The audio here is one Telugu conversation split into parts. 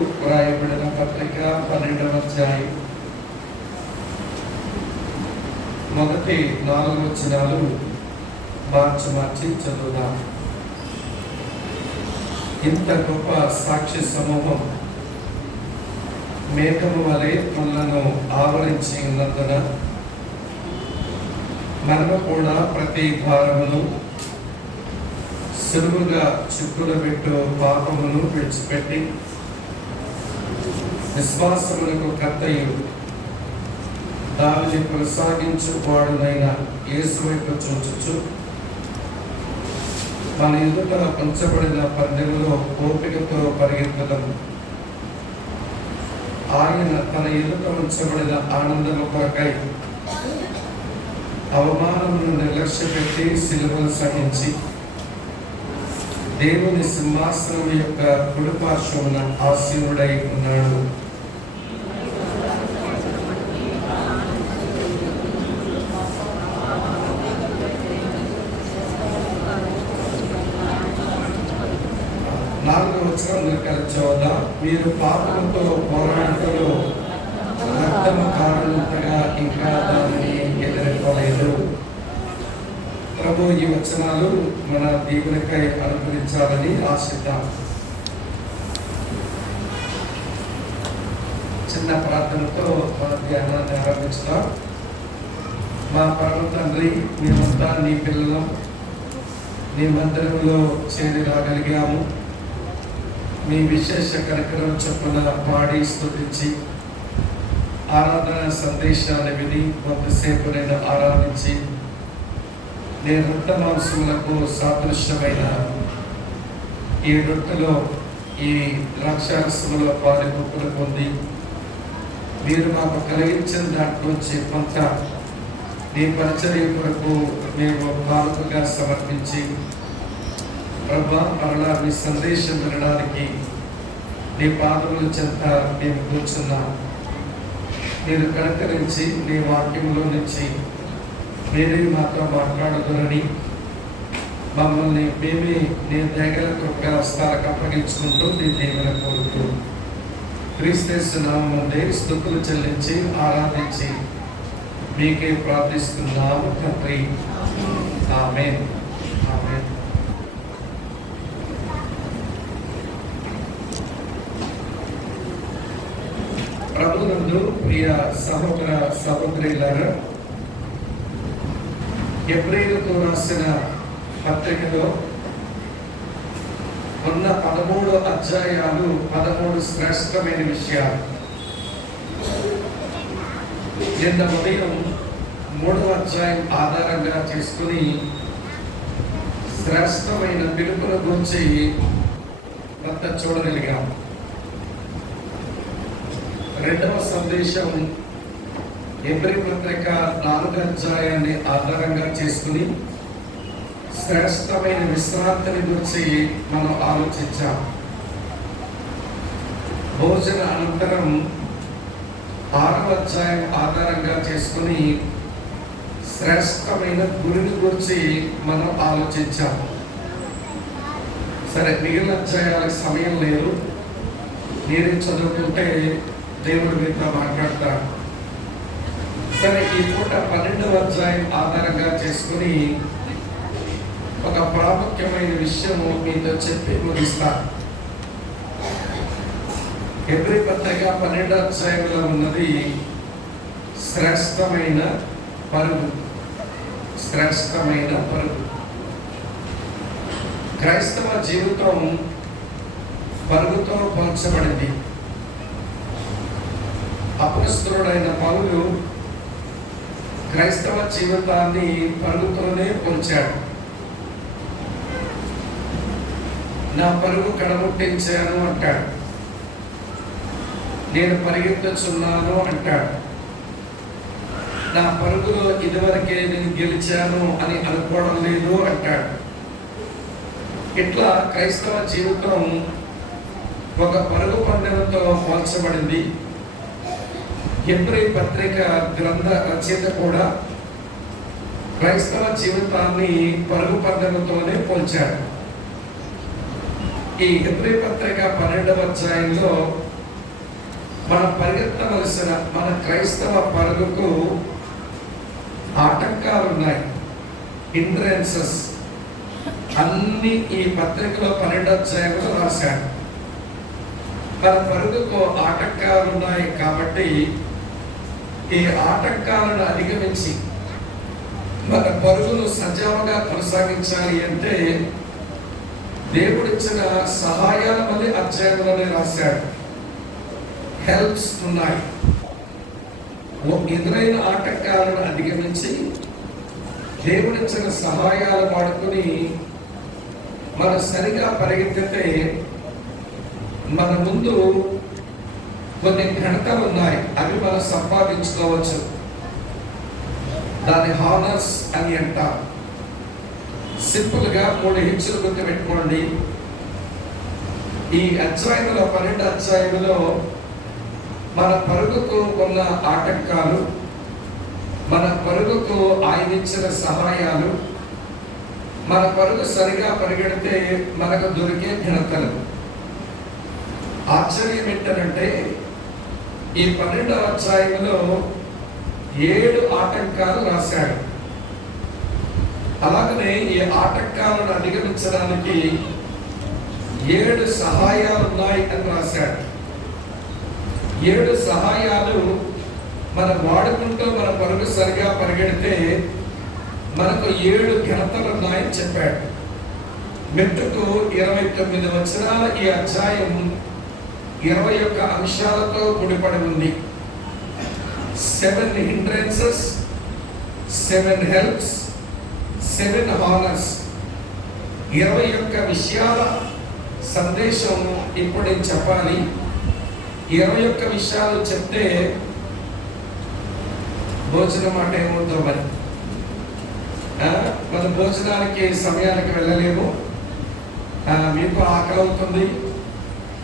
వ్రాయబడిన పత్రిక 12వ అధ్యాయం మొదటి 4 వచనాలు మార్చి చదువుదాం. ఇంత గొప్ప సాక్షి సమూహం మేఘము వలె మనలను ఆవరించి ఉన్నందున మనము కూడా ప్రతి భారమును సులువుగా చుక్కులబెట్టు పాపమును విడిచిపెట్టి విశ్వాసములకు కర్తయు దానిని కొనసాగించువాడునైన యేసు వైపు చూచుచు మన ఎదుట ఉంచబడిన పందెములో ఓపికతో పరిగెత్తడం, ఆయన తన ఎదుట ఉంచబడిన ఆనందము కొరకై అవమానమును నిర్లక్ష్యపెట్టి సిలువను సహించి దేవుని సింహాసనం యొక్క కుడిపార్శ్వమున ఆసీనుడై ఉన్నాడు. చదువుదాం. మీరు పాపంతో పోరాటంలో రక్తము కారణంతగా ఇంకా దానిని ఎదుర్కోలేదు. ప్రభు ఈ వచనాలు మన దీవునికై అనుగ్రహించాలని ఆశిద్దాం. చిన్న ప్రార్థనతో మన ధ్యానాన్ని ఆరంభించుదాం. మా పరమ తండ్రి, మేమంతా నీ పిల్లలం, నీ మందిరంలో చేరి రాగలిగాము. మీ విశేష కార్యక్రమం చొప్పున పాడి స్తుతించి ఆరాధన సందేశాన్ని విని కొంతసేపు నేను ఆరాధించి నేను రొట్ట మాంసములకు సాదృశ్యమైన ఈ రొట్టెలో ఈ ద్రాక్షారసములో పాలు గొప్పలు పొంది మీరు మాకు కలిగించిన దాంట్లోంచి కొంత మీ పరిచర్య కొరకు మేము కానుకగా సమర్పించి ప్రభా మరలా మీ సందేశం వినడానికి నీ పాదముల చెంత మేము కూర్చున్నాం. మీరు కనుకరించి నీ వాక్యంలో నుంచి మీరే మాతో మాట్లాడుదురని మమ్మల్ని మేమే నీ దయగల కృప హస్తాలకు అప్పగించుకుంటూ నీ దేవుని కోరుతూ క్రీస్తు నామముందే స్తుతులు చెల్లించి ఆరాధించి మీకే ప్రార్థిస్తున్నాము తండ్రి. ఆమేన్. ఆమేన్. ప్రభునందు ప్రియ సహోదర సహోదరులారా, హెబ్రీయులకు రాసిన పత్రికలో ఉన్న 13 అధ్యాయాలు 13 శ్రేష్టమైన విషయాలు. నిన్న ఉదయం 3వ అధ్యాయం ఆధారంగా చేసుకుని శ్రేష్టమైన పిలుపుల గురించి కొంత చూడగలిగాం. 2వ సందేశం హెబ్రీ పత్రిక 4వ అధ్యాయాన్ని ఆధారంగా చేసుకుని శ్రేష్టమైన విశ్రాంతిని గురించి మనం ఆలోచించాం. భోజన అనంతరం 6వ అధ్యాయం ఆధారంగా చేసుకుని శ్రేష్టమైన గురిని గురించి మనం ఆలోచించాం. సరే, మిగిలిన అధ్యాయాలకు సమయం లేదు, మీరే చదువుకుంటే దేవుడు మీతో మాట్లాడతాడు. సరే, ఈ పూట 12వ అధ్యాయం ఆధారంగా చేసుకుని ఒక ప్రాముఖ్యమైన విషయము మీతో చెప్పి ముగిస్తాను. హెబ్రీ పత్రిక 12వ అధ్యాయంలో ఉన్నది శ్రేష్టమైన పరుగు. శ్రేష్టమైన పరుగు. క్రైస్తవ జీవితం పరుగుతో పోల్చబడింది. అపొస్తలుడైన పౌలు క్రైస్తవ జీవితాన్ని పరుగుతోనే పోల్చాడు. నా పరుగు కడముట్టించాను అంటాడు, నేను పరిగెత్తుచున్నాను అంటాడు, నా పరుగులో ఇదివరకే నేను గెలిచాను అని అనుకోవడం లేదు అంటాడు. ఇట్లా క్రైస్తవ జీవితం ఒక పరుగు పందెంతో పోల్చబడింది. హెబ్రీ పత్రిక గ్రంథ రచయిత కూడా క్రైస్తవ జీవితాన్ని పరుగు పందెంతోనే పోల్చాడు. ఈ హెబ్రీ పత్రిక 12వ అధ్యాయంలో మనం పరిగెత్తవలసిన మన క్రైస్తవ పరుగుకు ఆటంకాలు ఉన్నాయి, హిండ్రెన్సెస్ అన్ని ఈ పత్రికలో 12వ అధ్యాయంలో రాశాడు. మన పరుగుకు ఆటంకాలు ఉన్నాయి కాబట్టి ఈ ఆటంకాలను అధిగమించి మన పరుగును సజావుగా కొనసాగించాలి అంటే దేవుడిచ్చిన సహాయాల మళ్ళీ అధ్యాయంలోనే రాశాడు. హెల్ప్స్ ఉన్నాయి. ఎదురైన ఆటంకాలను అధిగమించి దేవుడిచ్చిన సహాయాలు వాడుకుని మనం సరిగా పరిగెత్తితే మన ముందు కొన్ని ఘనతలు ఉన్నాయి, అవి మనం సంపాదించుకోవచ్చు. దాని హానర్స్ అని అంటారు. సింపుల్ గా 3 హింసలు గుర్తుపెట్టుకోండి. ఈ అధ్యాయంలో 12వ అధ్యాయంలో మన పరుగుకు ఉన్న ఆటంకాలు, మన పరుగుకు ఆయన ఇచ్చిన సహాయాలు, మన పరుగు సరిగా పరిగెడితే మనకు దొరికే ఘనతలు. ఆశ్చర్యం ఏంటంటే ఈ 12వ అధ్యాయంలో 7 ఆటంకాలు రాశాడు. అలాగనే ఈ ఆటంకాలను అధిగమించడానికి 7 సహాయాలు ఉన్నాయి అని రాశాడు. 7 సహాయాలు మనం వాడుకుంటూ మన పరుగు సరిగా పరిగెడితే మనకు 7 ఘనతలు ఉన్నాయని చెప్పాడు. మెట్టుకు 29 వచనాల ఈ అధ్యాయం 21 అంశాలతో ముడిపడి ఉంది. 7 hindrances, 7 helps, 7 honors. 21 విషయాల సందేశం ఇప్పుడు నేను చెప్పాలి. 21 విషయాలు చెప్తే భోజనం మాట ఏమవుతుందో మరి. మన భోజనానికి సమయానికి వెళ్ళలేము, మీకు ఆకలి అవుతుంది,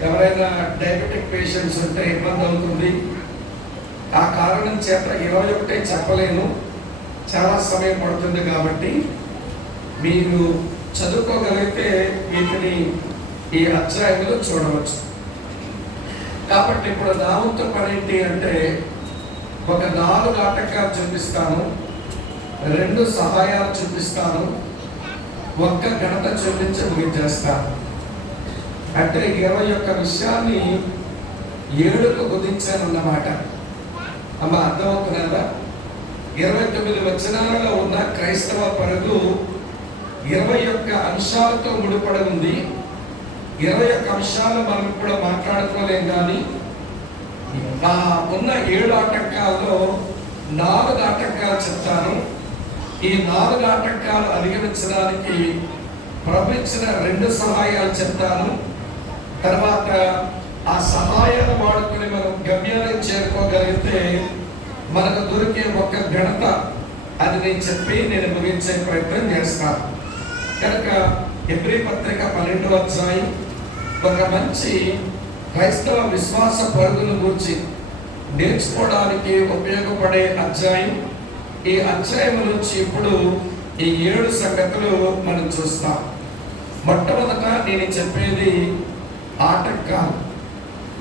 ఎవరైనా డయాబెటిక్ పేషెంట్స్ ఉంటే ఇబ్బంది అవుతుంది. ఆ కారణం చేత 21 చెప్పలేను, చాలా సమయం పడుతుంది. కాబట్టి మీరు చదువుకోగలిగితే వీటిని ఈ అధ్యాయంలో చూడవచ్చు. కాబట్టి ఇప్పుడు నా వంతు పని ఏంటి అంటే ఒక 4 ఆటంకాలు చూపిస్తాను, 2 సహాయాలు చూపిస్తాను, 1 ఘనత చూపించి ముగించేస్తాను. అంటే 21 విషయాన్ని 7కు కుదించానన్నమాట. అమ్మ అర్థమవుతున్నదా? 29 వచనాలలో ఉన్న క్రైస్తవ పరుగు 21 అంశాలతో ముడిపడి ఉంది. 21 అంశాలు మనం ఇప్పుడు మాట్లాడుకోలేం, కానీ ఉన్న 7 ఆటంకాల్లో 4 ఆటంకాలు చెప్తాను. ఈ 4 ఆటంకాలు అధిగమించడానికి ప్రభు ఇచ్చిన 2 సహాయాలు చెప్తాను. తర్వాత ఆ సహాయాలు వాడుకుని మనం గమ్యానికి చేరుకోగలిగితే మనకు దొరికే 1 ఘనత, అది నేను చెప్పి నేను ముగించే ప్రయత్నం చేస్తాను. కనుక హెబ్రీ పత్రిక 12వ అధ్యాయం ఒక మంచి క్రైస్తవ విశ్వాస పరుగుల గురించి నేర్చుకోవడానికి ఉపయోగపడే అధ్యాయం. ఈ అధ్యాయం నుంచి ఇప్పుడు ఈ 7 సంగతులు మనం చూస్తాం. మొట్టమొదట నేను చెప్పేది ఆటంకాలు.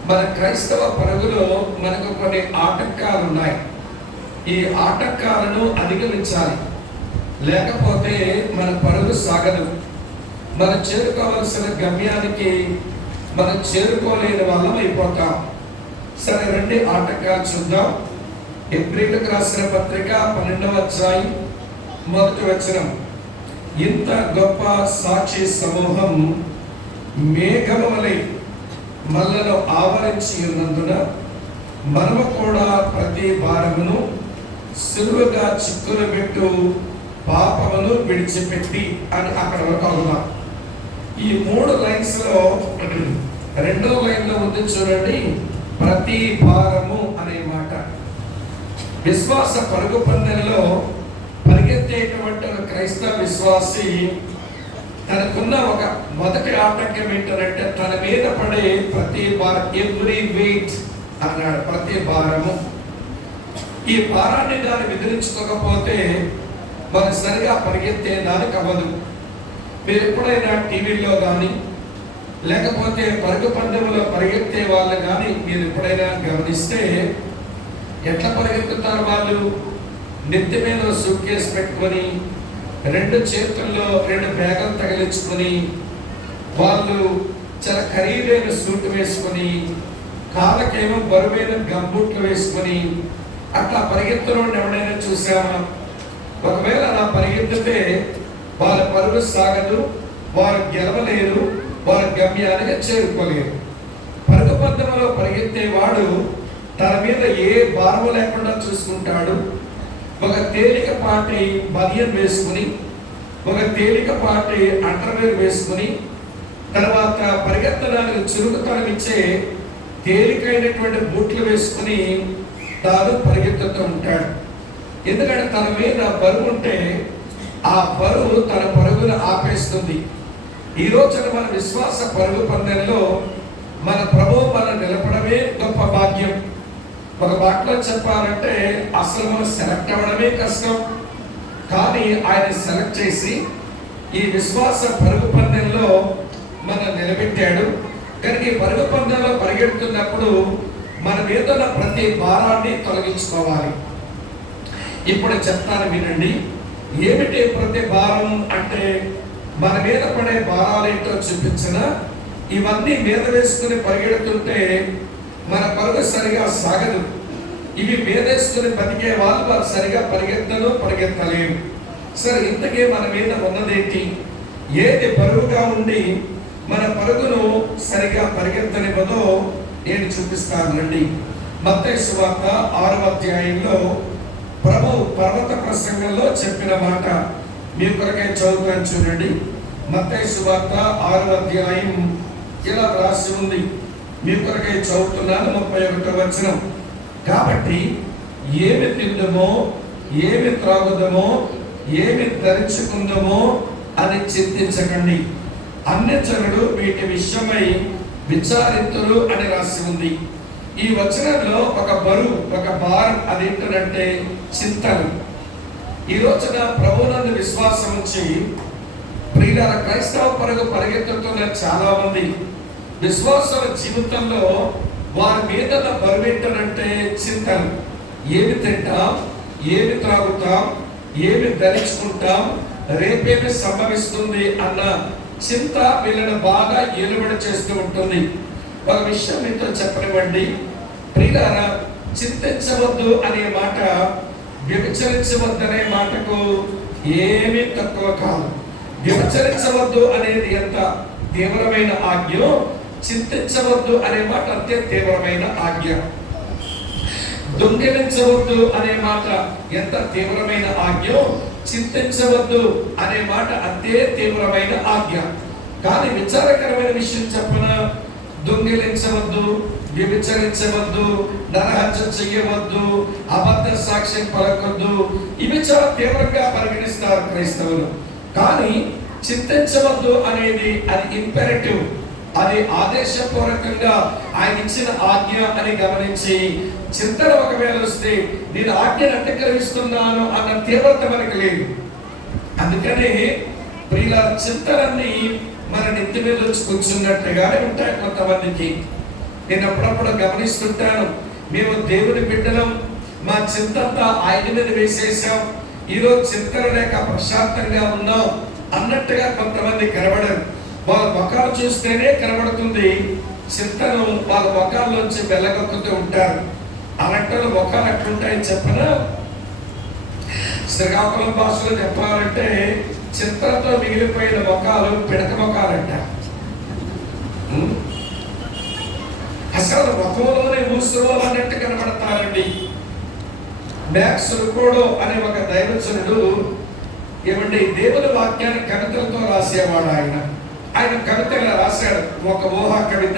మన క్రైస్తవ పరుగులో మనకు కొన్ని ఆటంకాలు ఉన్నాయి. ఈ ఆటంకాలను అధిగమించాలి, లేకపోతే మన పరుగు సాగదు. మనం చేరుకోవాల్సిన గమ్యానికి మనం చేరుకోలేని వాళ్ళం అయిపోతాం. సరే, 2 ఆటంకాలు చూద్దాం. హెబ్రీయులకు రాసిన పత్రిక 12వ అధ్యాయం 1వ వచనం. ఇంత గొప్ప సాక్షి సమూహం మేఘము వలె మనలను ఆవరించి ఉన్నందున మనము కూడా ప్రతి భారమును సులువుగా చిక్కులు పెట్టు పాపమును విడిచిపెట్టి అని అక్కడ వరకు అవుదాం. ఈ 3 లైన్స్ లో 2వ లైన్ లో ఉంది చూడండి, ప్రతి భారము అనే మాట. విశ్వాస పరుగు పందెంలో పరిగెత్తేటువంటి ఒక క్రైస్తవ విశ్వాసి తనకున్న ఒక మొదటి ఆటంకం ఏంటంటే తన మీద పడే ప్రతి భారం, ఎవ్రీ వెయిట్ అన్నాడు, ప్రతి భారము. ఈ భారాన్ని దాన్ని విదిలించుకోకపోతే మనం సరిగా పరిగెత్తే దానికి అవ్వదు. మీరు ఎప్పుడైనా టీవీలో కానీ లేకపోతే పరుగు పందెంలో పరిగెత్తే వాళ్ళు కానీ మీరు ఎప్పుడైనా గమనిస్తే ఎట్లా పరిగెత్తుతారు? వాళ్ళు నెత్తి మీద సూట్ కేసు పెట్టుకొని, రెండు చేతుల్లో రెండు బ్యాగులు తగిలించుకొని, వాళ్ళు చాలా ఖరీదైన సూట్ వేసుకొని, కాళ్ళకేమో బరువైన గంబూట్లు వేసుకొని అట్లా పరిగెత్తడం ఎవరైనా చూసామా? ఒకవేళ అలా పరిగెత్తితే వాళ్ళ పరుగు సాగదు, వారు గెలవలేరు, వారి గమ్యానికి చేరుకోలేరు. పరుగు పందెంలో పరిగెత్తేవాడు తన మీద ఏ భారము లేకుండా చూసుకుంటాడు. ఒక తేలికపాటి బనియన్ వేసుకుని, ఒక తేలికపాటి అండర్వేర్ వేసుకుని, తర్వాత పరిగెత్తడానికి చురుకుతనం ఇచ్చే తేలికైనటువంటి బూట్లు వేసుకుని తాను పరిగెత్తుతూ ఉంటాడు. ఎందుకంటే తన మీద బరువు ఉంటే ఆ బరువు తన పరుగును ఆపేస్తుంది. ఈ రోజున మన విశ్వాస పరుగు పందెంలో మన ప్రభువు మనం నిలపడమే గొప్ప భాగ్యం. ఒక మాటలో చెప్పాలంటే అసలు మనం సెలెక్ట్ అవ్వడమే కష్టం, కానీ ఆయన సెలెక్ట్ చేసి ఈ విశ్వాస పరుగు పందెంలో మనం నిలబెట్టాడు. కనుక ఈ పరుగు పందెంలో పరిగెడుతున్నప్పుడు మన మీద ఉన్న ప్రతి భారాన్ని తొలగించుకోవాలి. ఇప్పుడు చెప్తాను వినండి. ఏమిటి ప్రతి భారం అంటే? మన మీద పడే భారాలు ఏంటో చూపించిన ఇవన్నీ మీద వేసుకుని పరిగెడుతుంటే మన పరుగు సరిగా సాగదు. ఇవి మీదేసుకుని బతికే వాళ్ళు సరిగా పరిగెత్తలేరు. సరే, ఇంతకే మన మీద ఉన్నదేంటి? ఏది బరువుగా ఉండి మన పరుగును సరిగా పరిగెత్తనివ్వదో నేను చూపిస్తాను రండి. మత్తయి సువార్త 6వ అధ్యాయంలో ప్రభు పర్వత ప్రసంగంలో చెప్పిన మాట మీ కొరకే చదువుతాను చూడండి. మత్తయి సువార్త 6వ అధ్యాయం ఇలా రాసి ఉంది. మీ కొరకే చదువుతున్నాను. 31వ వచనం. కాబట్టి ఏమి తిందమో, ఏమి త్రాగుదమో, ఏమి ధరించుకుందామో అని చింతించకండి. అన్యజనులు వీటి విషయమై విచారితులు అని రాసి ఉంది. ఈ వచనంలో ఒక బరువు, ఒక భారం అదేంటంటే చింతలు. ఈ రోజున ప్రభువునందు విశ్వాసం ఉంచి ప్రియులారా క్రైస్తవ పరుగు పరిగెత్తుతున్న చాలా మంది విశ్వాసుల జీవితంలో వారి మీద బరువు ఏంటంటే చింతలు. ఏమి తింటాం, ఏమి త్రాగుతాం, ఏమి ధరించుకుంటాం, రేపేమి సంభవిస్తుంది అన్న చింత వీళ్ళని బాగా ఏలుబడి చేస్తూ ఉంటుంది. ఒక విషయం మీతో చెప్పనివ్వండి ప్రియులారా, చింతించవద్దు అనే మాట వ్యభిచరించవద్దు అనే మాటకు ఏమీ తక్కువ కాదు. వ్యభిచరించవద్దు అనేది ఎంత తీవ్రమైన ఆజ్ఞ, చింతించవద్దు అనే మాట అంతే తీవ్రమైన ఆజ్ఞ. దొంగిలించవద్దు అనే మాట ఎంత తీవ్రమైన ఆజ్ఞ, చింతించవద్దు అనే మాట అంతే తీవ్రమైన ఆజ్ఞ. కానీ విచారకరమైన విషయం చెప్పన, దొంగిలించవద్దు, వ్యభిచరించవద్దు, నరహత్య చెయ్యవద్దు, అబద్ధ సాక్ష్యం పలకొద్దు, ఇవి చాలా తీవ్రంగా పరిగణిస్తారు క్రైస్తవులు. కానీ చింతించవద్దు అనేది అది ఇంపెరేటివ్, అది ఆదేశపూర్వకంగా ఆయన ఇచ్చిన ఆజ్ఞ అని గమనించి చింతన ఒకవేళ వస్తే నేను ఆజ్ఞను అంగీకరిస్తున్నాను అన్న తీవ్రత మనకు లేదు. అందుకని ప్రియుల చింతనన్నీ మన నెత్తి మీద వచ్చి కూర్చున్నట్టుగానే ఉంటాయి కొంతమందికి. నేను అప్పుడప్పుడు గమనిస్తుంటాను, మేము దేవుని బిడ్డలం, మా చింతంతా ఆయన మీద వేసేసాం, ఈరోజు చింతన లేక ప్రశాంతంగా ఉన్నాం అన్నట్టుగా కొంతమంది కనబడరు. వాళ్ళ ముఖాలు చూస్తేనే కనబడుతుంది చింతను, వాళ్ళ ముఖాల్లోంచి వెళ్ళగొక్కుతూ ఉంటారు. అలాంటి ముఖాలు ఎట్లుంటాయని చెప్పన, శ్రీకాకుళం భాషలో చెప్పాలంటే చింతనతో మిగిలిపోయిన ముఖాలు పిడక ముఖాలంట. అసలు ముఖంలోనే మూసులో అన్నట్టు కనబడతారండి. మ్యాక్స్ రుకోడో అనే ఒక దైవజనుడు ఏమండి దేవుని వాక్యాన్ని కవితలతో రాసేవాడు. ఆయన కవిత ఇలా రాశాడు, ఒక ఊహా కవిత.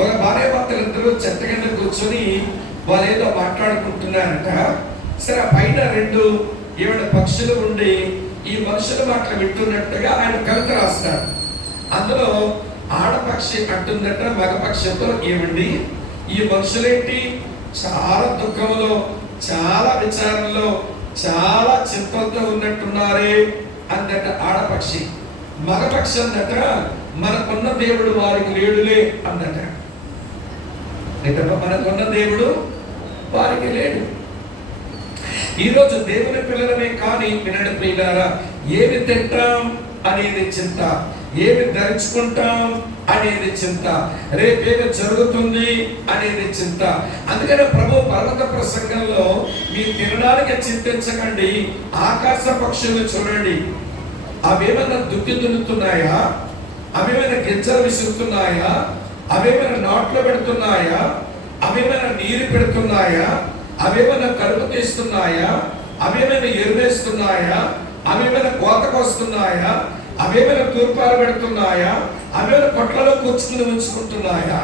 ఒక భార్యాభర్తలు ఇద్దరు చెట్టు కింద కూర్చొని వాళ్ళు ఏదో మాట్లాడుకుంటున్నారట. సరే, పైన రెండు పక్షులు ఉండి ఈ మనుషుల మాటలు వింటున్నట్టుగా ఆయన కవిత రాస్తాడు. అందులో ఆడపక్షి అంటుందట మగపక్షితో, ఏమండి ఈ మనుషులేంటి చాలా దుఃఖంలో, చాలా విచారంలో, చాలా చింతలతో ఉన్నట్టున్నారే అందట ఆడపక్షి. మగపక్షి అందట మనకున్న దేవుడు వారికి లేడులే అన్నట. మనకున్న దేవుడు వారికి లేడు. ఈరోజు దేవుని పిల్లలమే కానీ వినడం ప్రియులారా, ఏమి తింటాం అనేది చింత, ఏమి ధరించుకుంటాం అనేది చింత, రేపేమి జరుగుతుంది అనేది చింత. అందుకనే ప్రభు పర్వత ప్రసంగంలో మీరు తినడానికి చింతించకండి, ఆకాశ పక్షులు చూడండి, అవేమైనా దుక్కి దున్నుతున్నాయా, అవేమైనా గింజలు విసురుతున్నాయా, అవేమైనా నాట్లో పెడుతున్నాయా, అవేమైనా నీరు పెడుతున్నాయా, అవేమైనా కలుపు తీస్తున్నాయా, అవేమైనా ఎరువేస్తున్నాయా, అవేమైనా కోతకొస్తున్నాయా, అవేమైనా తూర్పాలు పెడుతున్నాయా, అవేమైనా కొట్లలో కూర్చుని ఉంచుకుంటున్నాయా?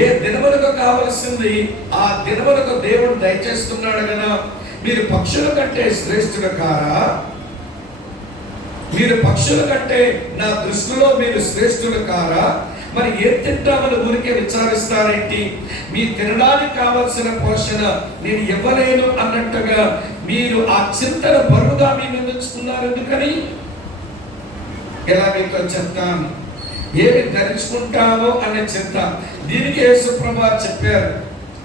ఏ దినములకు కావలసింది ఆ దినములకు దేవుడు దయచేస్తున్నాడు కదా. మీరు పక్షుల కంటే శ్రేష్ఠులు కారా? మీరు పక్షుల కంటే నా దృష్టిలో మీరు శ్రేష్ఠులు కారా? మరి ఏం తింటామని ఊరికే విచారిస్తారేంటి? మీ తినడానికి కావలసిన పోషణ నేను ఇవ్వలేను అన్నట్టుగా మీరు ఆ చింతన బరువుగా మీ మీద ఉంచుకున్నారు. ఎందుకని? ఎలా మీతో చెప్తాను, ఏమి ధరించుకుంటామో అనే చింత. దీనికి యేసు ప్రభువు చెప్పారు,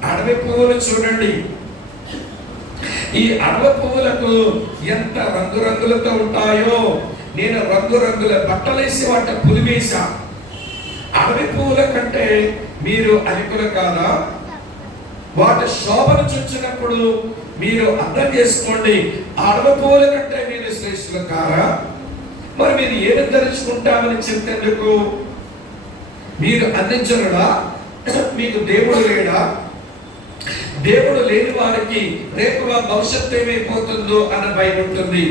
అడవి పువ్వులు చూడండి, ఈ అడవి పువ్వులకు ఎంత రంగురంగులతో ఉంటాయో, నేను రంగురంగుల బట్టలేసి వాటి పులివేశా. అడవి పువ్వుల కంటే మీరు అధికులు కాదా? వాటి శోభను చూచినప్పుడు మీరు అర్థం చేసుకోండి, అడవి పువ్వుల కంటే మీరు శ్రేష్ఠులు కారా? మరి మీరు ఏమి ధరించుకుంటామని చింతెందుకు? మీరు అందించరుడా? మీకు దేవుడు లేడా? దేవుడు లేని వారికి రేపు భవిష్యత్తు ఏమైపోతుందో అన్న భయం ఉంటుంది.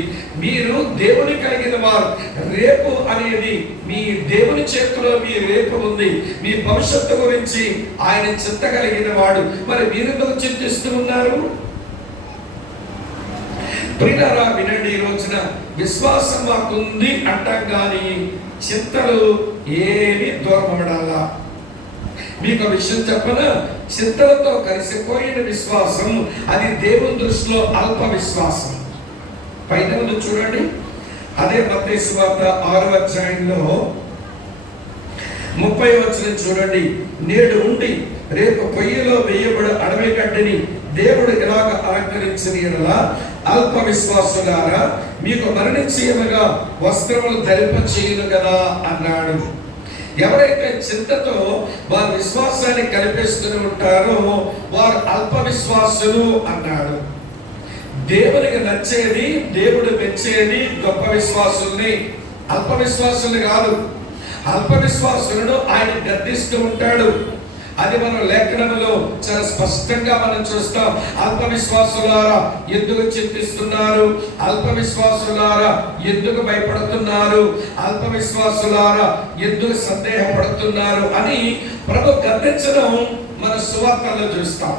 మీరు దేవుని కలిగిన వారు. రేపు అనేది మీ దేవుని చేతిలో మీ రేపు ఉంది. మీ భవిష్యత్తు గురించి ఆయన చింత కలిగిన వాడు. మరి మీరెందుకు చింతిస్తూ ఉన్నారు? ప్రియులారా వినండి, ఈ రోజున విశ్వాసం మాకుంది అంటాం కానీ చింతలు ఏమి దూరమవడాలా? మీకు విషయం చెప్పనా? చింతలతో కలిసిపోయిన విశ్వాసం అది దేవుని దృష్టిలో అల్ప విశ్వాసం. పైన చూడండి, అదే మత్తయి సువార్త 6వ అధ్యాయంలో 30వ వచనం చూడండి. నేడు ఉండి రేపు పొయ్యిలో వేయబడి అడవి గడ్డిని దేవుడు ఎలాగ అలంకరించిన ఎడల అల్ప విశ్వాసులారా మీకు మరణించేయగా వస్త్రములు ధరింప చేయను కదా అన్నాడు. ఎవరైతే చింతతో వారి విశ్వాసాన్ని కల్పిస్తూనే ఉంటారో వారు అల్ప విశ్వాసులు అన్నాడు. దేవునికి నచ్చేది, దేవుడు మెచ్చేది గొప్ప విశ్వాసుల్ని, అల్ప విశ్వాసులు కాదు. అల్ప విశ్వాసులను ఆయన గద్దిస్తూ ఉంటాడు. అది మనం లేఖనంలో చాలా స్పష్టంగా మనం చూస్తాం. అల్ప విశ్వాసులారా ఎందుకు చింతిస్తున్నారు? అల్ప విశ్వాసులారా ఎందుకు భయపడుతున్నారు? అల్ప విశ్వాసులారా ఎందుకు సందేహపడుతున్నారు అని ప్రభు గద్దించడం మన సువార్తల్లో చూస్తాం.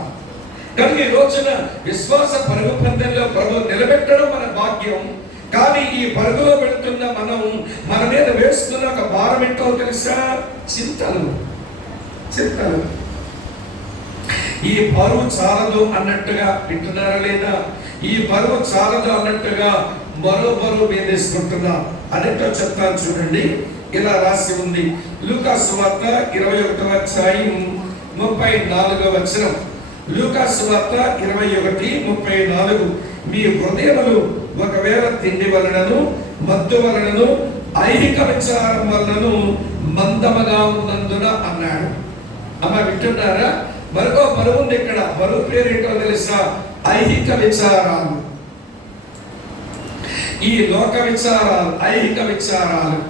కనుక ఈ రోజున విశ్వాస పరుగు పందెంలో ప్రభు నిలబెట్టడం మన భాగ్యం. కానీ ఈ పరుగులో వెళ్తున్న మనం మన మీద వేస్తున్న ఒక భారం ఏంటో తెలుసా? చింతలు. ఈ బరువు చాలదు అన్నట్టుగా వింటున్నారా లేదా? ఈ బరువు చాలదు అన్నట్టుగా మరో బరువు మీదేసుకుంటున్నా. అదేంటో చెప్తాను చూడండి. ఇలా రాసి ఉంది లూకా సువార్త 21వ అధ్యాయం 34వ వచనం. లూకా సువార్త 21:34. మీ హృదయములు ఒకవేళ తిండి వలనను మత్తు వలనను ఐహిక విచారం వలనను మందముగా ఉన్నందున అన్నాడు. అమ్మ వింటున్నారా? మరొక బరువు ఉంది ఇక్కడ. బరువు పేరు ఏంటో తెలుసా? ఐహిక విచారాలు. ఈ లోక విచారాలు, ఐహిక విచారాలు.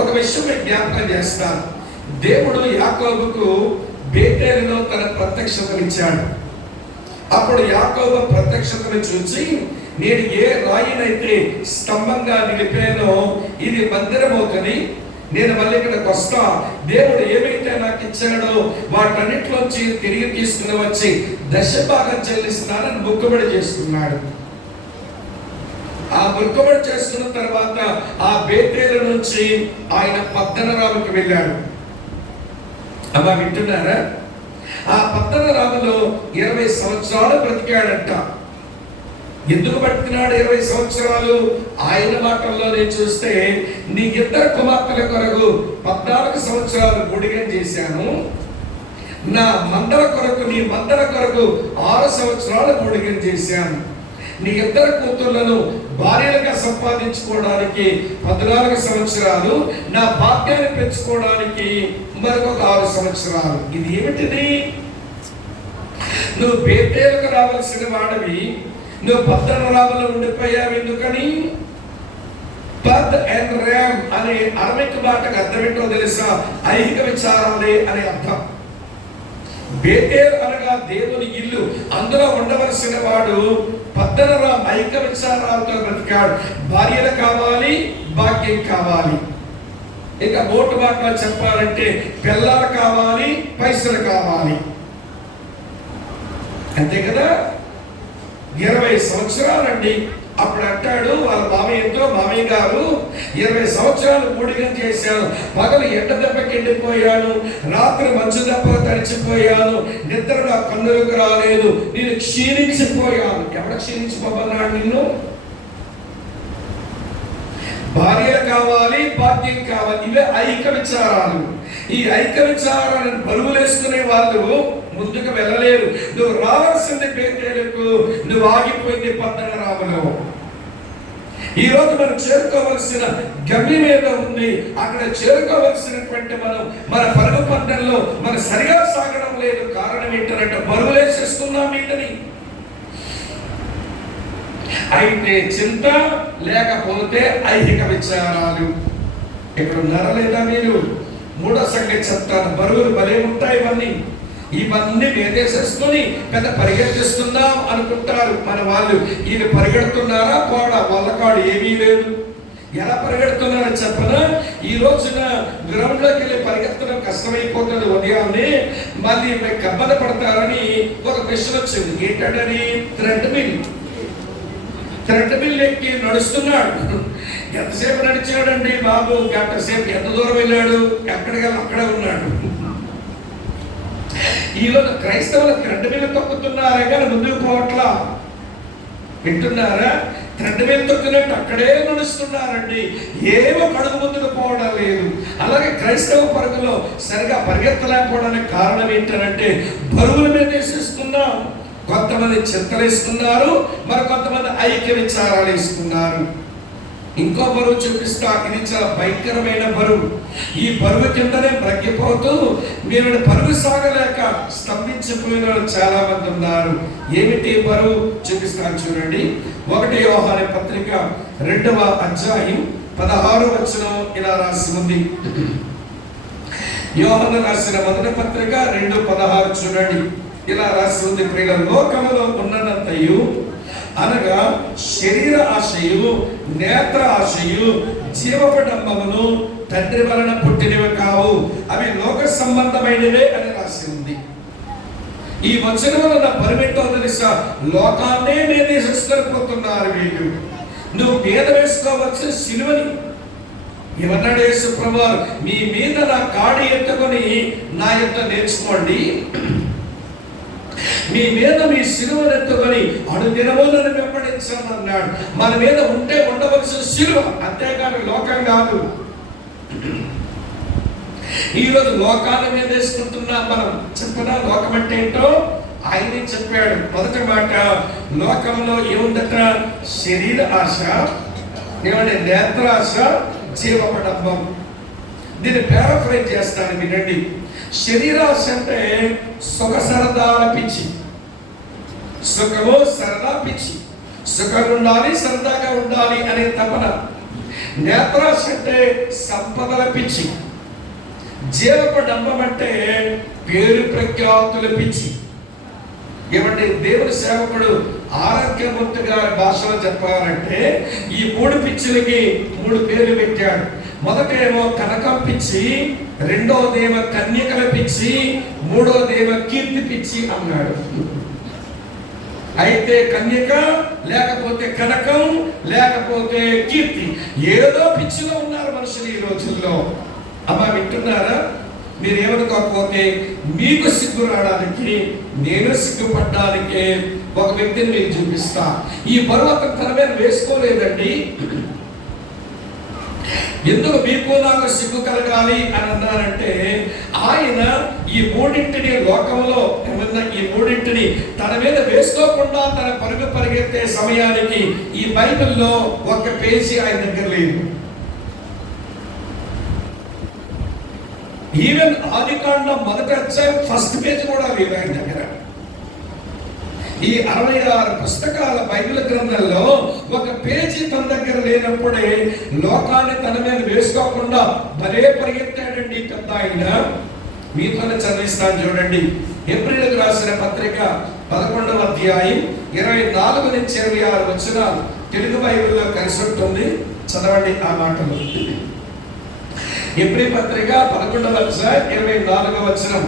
ఒక విషయం జ్ఞాపకం చేస్తాను. దేవుడు యాకోబుకు బేతేలులో తన ప్రత్యక్షతనిచ్చాడు. అప్పుడు యాకోబు ప్రత్యక్షతను చూసి, నేను ఏ రాయినైతే స్తంభంగా నిలిపానో ఇది మందిరం అవుతుంది, నేను మళ్ళీ ఇక్కడికి వస్తా, దేవుడు ఏమైతే నాకు ఇచ్చాడో వాటన్నిటిలోంచి తిరిగి తీసుకుని వచ్చి దశభాగం చెల్లిస్తానని మొక్కుబడి చేసుకున్నాడు. ఆ మొక్కుబడి చేసుకున్న తర్వాత ఆ బేతేలు నుంచి ఆయన పద్దనరాముకి వెళ్ళాడు. అమ్మా వింటున్నారా? ఆ పద్దనరాములో 20 సంవత్సరాలు బ్రతికాడంట. ఎందుకు పట్టినాడు 20 సంవత్సరాలు? ఆయన మాటల్లోనే చూస్తే, నీ ఇద్దరు కుమార్తెల కొరకు 14 సంవత్సరాలు గుడిగం చేశాను, నా మందల కొరకు, నీ మందల కొరకు 6 సంవత్సరాలు గుడిగం చేశాను, నీ ఇద్దరు కూతుళ్లను భార్యలుగా సంపాదించుకోవడానికి 14 సంవత్సరాలు, నా భాగ్యాన్ని పెంచుకోవడానికి మరొక 6 సంవత్సరాలు. ఇది ఏమిటిది? నువ్వు బేతేలుకు రావాల్సిన వాడివి, నువ్వు పద్దనరాములో ఉండిపోయావు. ఎందుకని? పద్ అండ్ ర్యామ్ అనే అరమిక్ మాటకు అర్థం ఏంటో తెలుసా? ఐహిక విచారాలే అనే అర్థం. బేతేల్ అనగా దేవుని ఇల్లు, అందులో ఉండవలసిన వాడు పద్దనరాం ఐహిక విచారాలతో బ్రతికాడు. భార్యలు కావాలి, భాగ్యం కావాలి. ఇక ఓటు మాటలో చెప్పాలంటే పిల్లలు కావాలి, పైసలు కావాలి. అంతే కదా? 20 సంవత్సరాలండి. అప్పుడు అంటాడు వాళ్ళ మామయ్య గారు, 20 సంవత్సరాలు మూడిగం చేశాను, పగలు ఎండ దెబ్బకి ఎండిపోయాను, రాత్రి మంచు దెబ్బకు తడిచిపోయాను, నిద్ర నా కన్నులకు రాలేదు, నేను క్షీణించిపోయాను. ఎవడ క్షీణించిపోతున్నాడు నిన్ను? భార్య కావాలి, భాగ్యం కావాలి. ఇవే ఐక్య విచారాలు. ఈ ఐక్య విచారాలను బరువులేసుకునే వాళ్ళు ముందుకు వెళ్ళలేరు. నువ్వు రావాల్సింది బేతేలుకు, నువ్వు ఆగిపోయింది పద్దనరాములో. ఈ రోజు మనం చేరుకోవలసిన గమ్యం ఏదో ఉంది. అక్కడ చేరుకోవలసినటువంటి మన పరుగు పంటల్లో మనం సరిగా సాగడం లేదు. కారణం ఏంటంటే బరువులేసేస్తున్నాం వీటిని. అయితే చింత, లేకపోతే ఐహిక విచారాలు. ఇక్కడ ఉన్నారా లేదా మీరు? మూడో సంగతి చెప్తాను. బరువులు భలే ఉంటాయి. ఇవన్నీ వేసేసుకొని పెద్ద పరిగెత్తిస్తున్నాం అనుకుంటారు మన వాళ్ళు. ఇది పరిగెడుతున్నారా? పోడా వల్లకాడు ఏమీ లేదు. ఎలా పరిగెడుతున్నారో చెప్పనా? ఈ రోజున గ్రౌండ్ లోకి వెళ్ళి పరిగెత్తడం కష్టమైపోతుంది. ఉదయాన్నే మళ్ళీ కబ్బన పడతారని ఒక క్వశ్చన్ వచ్చింది. ఏంటంటే థ్రెడ్ మిల్ ఎక్కి నడుస్తున్నాడు. ఎంతసేపు నడిచాడండి బాబు? గంట సేపు. ఎంత దూరం వెళ్ళాడు? ఎక్కడికి అక్కడే ఉన్నాడు. ఈరోజు క్రైస్తవులు థ్రెడ్ మిల్ తొక్కుతున్నారే కానీ ముందుకు పోవట్లా. వింటున్నారా? థ్రెడ్ మిల్ తొక్కినట్టు అక్కడే నడుస్తున్నారండి. ఏమో కడుగు ముందుకు పోవడం లేదు. అలాగే క్రైస్తవ పరుగులో సరిగా పరిగెత్తలేకపోవడానికి కారణం ఏంటంటే బరువుల మీద వేసేస్తున్నాం. కొంతమంది చింతలేస్తున్నారు, మరి కొంతమంది ఐక్య విచారాలు వేసుకున్నారు. ఇంకో బరువు చూపిస్తా. ఇది చాలా భయంకరమైన బరువు. ఈ బరువు కిందనే బ్రగ్గిపోతూ మీరు పరుగు సాగలేక స్తంభించిపోయిన చాలా మంది ఉన్నారు. ఏమిటి బరువు? చూపిస్తాను చూడండి. 1 యోహాను పత్రిక 2వ అధ్యాయం 16వ వచనం ఇలా రాసి ఉంది. యోహాను రాసిన 1వ పత్రిక 2:16 చూడండి. ఇలా రాసి ఉంది. ప్రియుల, లోకములో ఉన్నంతయు అనగా శరీర ఆశయు, నేత్ర ఆశయు, జీవపడంబమును తండ్రి వలన పుట్టినవి కావు, అవి లోక సంబంధమైనవే అని రాసి ఉంది. ఈ వచనముల పరిమితో తెలుసా? లోకాన్నే నిర్దేశిస్తున్నారు వీళ్ళు. నువ్వు మీద వేసుకోవచ్చు సిలువని. ఏమన్నాడు యేసు ప్రభువారు? మీ మీద నా కాడి ఎత్తుకొని నా యొక్క నేర్చుకోండి, మీ మీద మీ సిలువను ఎత్తుకొని అనుదినము నన్ను వెంబడించండి అన్నాడు. మన మీద ఉంటే ఉండవలసిన సిలువ, అంతేకాని లోకం కాదు. ఈరోజు లోకాన్ని మీద వేసుకుంటున్నాం మనం. చెప్పనా లోకం అంటే ఏంటో? ఆయనే చెప్పాడు. మొదటి మాట, లోకంలో ఏముందట? శరీర ఆశ, ఏమంటే నేత్రాశ, జీవపడంబం. దీన్ని పారాఫ్రైజ్ చేస్తాను వినండి. శరీరాశ అంటే సుఖ సరదాల పిచ్చి. సుఖము సరదా పిచ్చి. సుఖం ఉండాలి, సరదాగా ఉండాలి అనే తపన. నేత్రాశ అంటే సంపదల పిచ్చి. జీవపడంబం అంటే పేరు ప్రఖ్యాతుల పిచ్చి. ఏమంటే దేవుని సేవకుడు ఆరోగ్యమూర్తి గారి భాషలో చెప్పాలంటే ఈ 3 పిచ్చిలకి 3 పేర్లు పెట్టాడు. మొదటేమో కనకం పిచ్చి, రెండోదేమో కన్యకల పిచ్చి, మూడోదేమో కీర్తి పిచ్చి అన్నాడు. అయితే కన్యక, లేకపోతే కనకం, లేకపోతే కీర్తి, ఏదో పిచ్చిలో ఉన్నారు మనుషులు ఈ రోజుల్లో. అమ్మా వింటున్నారా? మీరేమనుకోకపోతే మీకు సిగ్గు రావడానికి, నేను సిగ్గుపడడానికి ఒక వ్యక్తిని మీకు చూపిస్తా. ఈ బరువు అతను తన మీద వేసుకోలేదండి. ఎందుకు మీకు నాకు సిగ్గు కలగాలి అని అన్నారంటే, ఆయన ఈ మూడింటిని లోకంలో ఏమన్నా ఈ మూడింటిని తన మీద వేసుకోకుండా తన పరుగు పరిగెత్తే సమయానికి ఈ బైబిల్లో ఒక పేజీ ఆయన దగ్గర లేదు. ఈవెన్ ఆదికాండం మొదటి అధ్యాయం ఫస్ట్ పేజ్ కూడా లేదు ఆయన దగ్గర. ఈ 66 పుస్తకాల బైబిల్ గ్రంథంలో ఒక పేజీ తన దగ్గర లేనప్పుడే లోకాన్ని తన మీద వేసుకోకుండా భలే పరిగెత్తాడండి పెద్ద ఆయన. మీతోనే చదివిస్తాను చూడండి. ఏప్రిల్కి రాసిన పత్రిక 11వ అధ్యాయం 24 నుంచి 26 వచనాలు తెలుగు బైబిల్లో కలిసి ఉంటుంది. చదవండి ఆ మాటలు. ఏప్రిల్ పత్రిక 11వ అధ్యాయం 24వ వచనం,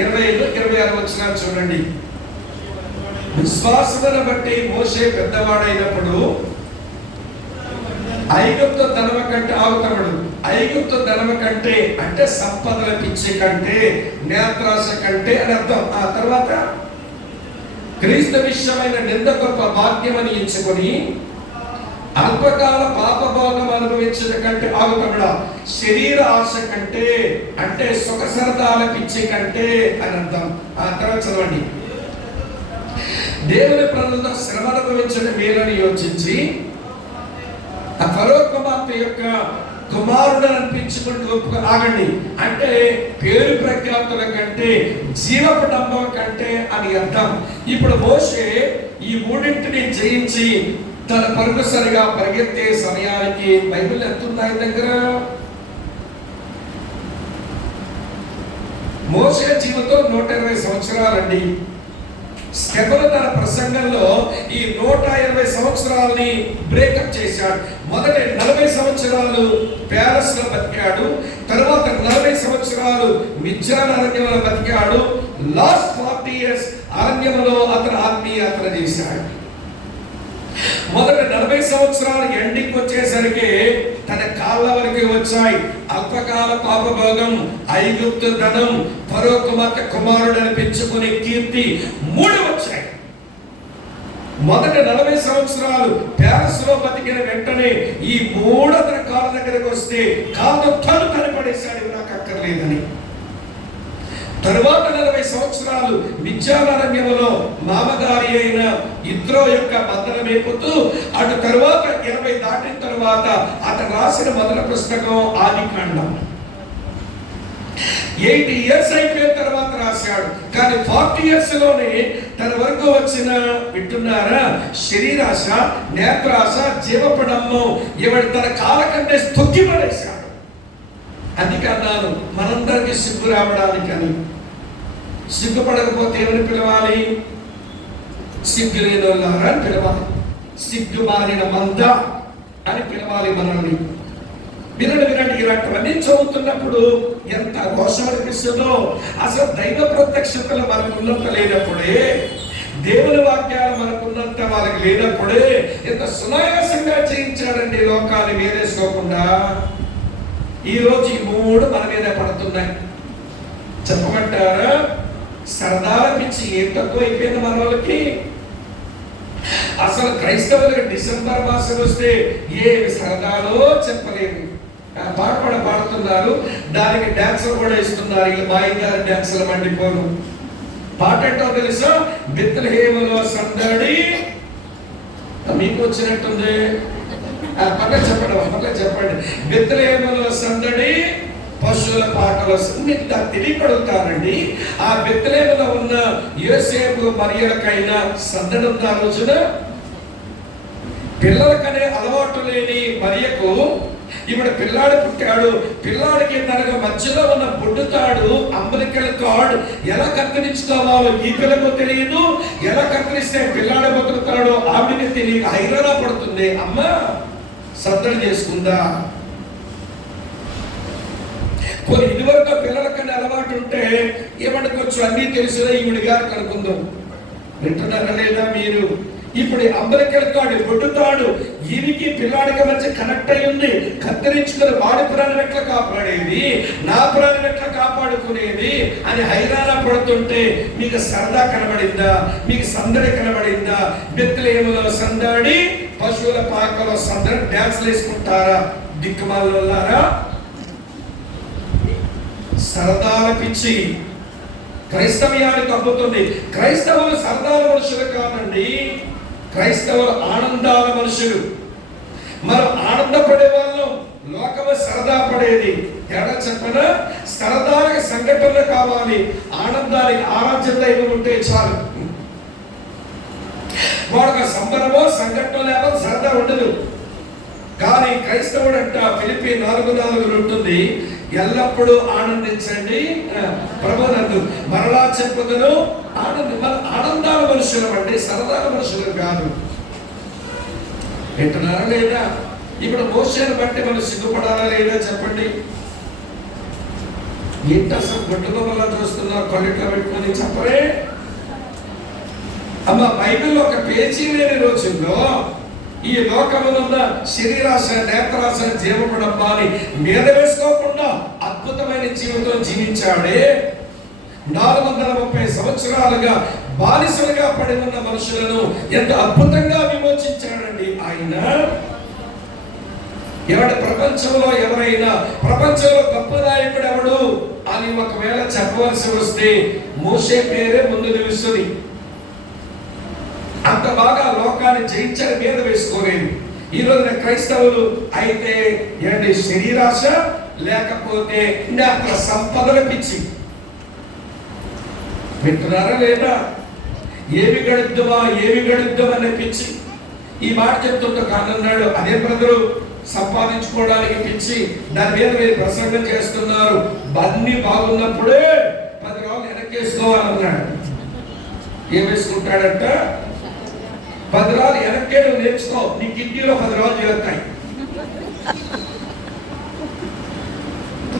25, 26 వచనాలు చూడండి. విశ్వాసమును బట్టి మోషే పెద్దవాడైనప్పుడు ఐగుప్తు ధనము కంటే ఆగుతాడు. ఐగుప్తు ధనము కంటే అంటే సంపదల పిచ్చి కంటే, నేత్రాశ కంటే అని అర్థం. ఆ తర్వాత క్రీస్తు విషయమైన నింద గొప్ప భాగ్యమని ఎంచుకొని అల్పకాల పాపభోగం అనుభవించడం కంటే ఆగుతాడా. శరీర ఆశ కంటే అంటే సుఖ సరదాల పిచ్చి కంటే అని అర్థం. ఆ తర్వాత చదవండి. దేవుని ప్రజలతో శ్రమ అనుభవించడం మేలని యోచించి ఆ ఫరో కుమార్తె యొక్క కుమారుడు అనిపించుకుంటూ ఆగండి అంటే పేరు ప్రఖ్యాతుల కంటే, జీవపు డంబం కంటే అని అర్థం. ఇప్పుడు మోషే ఈ మూడింటిని జయించి తన పరుగు సరిగా పరిగెత్తే సమయానికి బైబిల్ ఎంత ఉంది ఆయన దగ్గర? మోషే జీవితం 120 సంవత్సరాలండి. స్టెఫెను తన ప్రసంగంలో ఈ 120 సంవత్సరాలని బ్రేకప్ చేశాడు. మొదటి 40 సంవత్సరాలు ప్యాలెస్ లో బతికాడు, తర్వాత 40 సంవత్సరాలు మిద్యాన్ అరణ్యంలో బతికాడు. లాస్ట్ 40 years అరణ్యంలో అతను ఆత్మీయ యాత్ర చేశాడు. మొదటి 40 సంవత్సరాలు ఎండింగ్ వచ్చేసరికి తన కాళ్ళ వరకు వచ్చాయి. అల్పకాల పాపభోగం, ఐగుప్తు ధనం, ఫరో కుమార్తె కుమారుడని పెంచుకునే కీర్తి 3 వచ్చాయి. మొదటి 40 సంవత్సరాలు ప్యాలెస్ లో బతికిన వెంటనే ఈ 3 అతని కాళ్ళ దగ్గరకు వస్తే కాళ్ళతో తను కనపడేశాడు, నాకు అక్కర్లేదని. తరువాత 40 సంవత్సరాలు మిద్యానరణ్యములో మామగారి అయిన ఇత్రో యొక్క బంధన మేపుతూ, అటు తరువాత 20 దాటిన తరువాత అతను రాసిన మొదటి పుస్తకం ఆదికాండం. 80 years అయిపోయిన తర్వాత రాశాడు. కానీ 40 years లోనే తన వరకు వచ్చిన వింటున్నారా శరీరాశ, నేత్రాశ, జీవపడము ఇవడి తన కాల కంటే తొక్కి పడేశాడు. అందుకన్నాను మనందరికీ సిగ్గు రావడానికని. సిగ్గుపడకపోతే ఏమని పిలవాలి? సిగ్గు లేని వాళ్ళారా అని పిలవాలి. సిగ్గు మారిన మంద అని పిలవాలి మనల్ని. వినండి, ఇలాంటివన్నీ చదువుతున్నప్పుడు ఎంత రోషం అనిపిస్తుందో. అసలు దైవ ప్రత్యక్షతలు మనకు ఉన్నంత లేనప్పుడే, దేవుని వాక్యాలు మనకున్నంత వాళ్ళకి లేనప్పుడే ఎంత సునాయాసంగా చేయించాడండి లోకాన్ని వేరేసుకోకుండా. ఈరోజు ఈ 3 మన మీద పడుతున్నాయి. చెప్పమంటారా? సరదాల పిచ్చి ఏం తక్కువ అయిపోయింది మన వాళ్ళకి. అసలు క్రైస్తవులకు డిసెంబర్ మాసం వస్తే ఏమి సరదాలో చెప్పలేము. పాడుతున్నారు, దానికి డాన్సులు కూడా ఇస్తున్నారు. ఇక మా గారి డాన్సులు మండిపోను. పాట ఏంటో తెలుసా? బెత్లెహేములో సందడి. మీకు వచ్చినట్టుంది. పక్క చెప్పండి. బెత్లెహేములో సందడి, పశువుల పాటలు తెలియపడుతారండి. ఆ బెత్లెహేములో ఉన్న యోసేపు మరియలకైనా సందడి ఉంది ఆ రోజున. పిల్లలకనే అలవాటు లేని మరియకు ఇప్పుడు పిల్లాడు పుట్టాడు. పిల్లాడికి తనకు మధ్యలో ఉన్న బొడ్డుతాడు, అంబలికల కార్డ్ ఎలా కత్తిరించుకోవాలో ఈ పిల్లకు తెలియదు. ఎలా కత్తిరిస్తే పిల్లాడు బతుకుతాడో ఆమెకి తెలియక హైరాణ పడుతుంది. అమ్మ సందడి చేసుకుందా? కొన్ని ఇదివరకు పిల్లలకన్నా అలవాటు ఉంటే ఏమనుకోవచ్చు, అన్నీ తెలిసినా ఈవిడ గారికి అనుకుందాం. వింటున్నారా లేదా మీరు? ఇప్పుడు అంబలికల తాడు బొడ్డుతాడు ఈయనకి పిల్లాడికి మధ్య కనెక్ట్ అయి ఉంది. కత్తిరించుకుని వాడి ప్రాణం ఎట్లా కాపాడేది, నా ప్రాణం ఎట్లా కాపాడుకునేది అని హైరాణ పడుతుంటే మీకు సరదా కనబడిందా? మీకు సందడి కనబడిందా? బెత్లెహేములో సందడి, పశువుల పాకలో సందడి, డాన్స్లు వేసుకుంటారా దిక్కుమాలారా? సరదాల పిచ్చి క్రైస్తవ్యానికి అబ్బుతుంది. క్రైస్తవులు సరదాల మనుషులు కాదండి, క్రైస్తవులు ఆనందాల మనుషులు. మనం ఆనందపడే వాళ్ళం, లోకము సరదా పడేది. తేడా చెప్పనా? సరదాలకు సంఘటనలు కావాలి, ఆనందానికి ఆరాధ్య దైవం ఉంటే చాలు. వాడికి సంబరమో సంఘటన లేదో సరదా ఉండదు. కానీ క్రైస్తవుడు అంట ఫిలిప్పీ 4:4 ఉంటుంది, ఎల్లప్పుడూ ఆనందించండి ప్రభునందు మరలా చెప్పుదును మన ఆనందాల మనుషులు అండి, సరదాల మనుషులు కాదు. వింటున్నారా లేదా? ఇప్పుడు మోషేను బట్టి మనం సిగ్గుపడాలా లేదా చెప్పండి? ఏంటి అసలు గొడ్డుగొమ్మలా చూస్తున్నారు కొన్నిట్లో పెట్టుకొని చెప్పరే? అమ్మ బైబిల్లో ఒక పేజీ లేని రోజుల్లో ఈ లోకములో ఉన్న శరీరాశ, నేత్రాశ, జీవపడబ్బాని మీద వేసుకోకుండా అద్భుతమైన జీవితం జీవించాడే. 430 సంవత్సరాలుగా బానిసలుగా పడి ఉన్న మనుషులను ఎంత అద్భుతంగా విమోచించాడండి ఆయన. ప్రపంచంలో ఎవరైనా ప్రపంచంలో గొప్ప నాయకుడు ఎవడు అని ఒకవేళ చెప్పవలసి వస్తే మోషే పేరే ముందు నిలుస్తుంది. అంత బాగా లోకాన్ని జయించని మీద వేసుకోలేదు. ఈ రోజున క్రైస్తవులు అయితే ఏంటి శరీరాశ, లేకపోతే నేత్ర సంపదల పిచ్చి. వింటున్నారా లేదా? ఏమి గడుద్దామా అనే పిచ్చి. ఈ మాట చెప్తుంటే కానన్నాడు, అదే బ్రదరు సంపాదించుకోవడానికి పిచ్చి, దాని మీద మీరు ప్రసంగం చేస్తున్నారు. అన్ని బాగున్నప్పుడే 10 రోజులు వెనక్కేసుకోవాలన్నాడు. ఏం వేసుకుంటాడంట? 10 రోజులు వెనక్కే నువ్వు నేర్చుకో, నీ కిడ్నీలో 10 రోజులు చేరుతాయి.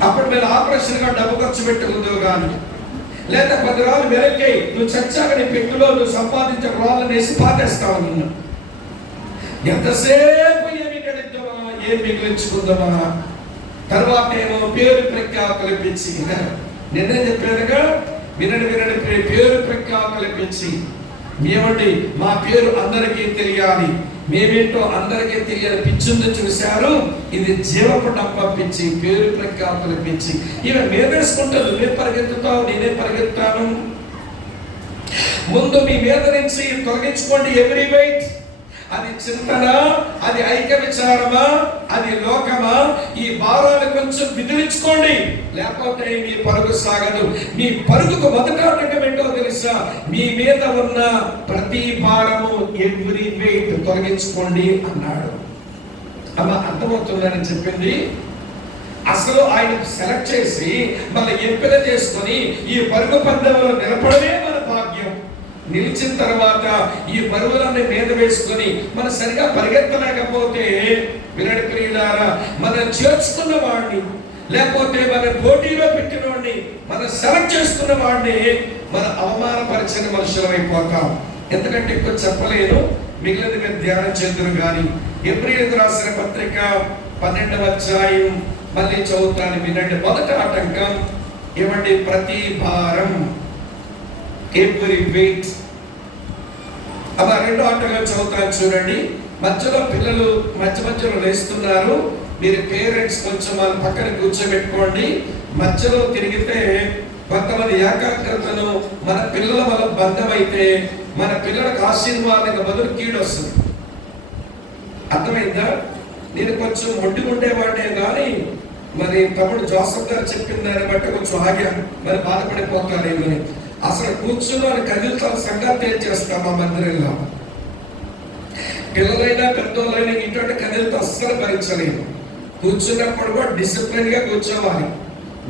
అప్పుడు మీరు ఆపరేషన్ గా డబ్బు ఖర్చు పెట్టుకుందువు కానీ, లేదా 10 రోజులు వెనక్కి నువ్వు చచ్చాక నీ పెట్టులో నువ్వు సంపాదించే రోజులను వేసి పాటేస్తావు. నిన్ను ఎంతసేపు ఏమి గడిద్దామా, ఏం మిగిలించుకుందామా, తర్వాత ఏమో పేరు ప్రఖ్యాతులు పిచ్చి. నిన్నే చెప్పానుగా, వినండి, పేరు ప్రఖ్యాతులు పిచ్చి. మేమండి మా పేరు అందరికీ తెలియాలి, మేమేంటో అందరికీ తెలియాలి పిచ్చింది చూశారు. ఇది జీవపు డబ్బ పిచ్చి, పేరు ప్రఖ్యాతుల పిచ్చి. ఇవి మేమేసుకుంటారు. నువ్వే పరిగెత్తుతావు, నేనే పరిగెత్తాను. ముందు మీ మీద నుంచి తొలగించుకోండి ఎవ్రీ వెయిట్. అది చింతన, అది ఐక్య విచారమా, అది లోకమా, ఈ భారాలు కొంచెం విదిలించుకోండి, లేకపోతే మీ పరుగు సాగదు. మీ పరుగుకు మొదట ఏంటో తెలుసా? మీ మీద ఉన్న ప్రతి భారము ఎవ్రీ వెయిట్ తొలగించుకోండి అన్నాడు. అమ్మ అర్థమవుతుందని చెప్పింది. అసలు ఆయన సెలెక్ట్ చేసి మళ్ళీ ఎంపిక చేసుకొని ఈ పరుగు పందెంలో నిలబడమే మన భాగ్యం. నిలిచిన తర్వాత ఈ బరువులన్నీ మీద వేసుకొని మనం సరిగా పరిగెత్తలేకపోతే విరాట్ ప్రియులారా, మనం చేర్చుకున్న వాడిని, లేకపోతే మన పోటీలో పెట్టిన వాడిని, మనం సెలెక్ట్ చేసుకున్న వాడిని మన అవమానపరిచిన మనుషులం అయిపోతాం. ఎందుకంటే ఎక్కువ చెప్పలేను, మిగిలినది మీరు ధ్యానం చేద్దరు కానీ. హెబ్రీయులకు రాసిన పత్రిక 12వ అధ్యాయం మళ్ళీ చదువుతాను, వినండి. మొదట ఆటంకం ఏమండి? ప్రతి భారం, ఎవ్రీ వెయిట్. అలా రెండో ఆటగా చదువుతాను చూడండి. మధ్యలో పిల్లలు మధ్యలో లేస్తున్నారు. మీరు పేరెంట్స్ కొంచెం వాళ్ళ పక్కన కూర్చోబెట్టుకోండి. మధ్యలో తిరిగితే కొంతమంది ఏకాగ్రతను మన పిల్లల వల్ల బంధమైతే మన పిల్లలకు ఆశీర్వాదానికి బదులు కీడు వస్తుంది. అర్థమైందా? నేను కొంచెం ఉండేవాడినే కానీ మరి తమ్ముడు జోసఫ్ గారు చెప్పిన దాన్ని బట్టి కొంచెం ఆగాను. మరి బాధపడిపోతానేమని. అసలు కూర్చుని కదులుతాం, సంగతి తేల్చేస్తాం మా మందిరంలో. పిల్లలైనా పెద్దోళ్ళైనా ఇటువంటి కదులుతో అస్సలు భరించలేదు. కూర్చున్నప్పుడు కూడా డిసిప్లిన్ గా కూర్చోవాలి.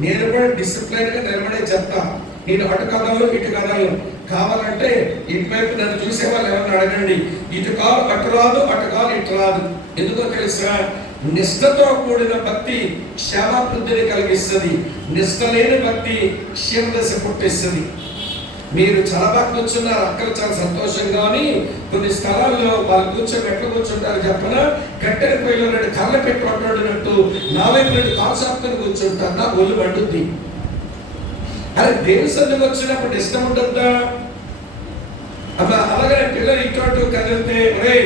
నేను కూడా డిసిప్లిన్ గా నిలబడే చెప్తా. నేను అటు కథలు ఇటు కథలు కావాలంటే ఇటువైపు నన్ను చూసే వాళ్ళు ఎవరిని అడగండి. ఇటు కాలు అటు రాదు, అటు కాలు ఇటు రాదు. ఎందుకో తెలుసా? నిష్ఠతో కూడిన భక్తి క్షేమాభివృద్ధిని కలిగిస్తుంది. నిష్ఠ లేని భక్తి క్షీణదశ పుట్టిస్తుంది. మీరు చాలా బాగా కూర్చున్నారు, అక్కడ చాలా సంతోషంగా అని కొన్ని స్థలాల్లో వాళ్ళు కూర్చొని ఎట్లా కూర్చుంటారు చెప్పన, కట్టెల పొయ్యిలో 2 కళ్ళ పెట్టి కొట్టాడినట్టు నా వైపు 2 కాలు సాపుకొని కూర్చుంటారు. నా ఒళ్ళు మండుద్ది. అరే దేవుని సన్నిధికి వచ్చినప్పుడు ఇష్టం ఉంటుందా? అలాగే పిల్లలు ఇటువంటి కదిలితే, ఒరే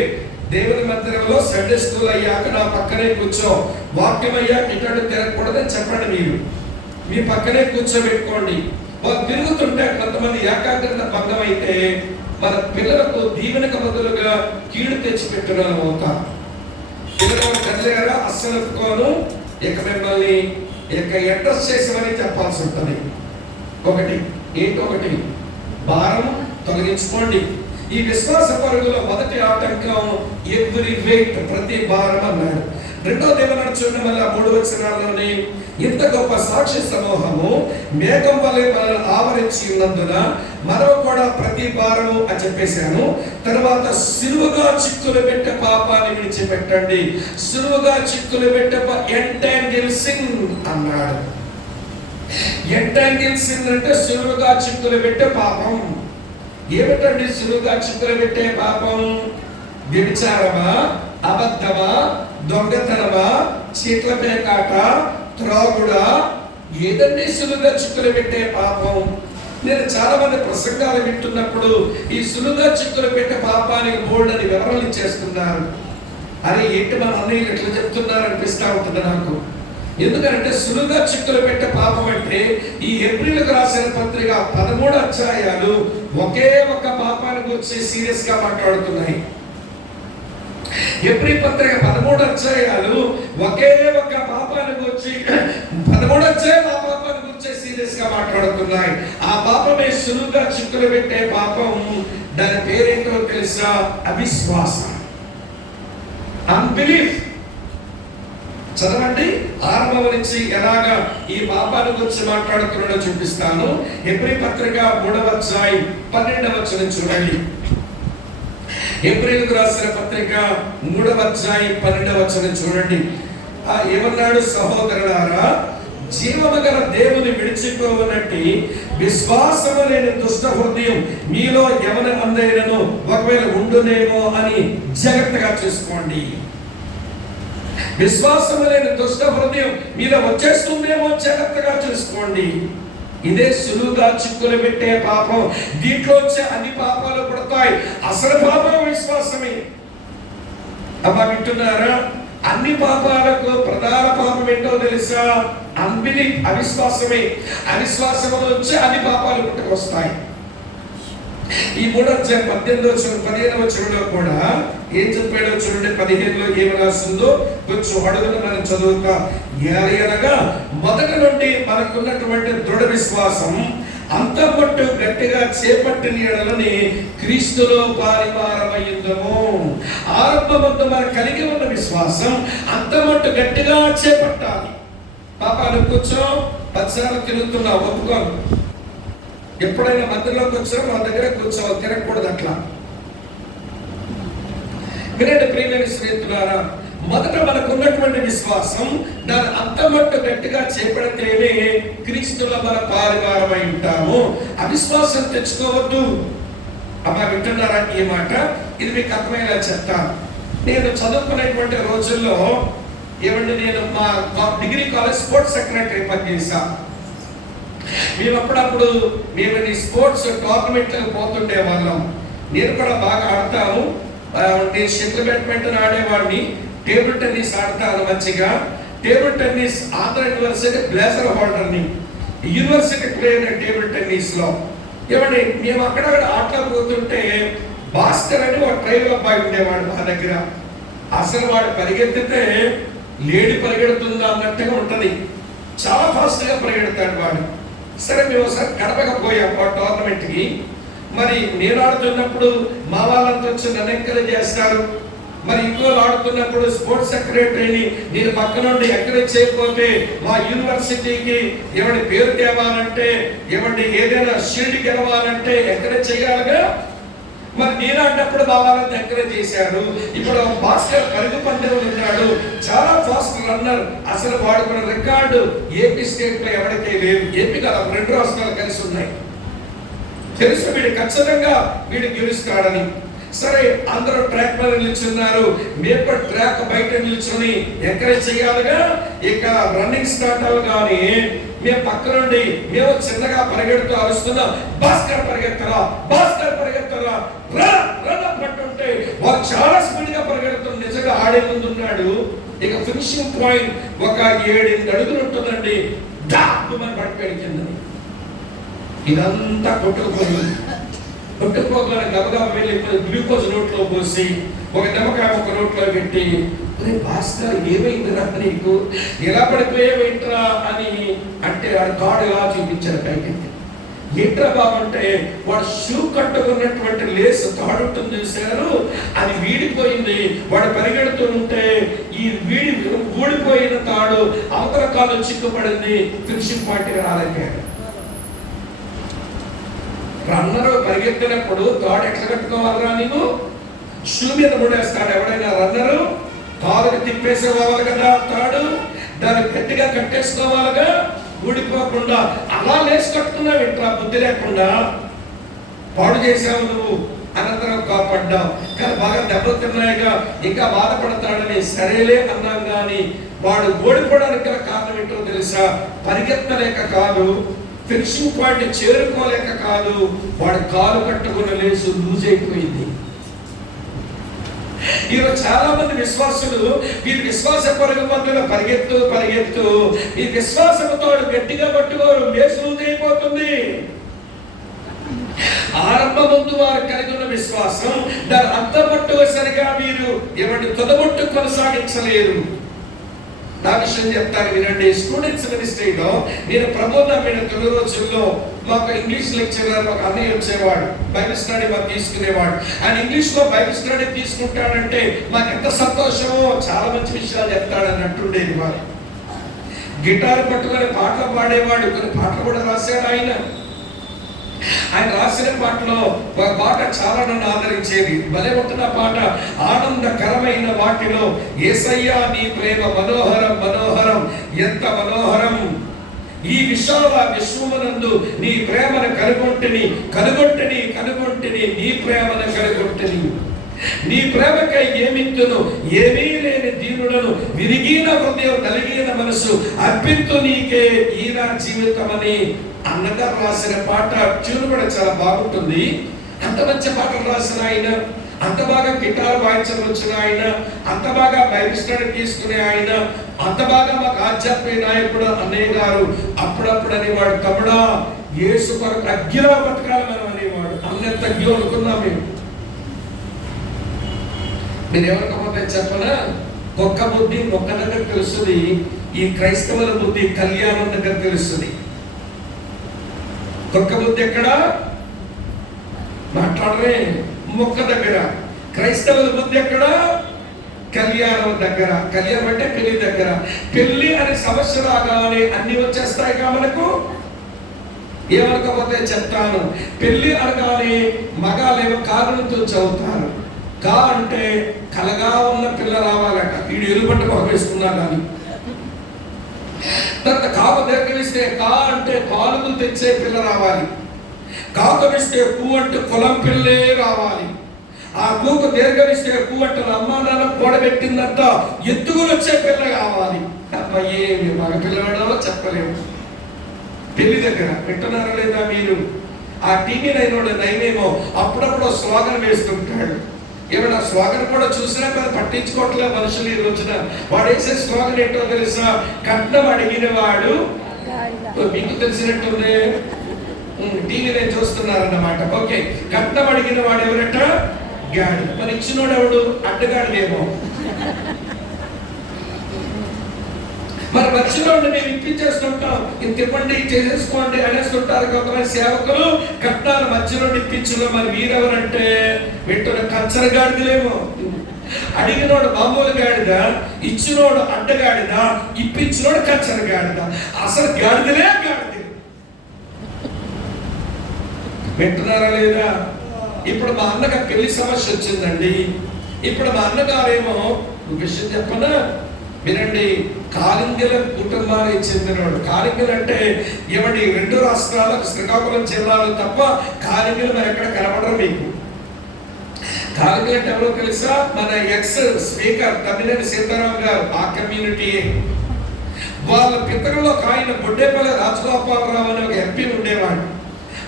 దేవుని మందిరంలో సండే స్కూల్ అయ్యాక నా పక్కనే కూర్చో, వాక్యం అయ్యాక ఇటువంటి తిరగకూడదని చెప్పండి. మీరు మీ పక్కనే కూర్చోబెట్టుకోండి. వాళ్ళు తిరుగుతుంటే కొంతమంది ఏకాగ్రత భంగం అయితే మన పిల్లలకు దీవెనకు బదులుగా కీడు తెచ్చిపెట్టిన అవుతాం. పిల్లలు కదిలేరా అస్సలు ఒప్పుకోను, ఇక మిమ్మల్ని ఇక అడ్రస్ చేసామని చెప్పాల్సి ఉంటుంది. ఒకటి భారం తొలగించుకోండి. ఈ విశ్వాస పరుగులో మొదటి ఆటంకం ఎవ్రీ వెయిట్, ప్రతి భారం అన్నాడు. రెండోది ఏమన్నాడు చూడండి, మళ్ళీ 3 వచనాల్లోనే, ఇంత గొప్ప సాక్షి సమూహము మేఘం వలె మనల్ని ఆవరించి ఉన్నందున మనం కూడా ప్రతి భారము అని చెప్పేశాను. తర్వాత సులువుగా చిక్కులు పెట్టే పాపాన్ని విడిచిపెట్టండి. సులువుగా చిక్కులు పెట్టే ఎంటాంగిల్ సిన్ అన్నాడు. ఎంటాంగిల్ సిన్ అంటే సులువుగా చిక్కులు పెట్టే పాపం. ఏమిటండి సులువుగా చిక్కులు పెట్టే పాపం? వ్యభిచారమా, అబద్ధమా, దొంగతనమా, చీట్ల పేకాట, త్రాగుడా? ఏదండి సులువుగా చిక్కులు పెట్టే పాపం? నేను చాలా మంది ప్రసంగాలు వింటున్నప్పుడు ఈ సులువుగా చిక్కులు పెట్టే పాపానికి బోల్డ్ అని వివరణలు ఇచ్చేస్తున్నారు. అరే ఏంటి మన అన్నయ్యలు ఎట్లా చెప్తున్నారు అనిపిస్తూ ఉంటుంది నాకు. ఎందుకంటే సులువుగా చిక్కులు పెట్టే పాపం అంటే ఈ ఏప్రిల్కు రాసిన పత్రిక 13 అధ్యాయాలు ఒకే ఒక పాపాన్ని గురించి సీరియస్ గా మాట్లాడుతున్నాయి. ఏప్రిల్ పత్రిక 13 అధ్యాయాలు ఒకే ఒక పాపాన్ని గురించి 13 అధ్యాయాలు ఆ పాపాన్ని గురించి సీరియస్ గా మాట్లాడుతున్నాయి. ఆ పాపమే సులువుగా చిక్కులు పెట్టే పాపం. దాని పేరేంటో తెలుసా? అవిశ్వాసం, అన్బిలీఫ్. చదవండి, ఆరంభం నుంచి ఎలాగా ఈ పాపాల గురించి మాట్లాడుతున్నాడో చూపిస్తాను. ఏప్రిల్ పత్రిక 3వ అధ్యాయం 12వ వచనం చూడండి. ఏప్రిల్కు రాసిన పత్రిక 3వ అధ్యాయం 12వ వచనం చూడండి. ఏమన్నాడు? సహోదరులారా, జీవము గల దేవుని విడిచిపోవనట్టి విశ్వాసము లేని దుష్ట హృదయం మీలో ఎవరి మందైనను ఒకవేళ ఉండునేమో అని జాగ్రత్తగా చూసుకోండి. విశ్వాసము లేని దుష్ట హృదయం మీద వచ్చేస్తుందేమో జాగ్రత్తగా చూసుకోండి. ఇదే సులువుగా చిక్కులు పెట్టే పాపం. దీంట్లో వచ్చే అన్ని పాపాలు పడతాయి. అసలు పాపం విశ్వాసమే. అమ్మా వింటున్నారా? అన్ని పాపాలకు ప్రధాన పాపం ఏంటో తెలుసా? అన్బిలీఫ్, అవిశ్వాసమే. అవిశ్వాసంలో వచ్చే అన్ని పాపాలు పుట్టుకొస్తాయి. ఈ 3వ అధ్యాయం 15వ వచనంలో కూడా ఏం చెప్పాడో చూడండి. 15లో ఏమి రాస్తుందో కొంచెం అడుగున మనం చదువుతా. అనగా మొదటి నుండి మనకున్నటువంటి దృఢ విశ్వాసం అంతమట్టు గట్టిగా చేపట్టిన ఎడలని క్రీస్తులో పారివారమయ్యుందము. ఆరంభమందు మనం కలిగి ఉన్న విశ్వాసం అంతమట్టు గట్టిగా చేపట్టాలి. పాపాలు కూర్చో 10 సార్లు తిరుగుతున్నా, ఒప్పుకోను. ఎప్పుడైనా మందిరంలోకి వచ్చినా మన దగ్గర కూర్చోవాలి, తిరగకూడదు అట్లా. వినండి ప్రియమైన స్నేహితులారా, మొదట మనకు ఉన్నటువంటి విశ్వాసం దాని అంతమట్టు గట్టిగా చేపడితేనే క్రీస్తులో మన పారివారమై ఉంటాము. అవిశ్వాసం తెచ్చుకోవద్దు. అమ్మా వింటున్నారా ఈ మాట? ఇది మీకు అర్థమయ్యేలా చెప్తాను. నేను చదువుకునేటువంటి రోజుల్లో నేను మా డిగ్రీ కాలేజ్ స్పోర్ట్స్ సెక్రటరీ పనిచేసా. మేము అప్పుడప్పుడు స్పోర్ట్స్ టోర్నమెంట్లకు పోతుండే వాళ్ళం. నేను కూడా బాగా ఆడతాను. నేను షటిల్ బ్యాడ్మింటన్ ఆడేవాడిని, టేబుల్ టెన్నిస్ ఆడతాను మంచిగా. Table tennis Andhra university blazer హోల్డర్ని, యూనివర్సిటీ ప్లేయర్ టేబుల్ టెన్నిస్ లో. మేము అక్కడక్కడ ఆటలు పోతుంటే భాస్కర్ అని ఒక ట్రైబల్ అబ్బాయి ఉండేవాడు మా దగ్గర. అసలు వాడు పరిగెత్తితే లేడీ పరిగెడుతుందా అన్నట్టుగా ఉంటది. చాలా ఫాస్ట్ గా పరిగెడతాడు వాడు. సరే మేము ఒకసారి గడపకపోయాం ఆ టోర్నమెంట్కి. మరి నేను ఆడుతున్నప్పుడు మా వాళ్ళంతా వచ్చి నన్ను ఎంకరేజ్ చేస్తారు. మరి ఇంకో ఆడుతున్నప్పుడు స్పోర్ట్స్ సెక్రటరీని నేను పక్క నుండి ఎంకరేజ్ చేయకపోతే మా యూనివర్సిటీకి పేరు తేవాలంటే ఏదైనా షీల్డ్ గెలవాలంటే ఎంకరేజ్ చేయాలిగా. మరి నేను ఆడినప్పుడు మా వాళ్ళని ఎంకరేజ్ చేశారు. ఇప్పుడు భాస్కర్ పరుగు పందెంలో ఉన్నాడు, చాలా ఫాస్ట్ రన్నర్. అసలు వాడుకున్న రికార్డు ఏపీ స్టేట్ లో ఎవరికీ లేదు. ఏపీ కాదు, 2 రాష్ట్రాలు కలిసి ఉన్నాయి. తెలుసు వీడు ఖచ్చితంగా వీడు గెలుస్తాడని. సరే, అందరూ ట్రాక్ మీద నిల్చున్నారు. మేము ట్రాక్ బయట నిల్చుని ఎంకరేజ్ చేయాలిగా. ఇక రన్నింగ్ స్టార్ట్ అవ్వగానే మేము పక్క నుండి మేము చిన్నగా పరిగెడుతూ అరుస్తున్నాం, భాస్కర్ పరిగెత్తరా, భాస్కర్ పరిగెత్తరా, రన్ అన్నట్టుంటే వారు చాలా స్పీడ్ గా పరిగెడుతున్నారు. నిజంగా ఆడే ముందు ఉన్నాడు. ఇక ఫినిషింగ్ పాయింట్ ఒక 7-8 అడుగులు ఉంటుందండి. డాక్కుమని పడిపోయి కిందని ఇదంతా కొట్టుకోగానే గబగబా వెళ్ళి గ్లూకోజ్ నోట్లో పోసి ఒక నిమ్మకాయ ఒక నోట్లో పెట్టి, భాస్కర్ ఏమైందిరా నీకు, ఎలా పడిపోయేవేంట్రా అని అంటే వాడు కాడు ఎలా చూపించాడు పైకి. ఏంట్రా బాబు అంటే వాడు షూ కట్టుకున్నటువంటి లేస్ తాడు ఉంటుంది చూశారు, అది వీడిపోయింది. వాడు పరిగెడుతూ ఉంటే ఈ ఊడిపోయిన తాడు అవతల కాలు చిక్కుపడింది. ఫినిషింగ్ పాయింట్కి రాలేకపోయాడు. రన్నరు పరిగెత్తినప్పుడు తాడు ఎట్లా కట్టుకోవాలరా? నీకు షూ మీద ముడేస్తాడు ఎవడైనా రన్నరు. కాలుకి తిప్పేసేవాళ్ళు కదా తాడు, దాన్ని గట్టిగా కట్టేసుకోవాలిగా, ఊడిపోకుండా. అలా లేచి కట్టుకున్నావు ఇంట్రా, బుద్ధి లేకుండా పాడు చేసావు నువ్వు. అనంతరం కాపాడ్డావు, కానీ బాగా దెబ్బలు తిన్నాయిగా, ఇంకా బాధపడతాడని సరేలే అన్నాం. కానీ వాడు ఓడిపోవడానికి గల కారణం ఏంటో తెలుసా? పరిగెత్తలేక కాదు, ఫినిషింగ్ పాయింట్ చేరుకోలేక కాదు, వాడు కాలు కట్టుకున్న లేసు లూజ్ అయిపోయింది. ఈరోజు చాలా మంది విశ్వాసులు వీరి విశ్వాస పరుగు మధ్యలో పరిగెత్తు ఈ విశ్వాసంతో గట్టిగా పట్టుకోరు, లేసు లూజ్ అయిపోతుంది. ఆరంభ ముందు వారు కలిగి ఉన్న విశ్వాసం దాని అంతమట్టుగా సరిగా వీరు ఏమంటే తుదమట్టు కొనసాగించలేరు. నా విషయం చెప్తాను వినండి. స్టూడెంట్స్ మినిస్ట్రీలో నేను ప్రభుత్వ నమ్మిన తొలి రోజుల్లో మాకు ఇంగ్లీష్ లెక్చరర్ ఒక అన్నయ్య వచ్చేవాడు, బైబిల్ స్టడీ మాకు తీసుకునేవాడు. ఆయన ఇంగ్లీష్ లో బైబిల్ స్టడీ తీసుకుంటాడంటే మాకు ఎంత సంతోషమో, చాలా మంచి విషయాలు చెప్తాడని అంటుండేది. వారు గిటార్ పట్టుకొని పాటలు పాడేవాడు, కొన్ని పాటలు కూడా రాశాడు ఆయన. ఆయన రాసిన పాటలో ఒక పాట చాలా నన్ను ఆదరించేది. భలే ఉంటున్న పాట. ఆనందకరమైన వాటిలో యేసయ్యా నీ ప్రేమ మనోహరం మనోహరం, ఎంత మనోహరం. ఈ విశాల విశ్వమునందు నీ ప్రేమను కనుగొంటిని నీ ప్రేమను కనుగొంటిని. నీ ప్రేమకై ఏమిత్తును, ఏమీ లేని దీనులను, విరిగిన హృదయం నలిగిన మనసు అర్పిత్తు నీకే ఈ నా జీవితమని అన్నగారు రాసిన పాట. ట్యూన్ కూడా చాలా బాగుంటుంది. అంత మంచి పాటలు రాసిన ఆయన, అంత బాగా గిటార్ వాయించడం వచ్చిన ఆయన, అంత బాగా బైబిల్ స్టడీ తీసుకునే ఆయన, అంత బాగా మాకు ఆధ్యాత్మిక నాయకుడు అన్నయ్య గారు అప్పుడప్పుడు అనేవాడు, తమ్ముడా యేసు కొరకు అగ్గిలా బతకాలి మనం అనేవాడు. అన్నంత అగ్గిలో అనుకున్నాం మేము. మీరు ఎవరికపోతే చెప్పనా, ఒక్క బుద్ధి ఒక్క దగ్గర తెలుస్తుంది, ఈ క్రైస్తవుల బుద్ధి కళ్యాణం దగ్గర తెలుస్తుంది. ఒక్క బుద్ధి ఎక్కడ మాట్లాడరే, మొక్క దగ్గర. క్రైస్తవుల బుద్ధి ఎక్కడ? కళ్యాణం దగ్గర. కళ్యాణం అంటే పెళ్లి దగ్గర. పెళ్లి అనే సమస్య రాగానే అన్ని వచ్చేస్తాయిగా మనకు. ఏమనకపోతే చెప్తాను, పెళ్లి అనగానే మగాలేమో కారణంతో చదువుతారు. కా అంటే కలగా ఉన్న పిల్ల రావాలట. వీడు ఎలుబట్ట మొహం వేసుకున్నా కానీ. తర్వాత కాపు దీర్ఘమిస్తే కా అంటే కాలుగులు తెచ్చే పిల్ల రావాలి. కాకమిస్తే కు అంటే కులం పిల్లే రావాలి. ఆ కూకు దీర్ఘమిస్తే కు అంటే అమ్మా నాన్న కూడబెట్టిందంత ఎత్తుకుని వచ్చే పిల్ల కావాలి. అబ్బాయి మగ పిల్లవాడో చెప్పలేము. పెళ్లి దగ్గర వింటున్నారా లేదా మీరు? ఆ టీవీ నైనేమో అప్పుడప్పుడు స్లోగన్ వేస్తుంటాడు. ఏమన్నా స్లోగన్ కూడా చూసినా కానీ పట్టించుకోవట్లే మనుషులు ఈ రోజున. వాడు వేసే స్లోగన్ ఏంటో తెలుసా? కట్నం అడిగిన వాడు, మీకు తెలిసినట్టుంది, టీవీ నేను చూస్తున్నారన్నమాట. ఓకే, కట్నం అడిగిన వాడు ఎవరట? గాడి. మరి ఇచ్చినోడు ఎవడు? అడ్డగాడిదేమో. మరి వచ్చినోడిని మేము ఇప్పించేస్తుంటాం, ఇంత ఇవ్వండి చేసేసుకోండి అనేస్తుంటారు కొంతమంది సేవకులు. కట్నాలు మధ్యలో ఇప్పించడం. మరి వీరెవరంటే వింటున్న కచ్చర గాడిదలేమో. అడిగినోడు మామూలు గాడిద, ఇచ్చినోడు అడ్డగాడిద, ఇప్పించినోడు కచ్చర గాడిద. అసలు గాడిదలే గాడిద. వింటున్నారా లేదా? ఇప్పుడు మా అన్నగా పెళ్లి సమస్య వచ్చిందండి. ఇప్పుడు మా అన్నగారేమో విషయం చెప్పనా, వినండి, కాలింగల కుటుంబానికి చెందినవాడు. కాలింగలు అంటే ఏమండి, 2 రాష్ట్రాలకు శ్రీకాకుళం జిల్లాలో తప్ప కాలింగలు మరి ఎక్కడ కనబడరు మీకు. కాలింగలు అంటే ఎవరో తెలుసా? మన ఎక్స్ స్పీకర్ తమ్మినేని సీతారాం గారు, ఆ కమ్యూనిటీ. వాళ్ళ పితరులో ఒక ఆయన బొడ్డేపల్లి రాజగోపాలరావు అనే ఒక ఎంపీ ఉండేవాడు.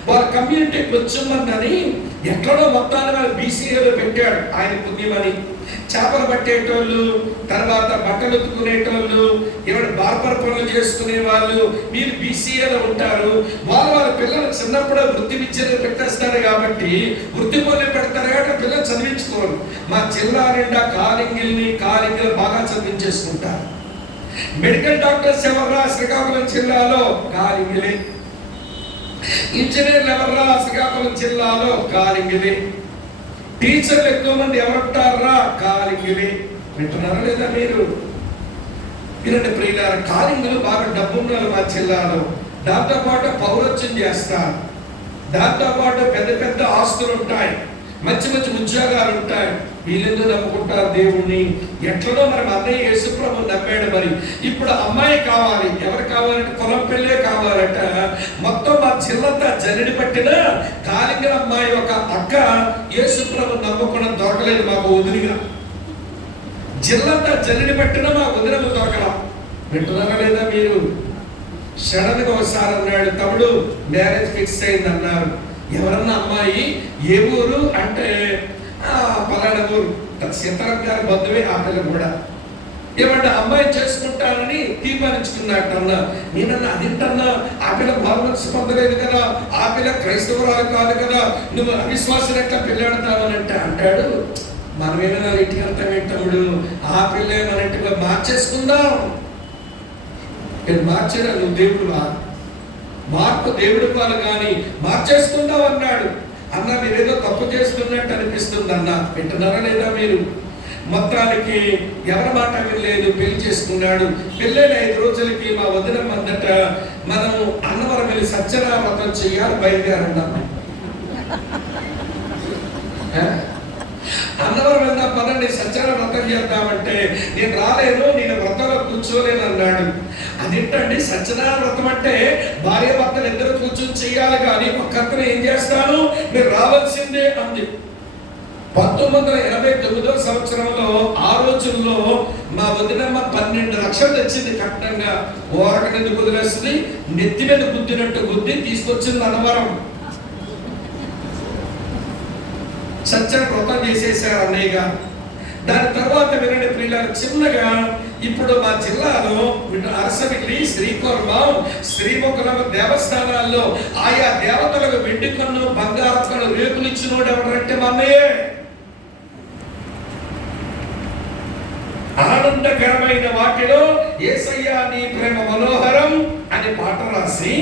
వాళ్ళ కమ్యూనిటీ కొంచెం మంది అని ఎక్కడో మొత్తాన్ని బీసీఏలో పెట్టాడు ఆయన పుణ్యమని. చేపలు పట్టేటోళ్ళు, తర్వాత బట్టలు ఉతుకునేటోళ్ళు, ఏమైనా బార్బర్ పనులు చేసుకునే వాళ్ళు, మీరు బీసీఏలో ఉంటారు. వాళ్ళ పిల్లలు చిన్నప్పుడే వృత్తి విద్యలు పెట్టేస్తారు కాబట్టి, వృత్తి పనులు పెడతారు కాబట్టి పిల్లలు చదివించుకోరు. మా జిల్లా నిండా కాలింగిలు బాగా చదివించేసుకుంటారు. మెడికల్ డాక్టర్స్ ఎవర్రా శ్రీకాకుళం జిల్లాలో? కాలింగిలే. ఇంజనీర్లు ఎవర్రా శ్రీకాకుళం జిల్లాలో? కాలింగిలే. టీచర్లు ఎక్కువ మంది ఎవరుంటారా? కాలింగిలే. వింటున్నారా లేదా మీరు? వినండి ప్రియులారా, కాలింగులు బాగా డబ్బున్నారు మా జిల్లాలో. దాంతో పాటు పౌరత్వం చేస్తారు, దాంతో పాటు పెద్ద పెద్ద ఆస్తులు ఉంటాయి, మంచి మంచి ఉద్యోగాలు ఉంటాయి. వీళ్ళెందుకు నమ్ముకుంటారు దేవుణ్ణి? ఎట్లనో మరి మా అన్నయ్య యేసుప్రభు నమ్మాడు. మరి ఇప్పుడు అమ్మాయి కావాలి. ఎవరు కావాలంటే కులం పెళ్ళే కావాలట. మొత్తం మా జిల్లంతా జల్లెడి పట్టిన కాలింగల అమ్మాయి ఒక అక్క యేసుప్రభు నమ్మకుండా దొరకలేదు మాకు వదిలిగా. జిల్లంతా జల్లెడి పట్టిన మా వదినము దొరకలా. వింటున్నారా లేదా మీరు? సడన్గా ఒకసారి అన్నాడు, తమ్ముడు మ్యారేజ్ ఫిక్స్ అయింది అన్నారు. ఎవరన్నా అమ్మాయి ఏ ఊరు అంటే పలానా ఊరు. సీతారాం గారి బంధువే ఆ పిల్ల కూడా. ఏమంటే అమ్మాయి చేసుకుంటానని తీర్మానించుకున్నట్టు అన్నా. నేనన్నా అదేంటన్నా, ఆ పిల్ల బాలమనసు పొందలేదు కదా, ఆ పిల్ల క్రైస్తవురాలు కాదు కదా, నువ్వు అవిశ్వాసం ఎట్లా పెళ్ళాడతావని అంటాడు. మనం ఏమైనా ఇంటికి వెళ్తాం ఏంటమ్ముడు, ఆ పిల్ల ఏమన్నట్టుగా మార్చేసుకుందాం. మార్చేదా? నువ్వు దేవుడువా? మార్పు దేవుడు వాళ్ళు కానీ మార్చేసుకుందాం అన్నాడు. అన్న మీరేదో తప్పు చేస్తున్నట్టు అనిపిస్తుంది అన్న. వింటున్నారా లేదా మీరు? మొత్తానికి ఎవరి మాట వినలేదు, పెళ్లి చేసుకున్నాడు. పెళ్ళైన 5 రోజులకి మా వదిన అందట మనం అన్నవరం వెళ్ళి సత్యనారాయణ చెయ్యాలి బయలుదేరన్నాం. అన్నవరం వెళ్దాం పదండి, సత్యనారాయణ వ్రతం చేద్దామంటే నేను రాలేను, నేను వ్రతంలో కూర్చోలేను అన్నాడు. అదేంటండి సత్యనారాయణ వ్రతం అంటే భార్య భర్తలు ఇద్దరు కూర్చొని చెయ్యాలి కానీ ఒక్కరిని ఏం చేస్తాను, మీరు రావాల్సిందే అంది. 1989వ సంవత్సరంలో ఆ రోజుల్లో మా వదినమ్మ 12 లక్షలు తెచ్చింది కట్నంగా. ఓరకని ఎందుకు వదిలేస్తుంది, నెత్తి మీద గుద్దినట్టు గుద్ది తీసుకొచ్చింది అన్నవరం. సత్యం వ్రతం చేసేసారు అన్నయ్య గారు. దాని తర్వాత వినండి ప్రియులారా, చిన్నగా ఇప్పుడు మా జిల్లాలో అరసవిల్లి, శ్రీకూర్మం, శ్రీముఖులం దేవస్థానాల్లో ఆయా దేవతలకు వెండి కన్ను, బంగారు కన్ను, రేకులు ఇచ్చినోడు ఎవరంటే మా అన్నయ్యే. ఆనందకరమైన వాటిలో యేసయ్యా నీ ప్రేమ మనోహరం అనే పాట రాసి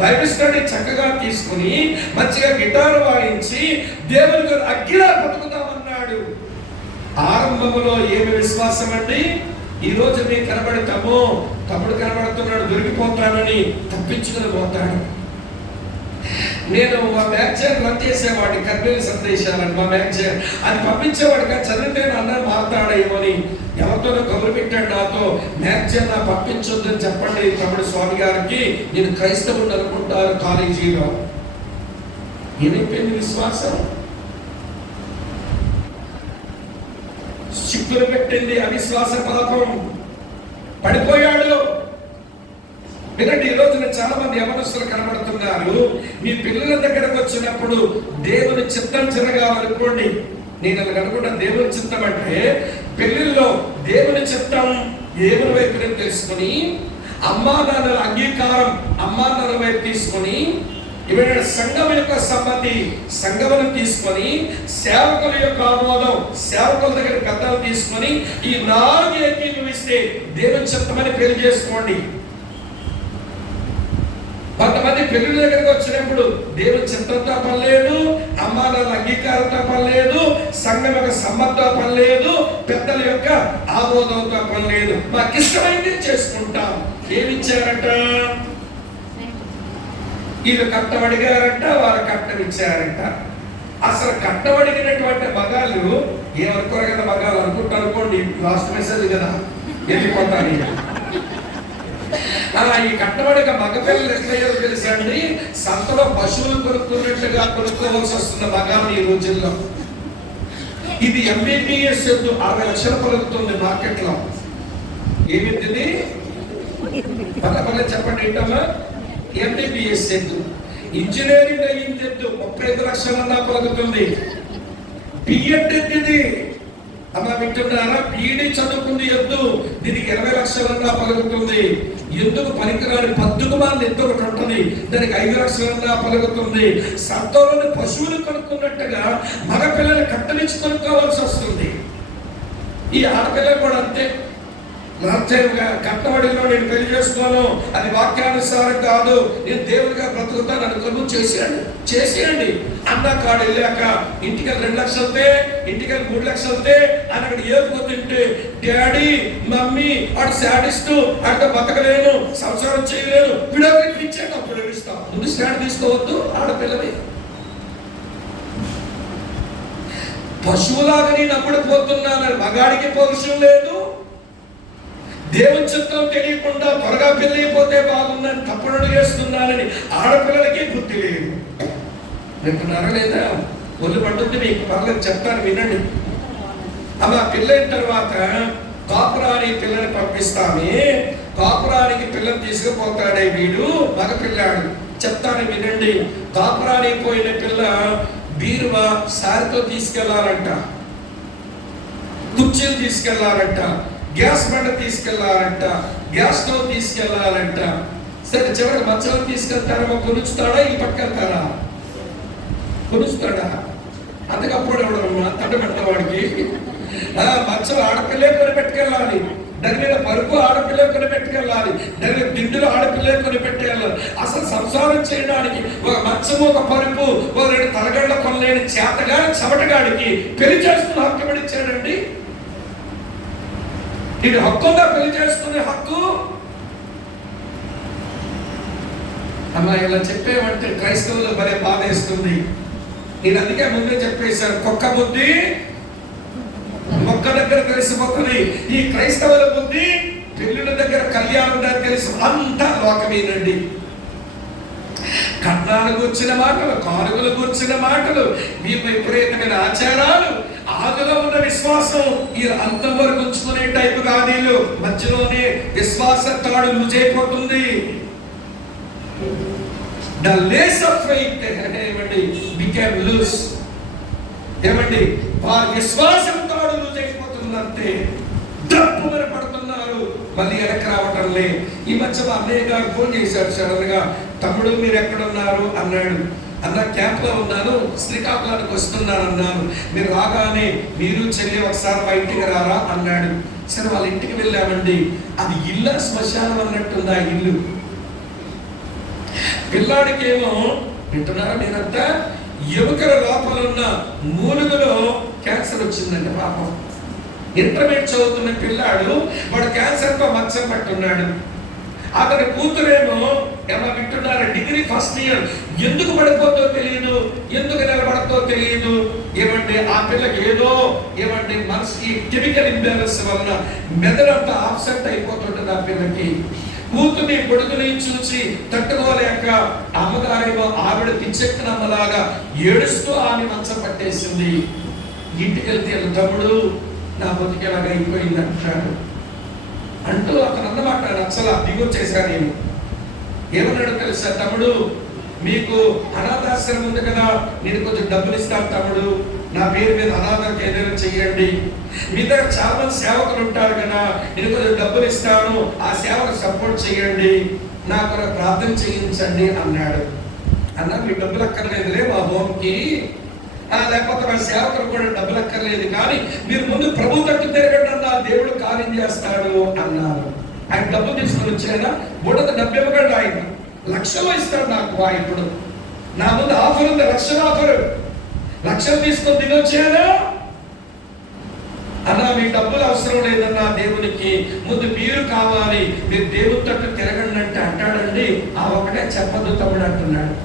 బైబిల్ స్టడీ చక్కగా తీసుకుని మంచిగా గిటార్ వాయించి దేవునికి అగ్గిలా బతుకుతామన్నాడు. ఆరంభంలో ఏమి విశ్వాసం అండి? ఈ రోజు మీకు కనబడతామో, తమ్ముడు కనబడుతున్నాడు దొరికిపోతానని తప్పించుకుని పోతాడు. నేను మా మ్యాగజైన్ రన్ చేసేవాడిని, కర్నూలు సందేశాలని మా మ్యాగజైన్ అది పంపించేవాడిగా. చదివితే అన్న మాట్లాడేమని ఎవరితోనో కబురు పెట్టాడు నాతో, మ్యాగజైన్ నా పంపించొద్దని చెప్పండి తమ్ముడు స్వామి గారికి, నేను క్రైస్తవుని అనుకుంటారు కాలేజీలో. ఏమైపోయింది విశ్వాసం? చిక్కులు పెట్టింది అవిశ్వాస పాపం, పడిపోయాడు. వినండి, ఈ రోజున చాలా మంది యవనస్తులు కనబడుతున్నారు. మీ పిల్లల దగ్గరకు వచ్చినప్పుడు దేవుని చిత్తం జరగాలనుకోండి. నేను అనుకుంటా దేవుని చిత్తం అంటే పెళ్లిల్లో దేవుని చిత్తం దేవుని వైపు తెలుసుకొని, అమ్మా నాన్నల అంగీకారం అమ్మా నాన్నల వైపు తీసుకొని, ఇవన్నీ సంఘం యొక్క సమ్మతి సంఘమును తీసుకొని, సేవకుల యొక్క ఆమోదం సేవకుల దగ్గర పెద్దలు తీసుకొని, ఈ 4 ఏకీభవిస్తే దేవుని చిత్తమని పెళ్లి చేసుకోండి. కొంతమంది పెళ్లి దగ్గరకు వచ్చినప్పుడు దేవుని చిత్తంతో పని లేదు, అమ్మా నాన్న అంగీకారంతో పని లేదు, సంఘం యొక్క సమ్మతితో పని లేదు, పెద్దల యొక్క ఆమోదంతో పని లేదు, మాకు ఇష్టమైంది చేసుకుంటాం. ఏమిచ్చారట? వీళ్ళు కట్నం అడిగారంట, వారు కట్నం ఇచ్చారంట. అసలు కట్నం అడిగినటువంటి మగాళ్ళు ఏమనుకోరు కదా, మగాళ్ళు అనుకుంటారు అనుకోండి, లాస్ట్ మెసేజ్ కదా, వెళ్ళిపోతాను. ఈ కట్టబడిక మగపిల్లలు ఎట్లయ్యారో తెలుసా అండి? సంతలో పశువులు కొనుక్కున్నట్టుగా కొనుక్కోవాల్సి వస్తున్న మగాన్ని ఈ రోజుల్లో. ఇది MBBS 60 లక్షలు పలుకుతుంది మార్కెట్ లో. ఏమిటిది? పద చెప్పండి ఏంటమ్మా? MBBS ఇంజనీరింగ్ అయ్యింది 35 లక్షలన్నా పలుకుతుంది. బిఎడ్ ఇది అలా వింటున్నారా? బీఈడి చదువుకుంది ఎద్దు, దీనికి 20 లక్షలన్నా పలుకుతుంది. ఎందుకు పనికిరాని పద్దుకుమాన్ని ఎద్దు ఒకటి ఉంటుంది, దానికి 5 లక్షలన్నా పలుకుతుంది. సంతలోని పశువులు కొనుక్కున్నట్టుగా మగ పిల్లలు కట్టనిచ్చి కొనుక్కోవాల్సి వస్తుంది. ఈ ఆడపిల్లలు కూడా అంతే. కట్టబడిలో నేను పెళ్లి చేసుకోను, అది వాక్యానుసారం కాదు, నేను దేవుడిగా బ్రతుకుతాను అనుకుని చేసేయండి అన్న కాడు వెళ్ళాక ఇంటికి 2 లక్షలతే, ఇంటికి 3 లక్షలతే అని అక్కడ ఏపుకుంటుంటే డాడీ మమ్మీ వాడు శాడిస్ట్, అక్కడ బతకలేను, సంసారం చేయలేను, విడోకి ఇచ్చాడు. అప్పుడు ఏడుస్తాం. ముందు స్టాండ్ తీసుకోవద్దు ఆడపిల్లవి. పశువులాగా నేను అమ్ముడుపోతున్నాను. మగాడికి పౌరుషం లేదు, దేవుని చిత్తం తెలియకుండా త్వరగా పెళ్ళైపోతే బాగుందని తప్పుడు చేస్తున్నానని ఆడపిల్లలకి బుద్ధి లేదు. వింటున్నారా లేదా? ఒళ్ళు పడుతుంది మీకు, పర్లేదు చెప్తాను వినండి. అలా పెళ్ళైన తర్వాత కాపురానికి పిల్లని పంపిస్తామే, కాపురానికి పిల్లని తీసుకుపోతాడే వీడు మగ పిల్లాడు. చెప్తాను వినండి. కాపురానికి పోయిన పిల్ల బీరువా సారితో తీసుకెళ్లాలంట, కుర్చీలు తీసుకెళ్లాలంట, గ్యాస్ బండ తీసుకెళ్లాలంట, గ్యాస్ స్టవ్ తీసుకెళ్లాలంట. సరే చివరికి మచ్చలు తీసుకెళ్తారా? కొనుస్తాడా? ఈ పట్టుకెళ్తారా? కొనుస్తాడా? అందుకప్పుడు తండ్రి పెట్టవాడికి మచ్చలు ఆడపిల్లే కొని పెట్టుకెళ్ళాలి, దాని మీద పరుపు ఆడపిల్లే కొని పెట్టుకెళ్ళాలి, దాని మీద దిండులు ఆడపిల్లే కొని పెట్టేయాలి. అసలు సంసారం చేయడానికి ఒక మచ్చము, ఒక పరుపు, ఒక 2 తలగళ్ళ కొనలేని చేతగాని చెమటగాడికి పెళ్లి చేస్తున్న హక్కు ఎవడిచ్చాడండి? ఇది హక్కుగా పెళ్లి చేసుకునే హక్కు. అమ్మా ఇలా చెప్పేవంటే క్రైస్తవులు భలే బాధేస్తుంది. నేను అందుకే ముందే చెప్పేశాను, కుక్క బుద్ధి మొక్క దగ్గర తెలిసిపోతుంది. ఈ క్రైస్తవుల బుద్ధి పెళ్లిళ్ళ దగ్గర, కళ్యాణం దగ్గర తెలిసి అంతా లోకమేనండి. కట్నాలు కూర్చిన మాటలు, కానుకలు కూర్చిన మాటలు, మీ విపరీతమైన ఆచారాలు, ఆదిలో ఉన్న విశ్వాసం ఈ అంతం వరకు ఉంచుకునే టైపు కాదు. మధ్యలోనే విశ్వాస తాడు లూజ్ అయిపోతుంది. The lace of faith ఏమండి became loose. ఏమండి వారి విశ్వాసం తాడు లూజ్ అయిపోతుందంటే డబ్బు మీద పడుతున్నారు, మళ్ళీ వెనక్కి రావటంలే. ఈ మధ్య మా అన్నయ్య గారు ఫోన్ చేశారు సడన్ గా, తమ్ముడు మీరు ఎక్కడున్నారు అన్నాడు. అన్న క్యాంప్ లో ఉన్నాను, శ్రీకాకుళానికి వస్తున్నాను అన్నాను. మీరు రాగానే మీరు చెల్లి ఒకసారి మా ఇంటికి రారా అన్నాడు. సరే వాళ్ళ ఇంటికి వెళ్ళామండి. అది ఇల్లు శ్మశానం అన్నట్టుంది ఆ ఇల్లు. పిల్లాడికి ఏమో వింటున్నారా నేనంతా, ఎముకల లోపల ఉన్న మూలుగులో క్యాన్సర్ వచ్చిందండి పాపం. ఇంటర్మీడియట్ చదువుతున్న పిల్లాడు, వాడు క్యాన్సర్తో మచ్చం పట్టున్నాడు. అతని కూతురేమో ఎలా వింటున్నారా, డిగ్రీ ఫస్ట్ ఇయర్. ఎందుకు పడిపోతో తెలియదు, ఎందుకు నిలబడతో తెలియదు. ఏమంటే ఆ పిల్లకి ఏమంటే మనసు కెమికల్ ఇంబ్యాలెన్స్ వలన మెదడంతా ఆబ్సెంట్ అయిపోతుంటుంది ఆ పిల్లకి. కూతుర్ని కొడుకుని చూసి తట్టుకోలేక అమ్మగారేమో ఆవిడ పిచ్చెక్కనమ్మలాగా ఏడుస్తూ ఆమె మంచం పట్టేసింది. ఇంటికి వెళ్తే తమ్ముడు నా బతుకు ఎలాగ అయిపోయింది అంటాడు. అంటూ అతను అన్నమాట నచ్చలా, దిగొచ్చేసా. నేను ఏమన్నాడు తెలుసా, తమ్ముడు మీకు అనాథాశ్రమం ఉంది కదా, నేను కొంచెం డబ్బులు ఇస్తాను తమ్ముడు, నా పేరు మీద అనాథకి ఏదైనా చెయ్యండి. మీ దగ్గర చాలా మంది సేవకులు ఉంటారు కదా, నేను కొంచెం డబ్బులు ఇస్తాను, ఆ సేవకు సపోర్ట్ చేయండి, నాకు ప్రార్థన చేయించండి అన్నాడు. అన్న మీకు డబ్బులు అక్కర్లేదులే మా హోమ్కి, లేకపోతే మా సేవకులు కూడా డబ్బులు అక్కర్లేదు, కానీ మీరు ముందు ప్రభు తట్టు తిరగండి అన్న, దేవుడు కార్యం చేస్తాడు అన్నారు. ఆయన డబ్బులు తీసుకొని వచ్చాయన బుడత డబ్బు ఇవ్వగలడు. ఆయన లక్షలు ఇస్తాడు నాకు. ఇప్పుడు నా ముందు ఆఫర్ ఉంది, లక్షల ఆఫర్, లక్షలు తీసుకొని తినొచ్చానా అన్నా, మీకు డబ్బులు అవసరం లేదన్నా, దేవునికి ముందు మీరు కావాలి, మీరు దేవుని తట్టు తిరగండి అంటే అంటాడండి. ఆ ఒకటే చెప్పద్దు తమ్ముడు అంటున్నాడు.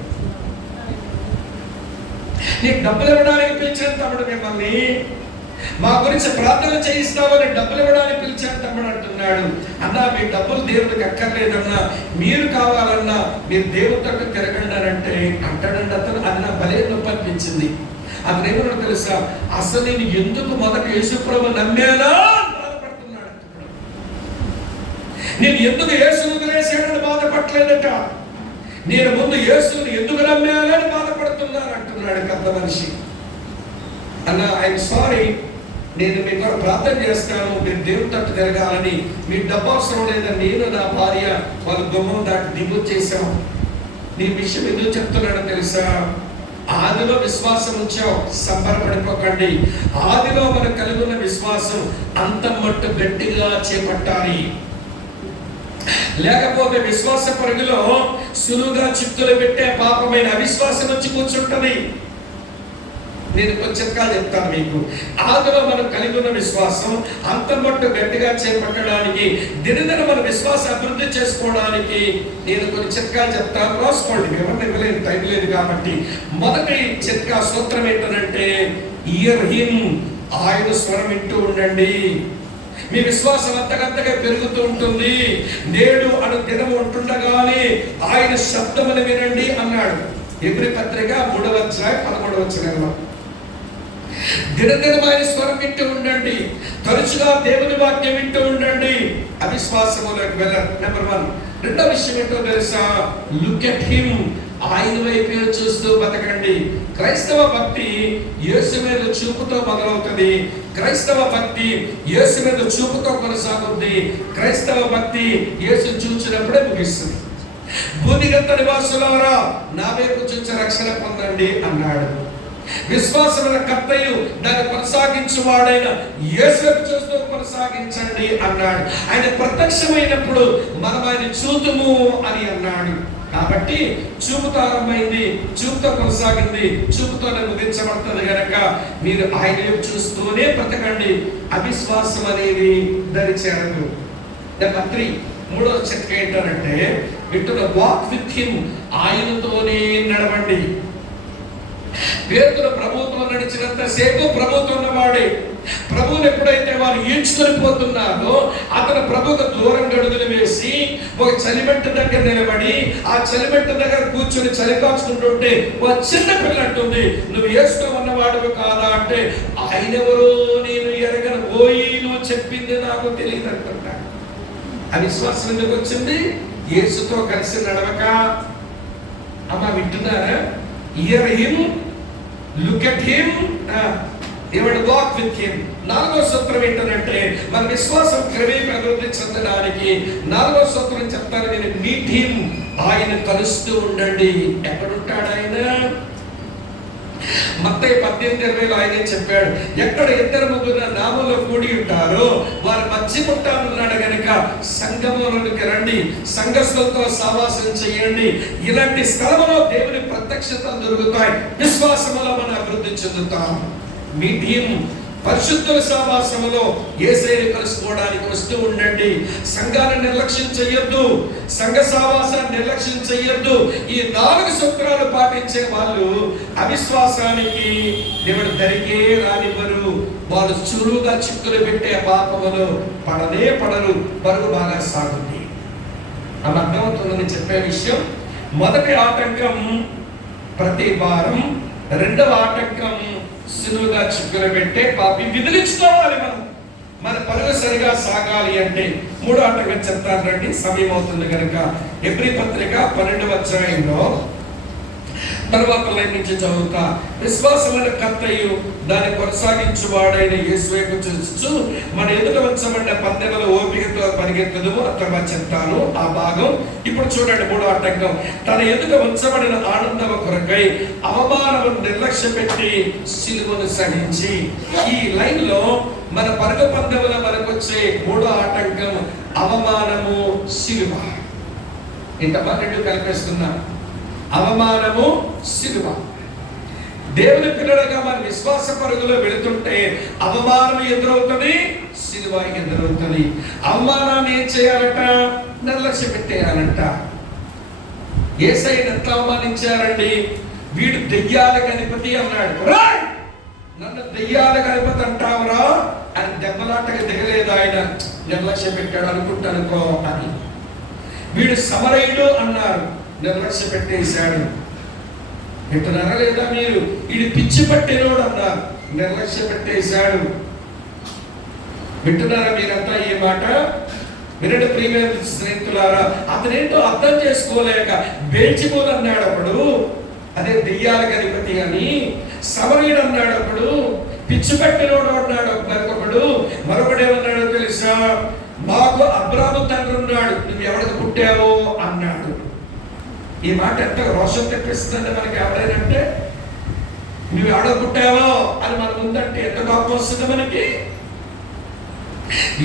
నీకు డబ్బులు ఇవ్వడానికి పిలిచిన తమ్ముడు మిమ్మల్ని, మా గురించి ప్రార్థన చేయిస్తామని డబ్బులు ఇవ్వడానికి పిలిచాను తమ్ముడు అంటున్నాడు. అన్నా మీ డబ్బులు దేవుడికి అక్కర్లేదన్నా, మీరు కావాలన్నా మీరు దేవుడి తట్టు తిరగండి అని అంటే అంటాడండి అతను. అన్న భలే నొప్పి అనిపించింది. అతను ఏమన్నా తెలుసా, అసలు నేను ఎందుకు మొదట యేసుప్రభు నమ్మానా బాధపడుతున్నాడు. నేను ఎందుకు యేసును వదిలేసానని బాధపడలేదట, నేను ముందు యేసుని ఎందుకు నమ్మానని బాధపడుతున్నాను అంటున్నాడు పెద్ద మనిషి. అన్న ఐఎమ్ సారీ, నేను మీ కొరకు ప్రార్థన చేస్తాను, మీరు దేవుడి తట్టు తిరగాలని. మీ డబ్బు అవసరం లేదని నేను నా భార్య వాళ్ళ గుమ్మం దాటి దిగు చేశాం. నీ విషయం ఎందుకు చెప్తున్నాడో తెలుసా, ఆదిలో విశ్వాసం ఉంచావు, సంబరపడిపోకండి. ఆదిలో మనకు కలిగి ఉన్న విశ్వాసం అంత మట్టు గట్టిగా చేపట్టాలి. లేకపోతే విశ్వాస పరుగులో సులువుగా చిక్కులు పెట్టే పాపమైన అవిశ్వాసం వచ్చి కూర్చుంటది. నేను కొంచెం చెప్తాను మీకు. ఆదిలో మనం కలిగి ఉన్న విశ్వాసం అంతమట్టు గట్టిగా చేపట్టడానికి, దినదిన మన విశ్వాసం అభివృద్ధి చేసుకోవడానికి నేను కొన్ని చిట్కాలు చెప్తాను, రాసుకోండి. ఎవరిని ఇవ్వలేదు, టైం లేదు కాబట్టి. మొదటి చిట్కా సూత్రం ఏంటంటే, ఇయర్ హిమ్, ఆయన స్వరం వింటూ ఉండండి. మీ విశ్వాసం అంతకంతగా పెరుగుతూ ఉంటుంది. నేడు అను దినం ఉంటుండగానే ఆయన శబ్దమును వినండి అన్నాడు. ఎబ్రీ పత్రిక 3వ అధ్యాయం 11వ వచనంలో దినదినమైన స్వరం వింటూ ఉండండి, తరచుగా దేవుని వాక్యం వింటూ ఉండండి. అవిశ్వాసములకు వెళ్ళరు. నెంబర్ 1. రెండో విషయం ఏంటో తెలుసా, లుక్ ఎట్ హిమ్, ఆయన వైపే చూస్తూ బతకండి. క్రైస్తవ భక్తి యేసు మీద చూపుతో మొదలవుతుంది. క్రైస్తవ భక్తి యేసు మీద చూపుతో కొనసాగుతుంది. క్రైస్తవ భక్తి యేసు చూచినప్పుడే ముగిస్తుంది. భూమిగత నివాసులారా, నా వైపు చూచి రక్షణ పొందండి అన్నాడు. విశ్వాసమైన కర్తయు దాన్ని కొనసాగించువాడైన యేసు వైపు చూస్తూ కొనసాగించండి అన్నాడు. ఆయన ప్రత్యక్షమైనప్పుడు మనం ఆయన చూతుము అని అన్నాడు. కాబట్టి చూపుతో ఆరంభమైంది, చూపుతో కొనసాగింది, చూపుతోనే ముగించబడుతుంది కనుక మీరు ఆయన వైపు చూస్తూనే బ్రతకండి. అవిశ్వాసం అనేది దరిచేరదు. నెంబర్ 3, 3వ చిట్కా ఏంటంటే, వింటున్న వాక్ విత్ హిమ్, ఆయనతోనే నడవండి. పేతురు ప్రభువుతో నడిచినంత సేపు ప్రభువుతో ఉన్నవాడే. ప్రభువుని ఎప్పుడైతే వారు ఈడ్చుకొని పోతున్నారో, అతను ప్రభువుకు దూరం గడుగులు వేసి ఒక చలిమెట్టు దగ్గర నిలబడి ఆ చలిమెట్టు దగ్గర కూర్చొని చలి కాచుకుంటుంటే ఒక చిన్న పిల్ల అంటుంది, నువ్వు యేసుతో ఉన్నవాడు కాదా అంటే, ఆయన ఎవరో నేను ఎరగను, పోయి నువ్వు చెప్పింది నాకు తెలియదు అంటున్నాడు. అవిశ్వాసం ఎందుకు వచ్చింది? యేసుతో కలిసి నడవక. అమ్మ వింటున్నారా? Year him, look at him, walk with him. 4వ సూత్రం ఏంటంటే, మన విశ్వాసం క్రమేపీ అభివృద్ధి చెందడానికి 4వ సూత్రం చెప్తాను నేను, మీట్ హిమ్, ఆయన కలుస్తూ ఉండండి. ఎక్కడుంటాడు ఆయన? మత్తయి 18:20 ఆయనే చెప్పాడు, ఎక్కడ 2-3 నామంలో కూడి ఉంటారో వారి మధ్య ఉంటానన్నాడు గనుక సంఘములోనికి రండి, సంఘస్థులతో సహవాసం చేయండి. ఇలాంటి స్థలంలో దేవుని ప్రత్యక్షత దొరుకుతాయి. విశ్వాసములో మనం అభివృద్ధి చెందుతాం. మీట్ హిమ్, పరిశుద్ధుల సహవాసములో యేసుని కలుసుకోవడానికి వస్తూ ఉండండి. సంఘాన్ని నిర్లక్ష్యం చేయొద్దు, సంఘ సహవాసాన్ని నిర్లక్ష్యం చేయొద్దు. ఈ 4 సూత్రాలు పాటించే వాళ్ళు అవిశ్వాసానికి దేవుడు దరికే రానివ్వరు. వాళ్ళు చురువుగా చిక్కులు పెట్టే పాపములు పడరు. పరుగు బాగా సాగుతుంది. అలా అర్థమవుతుందని చెప్పే విషయం. మొదటి ఆటంకం ప్రతి వారం, రెండవ ఆటంకం సులువుగా చిక్కులు పెట్టే పాపి విదిలించుకోవాలి. మన పరుగు సరిగా సాగాలి అంటే 3వ ఆటంకం చెప్తాను రండి, సమయం అవుతుంది కనుక. ఎబ్రీ పత్రిక 12వ అధ్యాయంలో తర్వాత లైన్ నుంచి చదువుతా. విశ్వాసమైన కర్తయు దాన్ని కొనసాగించువాడైన యేసు వైపు చూస్తూ మన ఎదుట ఉంచబడిన పందెములో ఓపికతో పరిగెత్తదు. తర్వాత చెప్తాను ఆ భాగం. ఇప్పుడు చూడండి 3వ ఆటంకం, తన ఎదుట ఉంచబడిన ఆనందం కొరకై అవమానమును నిర్లక్ష్య పెట్టి సిలువను సహించి. ఈ లైన్ లో మన పరుగు పందెములో మనకు వచ్చే 3వ ఆటంకం అవమానము, సిలువ. ఇంత రెండు కల్పిస్తున్నా, అవమానము, సిలువ. దేవుని పిల్లలుగా మన విశ్వాస పరుగులో వెళుతుంటే అవమానం ఎదురవుతుంది, సిలువ ఎదురవుతుంది. అవమానాన్ని ఏం చేయాలట? నిర్లక్ష్య పెట్టేయాలంట. యేసయ్యను ఎంత అవమానించారండి? వీడు దెయ్యాలకు అధిపతి అన్నాడు. నన్ను దెయ్యాలకు అధిపతి అంటావురా అని దెబ్బలాటకి దిగలేదు ఆయన. నిర్లక్ష్య పెట్టాడు అనుకుంటానుకో అని. వీడు సమరయుడు అన్నారు, నిర్లక్ష్య పెట్టేశాడు. వింటున్నారా లేదా మీరు? వీడు పిచ్చి పట్టినోడు అన్నారు, నిర్లక్ష్య పెట్టేశాడు. వింటున్నారా మీరంతా ఈ మాట? వినడు ప్రియమైన స్నేహితులారా. అతనేంటో అర్థం చేసుకోలేక బెల్జెబూల్ అన్నాడు ఒకడు, అదే దెయ్యాలకు అధిపతి అని. సమరయుడు అన్నాడు ఒకడు, పిచ్చి పట్టినోడు అన్నాడు మరొకడు. మరొకడేమన్నాడో తెలుసా? మాకు అబ్రాము తండ్రి ఉన్నాడు, నువ్వు ఎవరికి పుట్టావో అన్నాడు. ఈ మాట ఎంత రోషం తెప్పిస్తుందంటే మనకి. ఎవరైనంటే నువ్వు ఎవడ పుట్టావో అని మన ముందంటే ఎంత కోపం వస్తుంది మనకి.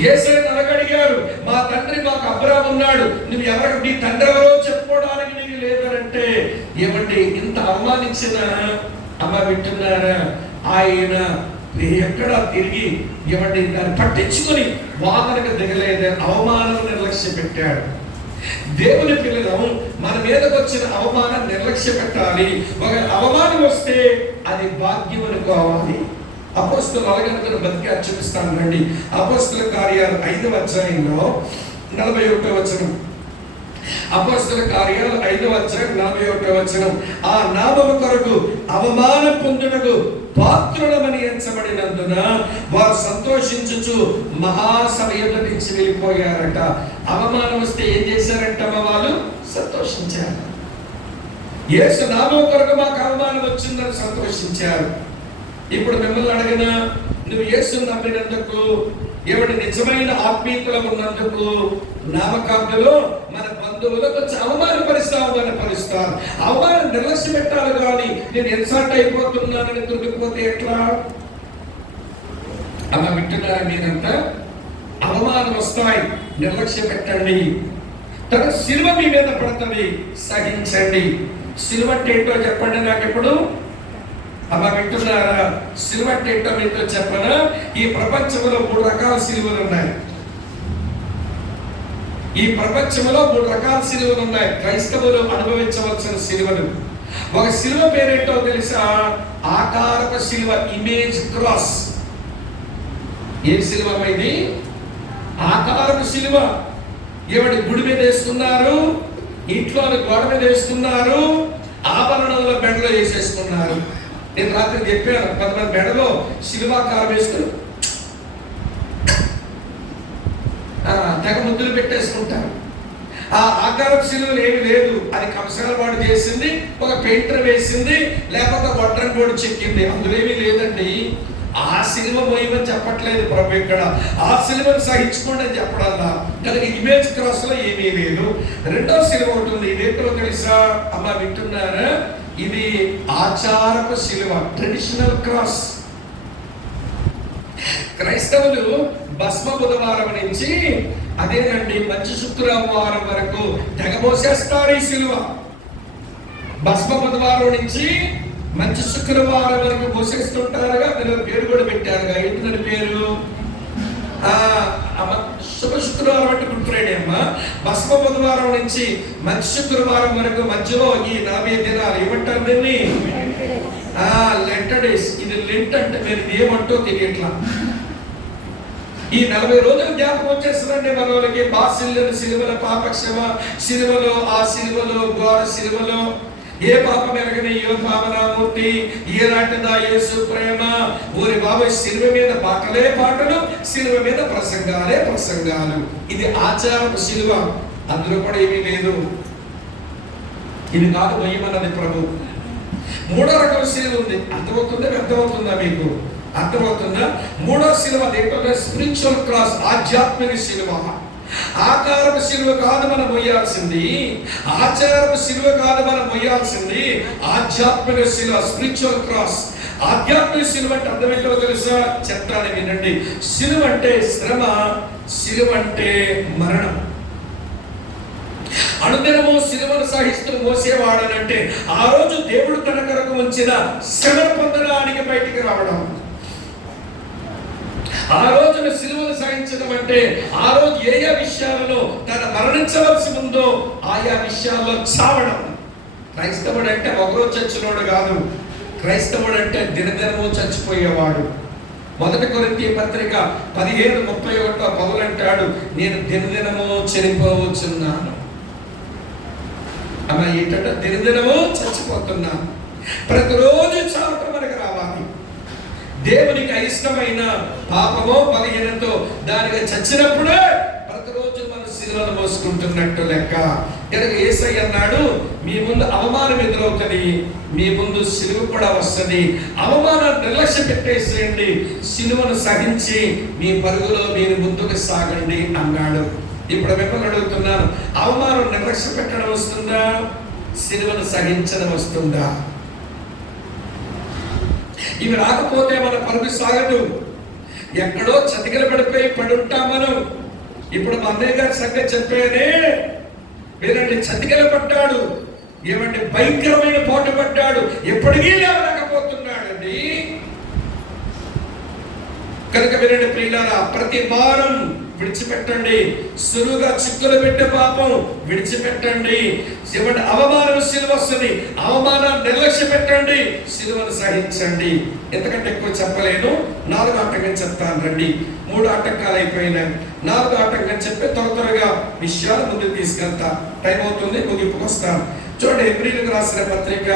యేసయ్య అడిగారు, మా తండ్రి మాకు అబ్రాము ఉన్నాడు, నువ్వు ఎవరికి నీ తండ్రి ఎవరో చెప్పుకోవడానికి నీకు లేదనంటే ఏమండి ఇంత అవమానించిన అమ్మ వింటున్నారా? ఆయన ఎక్కడా తిరిగి ఏమండి దాన్ని పట్టించుకొని వాదనకు దిగలేదు. అవమానం నిర్లక్ష్య పెట్టాడు. దేవుని పిల్లలు మన మీదకి వచ్చిన అవమానం నిర్లక్ష్య పెట్టాలి. ఒక అవమానం వస్తే అది భాగ్యం అనుకోవాలి. అపోస్తలుల అలగనుకుని బతికి చూపిస్తాను రండి. అపోస్తలుల కార్యాలు 5వ అధ్యాయంలో 41వ వచనం. అపోస్తలుల కార్యాలు 5వ అధ్యాయం 41వ వచనం. ఆ నామము కొరకు అవమానం పొందుటకు పాత్రులమని ఎంచబడినందున వారు సంతోషించుచు మహాసభ ఎదుట నుంచి వెళ్ళిపోయారట. అవమానం వస్తే ఏం చేశారంట? వాళ్ళు సంతోషించారు. యేసు నామం కొరకు మాకు అవమానం వచ్చిందని సంతోషించారు. ఇప్పుడు మిమ్మల్ని అడిగిన, నువ్వు యేసుని నమ్మినందుకు, ఎవరి నిజమైన ఆత్మీయతలో ఉన్నందుకు నామకార్డులో మన బంధువులు కొంచెం అవమానపరుస్తారు. అవమానం నిర్లక్ష్యం పెట్టాలి. కానీ నేను ఇన్సల్ట్ అయిపోతున్నానని దుర్గిపోతే ఎట్లా? అలా వింటున్నారా మీరంతా? అవమానం వస్తాయి, నిర్లక్ష్యం పెట్టండి. తన సిలువ మీ మీద పడుతుంది, సహించండి. సిలువ అంటే ఏంటో చెప్పండి నాకు ఇప్పుడు. అలా వింటున్నారా? సిలువ అంటే ఏంటో మీతో చెప్పనా? ఈ ప్రపంచంలో 3 రకాల సిలువలు ఉన్నాయి. ఈ ప్రపంచంలో 3 రకాల సిలువలు ఉన్నాయి. క్రైస్తవులు అనుభవించవలసిన సిలువలు. ఒక సిలువ పేరేంటో తెలుసా? ఆకారపు సిలువ, ఇమేజ్ క్రాస్. ఏ సిలువ ఇది? ఆకారపు సిలువ. ఎవడి గుడి మీద వేసుకున్నారు, ఇంట్లో గోడ మీద వేసుకున్నారు, ఆభరణంలో బెడలో వేసేసుకున్నారు. నేను రాత్రి చెప్పాను, కొంతమంది మెడలో శిలువాకారం వేసుకుని తెగ ముద్దులు పెట్టేసుకుంటారు. ఆ ఆకారం శిలువలు ఏమి లేదు. అది కంసాల వాడు చేసింది, ఒక పెయింటర్ వేసింది, లేకపోతే వడ్రం కూడా చెక్కింది. అందులో ఏమీ లేదండి. ఆ సిలువ మోయమని చెప్పట్లేదు ప్రభు ఇక్కడ. ఆ సిలువను సహించుకోండి అని చెప్పడల్లా. కనుక ఇమేజ్ క్రాస్ లో ఏమీ లేదు. రెండో సిలువ ఉంటుంది. ఇదేంటో తెలుసా? అమ్మ వింటున్నారా? ఇది ఆచారపు సిలువ, ట్రెడిషనల్ క్రాస్. క్రైస్తవులు భస్మ బుధవారం నుంచి అదేనండి మంచి శుక్రవారం వరకు తెగబోసేస్తారు ఈ సిలువ. భస్మ బుధవారం నుంచి మంచి శుక్రవారం వరకు పోసేస్తుంటారుగా. పేరు కూడా పెట్టారుగా. ఏంటని పేరు? శుభ శుక్రవారం అంటే గుడ్ ఫ్రైడే అమ్మ. భస్మ బుధవారం నుంచి మంచి శుక్రవారం వరకు మధ్యలో ఈ 40 దినాలు ఏమంటారు దీన్ని? Lent days. ఇది లెంట్ అంటే మీరు ఏమంటో తెలియట్లా. ఈ 40 రోజులు జ్ఞాపకం వచ్చేస్తుందండి మన వాళ్ళకి. బాసిల్లు సిలువల పాపక్షమ సిలువలో, ఆ సిలువలో, ఘోర సిలువలో ఏ పాపం ఎరగని యో పావనామూర్తి, ఏనాటిదా యేసు ప్రేమ. ఊరి బాబాయ్ సిలువ మీద పాటలే పాటలు, సిలువ మీద ప్రసంగాలే ప్రసంగాలు. ఇది ఆచారపు సిలువ. అందులో కూడా ఏమీ లేదు. ఇది కాదు మహిమన్నది ప్రభు. 3వ రకం సిలువ ఉంది. అర్థమవుతుందా మీకు? అర్థమవుతుందా? 3వ సిలువ ఏంటంటే స్పిరిచువల్ క్రాస్, ఆధ్యాత్మిక సిలువ. ఆకారపు సిలువ కాదు మనం మొయ్యాల్సింది, ఆచారపు సిలువ కాదు మనం మొయ్యాల్సింది, ఆధ్యాత్మిక సిలువ, స్పిరిచువల్ క్రాస్. ఆధ్యాత్మిక సిలువ అంటే అర్థం ఏంటో తెలుసా? చెప్తాను వినండి. సిలువ అంటే శ్రమ, సిలువ అంటే మరణం. అనుదినము సిలువను సహిస్తూ మోసేవాడనంటే ఆ రోజు దేవుడు తన కొరకు ఉంచిన శ్రమ పొందడానికి బయటికి రావడం. ఆ రోజున సిలువను సహించడం అంటే ఆ రోజు ఏ విషయాలలో తన మరణించవలసి ఉందో ఆయా విషయాల్లో చావడం. క్రైస్తవుడు అంటే ఒకరోజు చచ్చినోడు కాదు. క్రైస్తవుడు అంటే దినదినము చచ్చిపోయేవాడు. 1 కొరింథీ పత్రిక 15:31 పౌలు అంటాడు, నేను దినదినము చనిపోవచ్చున్నాను. అలా ఏంటంటే దినదినము చచ్చిపోతున్నాను. ప్రతిరోజు చావటం మనకు రావాలి. దేవునికి అయిష్టమైన పాపమో బలహీనతో దానికి చచ్చినప్పుడే ప్రతిరోజు మనం సిలువను మోసుకుంటున్నట్టు లెక్క. కనుక యేసయ్య అన్నాడు, మీ ముందు అవమానం ఎదురవుతుంది, మీ ముందు సిలువ కూడా వస్తుంది. అవమానాన్ని నిర్లక్ష్య పెట్టేసేయండి, సిలువను సహించి మీ పరుగులో మీరు ముందుకు సాగండి అన్నాడు. ఇప్పుడు మిమ్మల్ని అడుగుతున్నాను, అవమానం నిర్లక్ష్య పెట్టడం వస్తుందా, సిలువను సహించడం వస్తుందా? ఇవి రాకపోతే మన పరుగు సాగదు. ఎక్కడో చతికిల పడిపోయి పడి ఉంటాం మనం. ఇప్పుడు మా అన్నయ్య గారి సంగతి చెప్పేనే వీరండి, చతికిల పడ్డాడు, ఏమంటే భయంకరమైన పోటు పడ్డాడు, ఎప్పటికీ లేవలేకపోతున్నాడండి. కనుక వినండి ప్రియులారా, ప్రతి భారం విడిచిపెట్టండి, సులువుగా చిక్కులు పెట్టే పాపం విడిచిపెట్టండి. ఏమంటే అవమానం సిలువ వస్తుంది, అవమానాన్ని నిర్లక్ష్య పెట్టండి, సిలువను సహించండి. ఎంతకంటే ఎక్కువ చెప్పలేను. 4వ ఆటంకం చెప్తాను రండి. 3 ఆటంకాలు అయిపోయినాయి. 4వ ఆటంకం చెప్పి త్వరగా విషయాలు ముందుకు తీసుకెళ్తా. టైం అవుతుంది, ముగింపుకు వస్తాను. చూడండి, హెబ్రీయులకు రాసిన పత్రిక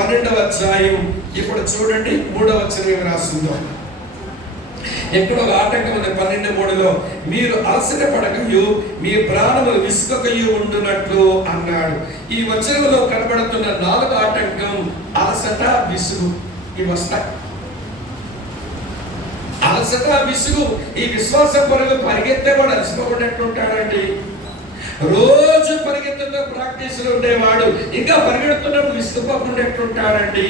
12వ అధ్యాయం. ఇప్పుడు చూడండి 3వ వచనం ఏమి రాస్తుందో. ఎక్కడ ఒక ఆటంకం ఉంది 12:3లో, మీరు అలసట పడకయు మీ ప్రాణములు విసుకకయు ఉండునట్లు అన్నాడు. ఈ వచనంలో కనబడుతున్న 4వ ఆటంకం అలసట, విసుగు. ఇవి వస్తాయి. అలసట, విసుగు. ఈ విశ్వాస పరుగు పరిగెత్తేవాడు అలసిపోకుండా రోజు పరిగెత్తుతో ప్రాక్టీసులు ఉండేవాడు ఇంకా పరిగెడుతున్నప్పుడు విసుగుపోకుండా ఎట్లుంటాడండి.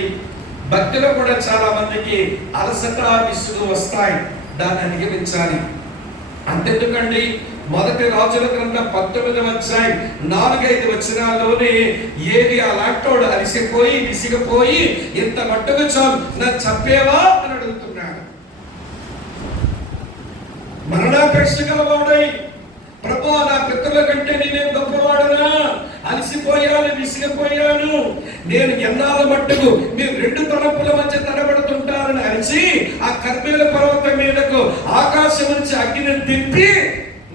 భక్తిలో కూడా చాలా మందికి అలసట, విసుగు వస్తాయి. దాన్ని అధిగమించాలి. అంతెందుకండి, 1 రాజుల గ్రంథం 19వ అధ్యాయం 4-5 వచనాల్లోనే ఏది అలాంటోడు అలసిపోయి విసిగిపోయి ఇంత మట్టుకు చాలు నన్ను చంపేవా అని అడుగుతున్నాడు. మరణాపేక్ష గలవాడై, ప్రభువా నా పితరుల కంటే నేనేం గొప్పవాడనా, అలసిపోయాను, విసిగిపోయాను, నేను ఎన్నాళ్ళ మట్టుకు మీరు 2 తలంపుల మధ్య తడబడుతుంటారని అరిచి ఆ కర్మేల పర్వతం మీదకు ఆకాశం నుంచి అగ్నిని తిప్పి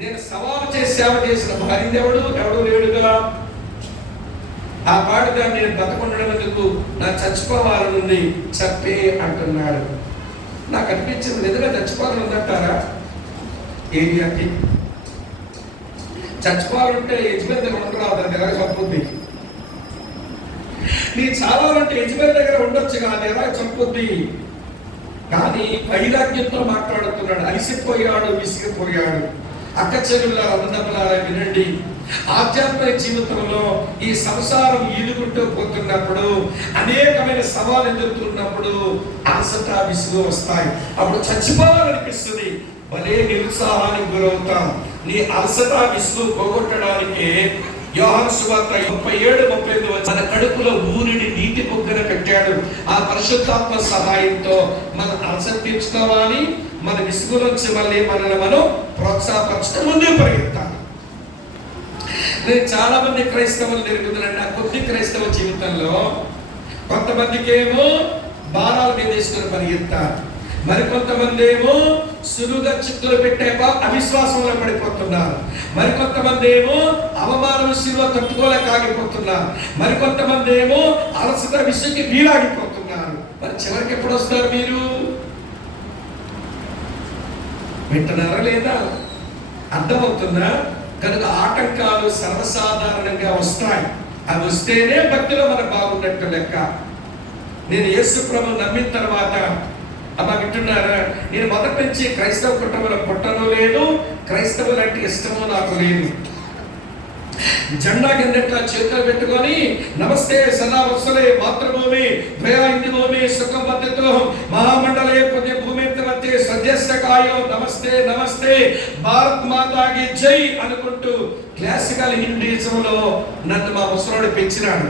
నేను సవాలు చేసి సేవ చేసిన భార్య ఎవడు లేడుగా. ఆ పాడుగా నేను బతకుండడం ఎందుకు, నా చచ్చిపోవాలనుంది, చెప్పే అంటున్నాడు. నాకు అనిపించింది, నిజంగా చచ్చిపోవాలని ఉందంటారా? ఏరియాకి చచ్చిపోవాలంటే యజమాని దగ్గర ఉండరాదు, దాని దగ్గర చంపుద్ది. నీ చావాలంటే యజమాని దగ్గర ఉండొచ్చు కానీ ఎలా చంపుద్ది. కానీ వైరాగ్యంతో మాట్లాడుతున్నాడు. అలిసిపోయాడు, విసిగిపోయాడు. అక్క చెరువుల అన్నదమ్ములారా వినండి, ఆధ్యాత్మిక జీవితంలో ఈ సంసారం ఈదుకుంటూ పోతున్నప్పుడు, అనేకమైన సవాలు ఎదుర్కొన్నప్పుడు అలసట, విసుగు వస్తాయి. అప్పుడు చచ్చిపోవాలనిపిస్తుంది, భలే నిరుత్సాహానికి గురవుతాం. నీ అలసట, విసుగు పోగొట్టడానికి యోహాను సువార్త 37:35 మన కడుపులో ఊరిని నీటి బుగ్గన పెట్టాడు. ఆ పరిశుద్ధాత్మ సహాయంతో మన అలసట తీర్చుకోవాలి, మన విసుగు నుంచి మళ్ళీ మనల్ని మనం ప్రోత్సాహపరచడం ముందే పరిగెత్తాలి. నేను చాలా మంది క్రైస్తవులు జరుగుతుందండి. ఆ కొద్ది క్రైస్తవ జీవితంలో కొంతమందికి ఏమో భారాల మీద వేసుకుని పరిగెత్తారు, మరికొంతమంది ఏమో సులువుగా చిక్కులు పెట్టాక అవిశ్వాసంలో పడిపోతున్నారు, మరికొంతమంది ఏమో అవమానం శిలువ తట్టుకోలేక ఆగిపోతున్నారు, మరికొంతమంది ఏమో అలసట విసుగుకి వీలాగిపోతున్నారు. మరి చివరికి ఎప్పుడు వస్తారు మీరు? వింటున్నారా లేదా? అర్థమవుతుందా? కనుక ఆటంకాలు సర్వసాధారణంగా వస్తాయి. అవి వస్తేనే భక్తిలో మనకు బాగున్నట్టు లెక్క. నేను యేసు ప్రభువును నమ్మిన తర్వాత అలా వింటున్నారా, నేను మొదటి నుంచి క్రైస్తవ కుటుంబంలో పుట్టను లేదు, క్రైస్తవులు అంటే ఇష్టమో నాకు లేదు. జెండా కిందట్లా చేతులు పెట్టుకొని నమస్తే సదా వత్సలే మాతృభూమి ద్వయా హిందూభూమి సుఖం మధ్యతో మహామండలే పుణ్య భూమి మధ్య సద్యస్తకాయో నమస్తే నమస్తే భారత్ మాతాకి జై అనుకుంటూ క్లాసికల్ హిందీజంలో నన్ను మా ముసలోడు పెంచినాడు.